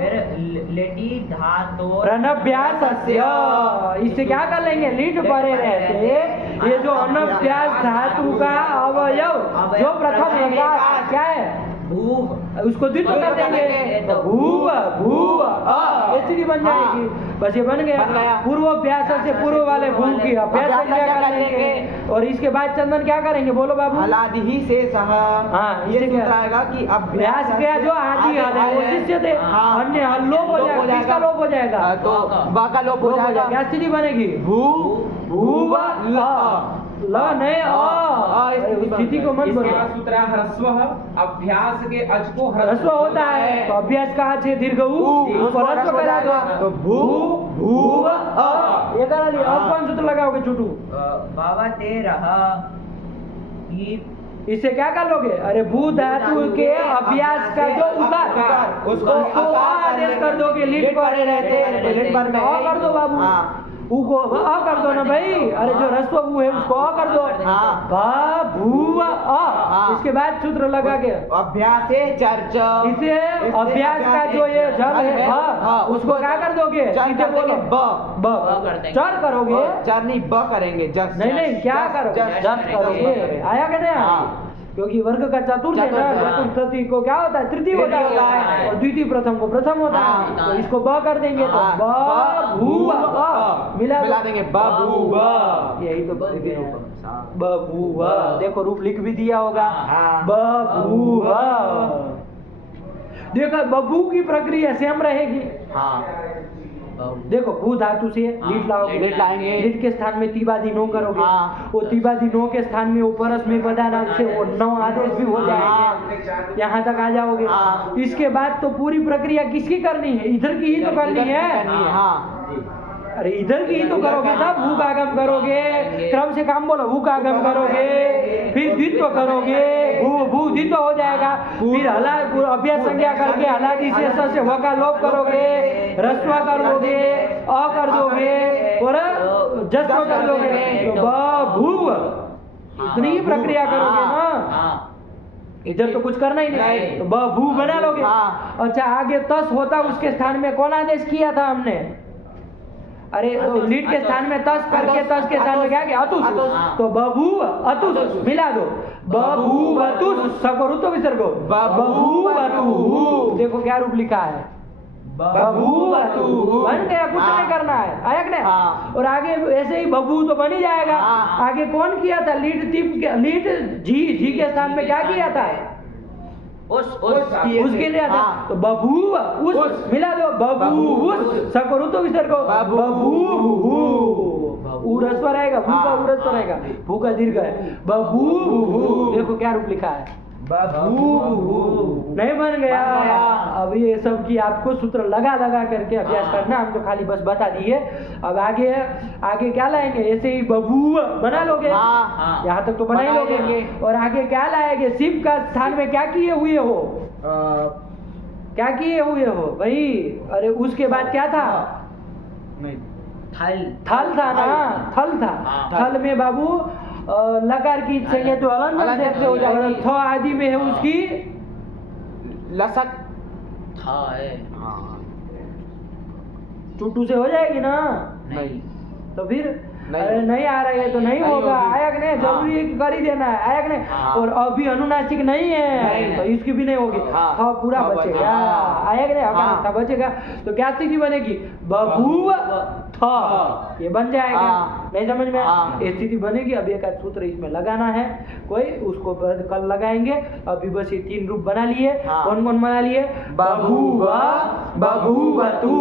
लेटी धातो अनभ्यास, इससे क्या कर लेंगे? लीट परे रहते, ये जो अनभ्यास धातु का अवयव जो प्रथम लगा क्या है? भूव, उसको द्वित्व कर देंगे, तो भूव भूव ये स्थिति बन जाएगी। बस ये बन गया। बन गया। पूर्वाभ्यास से पूर्व वाले भू की अभ्यास अभ्यास क्रिया कर कर लेंगे, लेंगे। और इसके बाद चंदन क्या करेंगे? बोलो बाबू। हलादि ही से सह। हाँ, ये इससे क्या? सूत्र आएगा कि अभ्यास क्रिया जो आदि हल है वो शिष्य थे, हाँ। अन्य हल लोप हो जाएगा। किसका लोप हो जाएगा? तो बा का लोप हो लोप हो जाएगा। जाएगा। क्या स्थिति बनेगी? भू भूव ल ल नहीं स्थिति को मत इसके बोलो। बाद सूत्र है ह्रस्व अभ्यास के अज को ह्रस्व होता है तो अभ्यास कहाँ से दीर्घ उसको ह्रस्व करा दो तो भू भूव ये करा लिया। अब कौन सूत्र लगाओगे चुटू? भवते रह ही इससे क्या कर लोगे? अरे भू धातु के अभ्यास का जो उकार उसको आदेश कर दोगे। लीड पर रहते लीड पर में अ कर दो बाबू। हाँ। ऊ को अ कर दो ना भाई। अरे जो ह्रस्व ऊ है उसको अ कर दो। हाँ। भा भू अ। हाँ। इसके बाद सूत्र लगा के अभ्यासे चर्च इसे अभ्यास का जो ये जल है हाँ, उसको क्या कर दोगे? चर सीधे कर देंगे बोलो ब कर देंगे। चर करोगे। चर नहीं ब करेंगे जस नहीं क्या करोगे? जस करोगे। आया कि नहीं? हाँ। क्योंकि वर्ग का चतुर्थ है ना, चतुर्थ, चतुर्थी को क्या होता है? तृतीय होता है और द्वितीय प्रथम को प्रथम होता है। हाँ। तो इसको ब कर देंगे तो हाँ। ब भू अ मिला देंगे बबूव। यही तो बबूव। देखो रूप लिख भी दिया होगा। हाँ। बबूव। देखो बबू की प्रक्रिया सेम रहेगी। हाँ। देखो भू धातु से लीट लाओगे। लीट लाएंगे। लीट के स्थान में तीबादी नो करोगे। हाँ। वो तीबादी नो के स्थान में ऊपरस में पदा नाम से वो 9 आदेश भी हो जाएंगे। यहाँ तक आ जाओगे। हाँ। इसके बाद तो पूरी प्रक्रिया किसकी करनी है? इधर की ही तो करनी है। हाँ। अरे इधर की ही तो करोगे सब। भू का आगम करोगे, क्रम से काम बोलो। भू का आगम करोगे, फिर द्वित्व करोगे, भू द्वित्व हो जाएगा। फिर हला अभ्यास संज्ञा करके हलादी से स से व का लोप करोगे, ह्रस्व कर दोगे, अ कर दोगे और जस्व कर दोगे तो ब भू। इतनी ही प्रक्रिया करोगे ना। इधर तो कुछ करना ही नहीं तो ब भू बना लोगे। अच्छा आगे तस होता उसके स्थान में कौन आदेश किया था हमने? अरे लीड के स्थान में तस करके तस के स्थान में क्या किया? अतुस। तो बबू अतुस मिला दो। बबू अतुस सको तो विसर्गो बबू अतु। देखो क्या रूप लिखा है? बबू अतु बन गया। कुछ नहीं करना है। आया कि नहीं? और आगे ऐसे ही बबू तो बन ही जाएगा। आगे कौन किया था? लीड जी के स्थान में क्या किया था? उसके लिए था तो बबू उस मिला दो। बबू उस सको तो विसर्गो बबू ऊ ह्रस्व रहेगा। भू का ऊ ह्रस्व रहेगा। भू का दीर्घ है। बबू। देखो क्या रूप लिखा है? नहीं बन गया। अब ये सब की आपको सूत्र लगा करके अभ्यास करना। हम तो खाली बस बता दिए। अब आगे क्या लाएंगे? ऐसे ही बबू बना लोगे। यहाँ तक तो बना ही लोगे। और आगे क्या लाएंगे? शिव का स्थान में क्या किए हुए हो? क्या किए हुए हो भाई? अरे उसके बाद क्या था? थल था ना। थल था। थल में बाबू लकार की संज्ञा तो अलग से हो जाएगी। और थ आदि में है उसकी लसक टूटू से हो जाएगी ना। नहीं तो फिर अरे नहीं आ रहा है तो नहीं होगा। आया कि नहीं? जरूरी है कि कर ही देना है। आया कि नहीं? और अभी अनुनासिक नहीं है तो इसकी भी नहीं होगी। था पूरा बचेगा। आया कि नहीं? था बचेगा तो क्या स्थिति बनेगी? बबू था ये बन जाएगा। नहीं समझ में? ये स्थिति बनेगी। अब एक सूत्र इसमें लगाना है कोई, उसको कल लगाएंगे। अभी बस ये 3 रूप बना लिए। कौन कौन बना लिए? बबूवा, बबूवतु,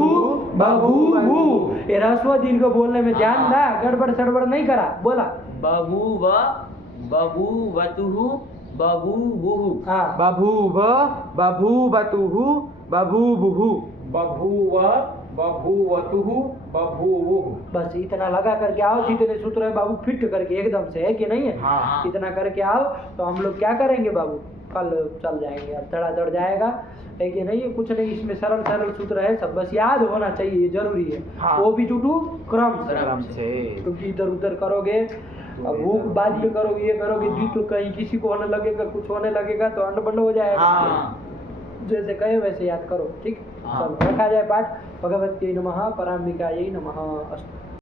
बबूवु। ये ह्रस्व दीर्घ बोलने में ध्यान दा। गड़बड़ सड़बड़ नहीं करा। बोला बबूव, बबूवतुहु, बबूवुहु। बभूव, बभूवतुहु, बभूवुहु। बभूव, बभूवतुहु, बभूवुहु। बस इतना लगा करके आओ। जितने सूत्र है बाबू फिट करके एकदम से, है कि नहीं है? इतना करके आओ तो हम लोग क्या करेंगे बाबू? कल चल जाएंगे। अब धड़ाधड़ जाएगा, है कि नहीं? कुछ नहीं इसमें सरल सूत्र है सब। बस याद होना चाहिए, ये जरूरी है। वो भी टूटू क्रम से। क्योंकि इधर उधर करोगे अब भूख बाद में करोगे, ये करोगे द्वित्व कहीं किसी को होने लगेगा, कुछ होने लगेगा तो अंड बंड हो जाएगा। जैसे कहे वैसे याद करो। ठीक। चलो रखा जाए पाठ। भगवत्यै नमः, पराम्बिकायै नमः। अस्तु।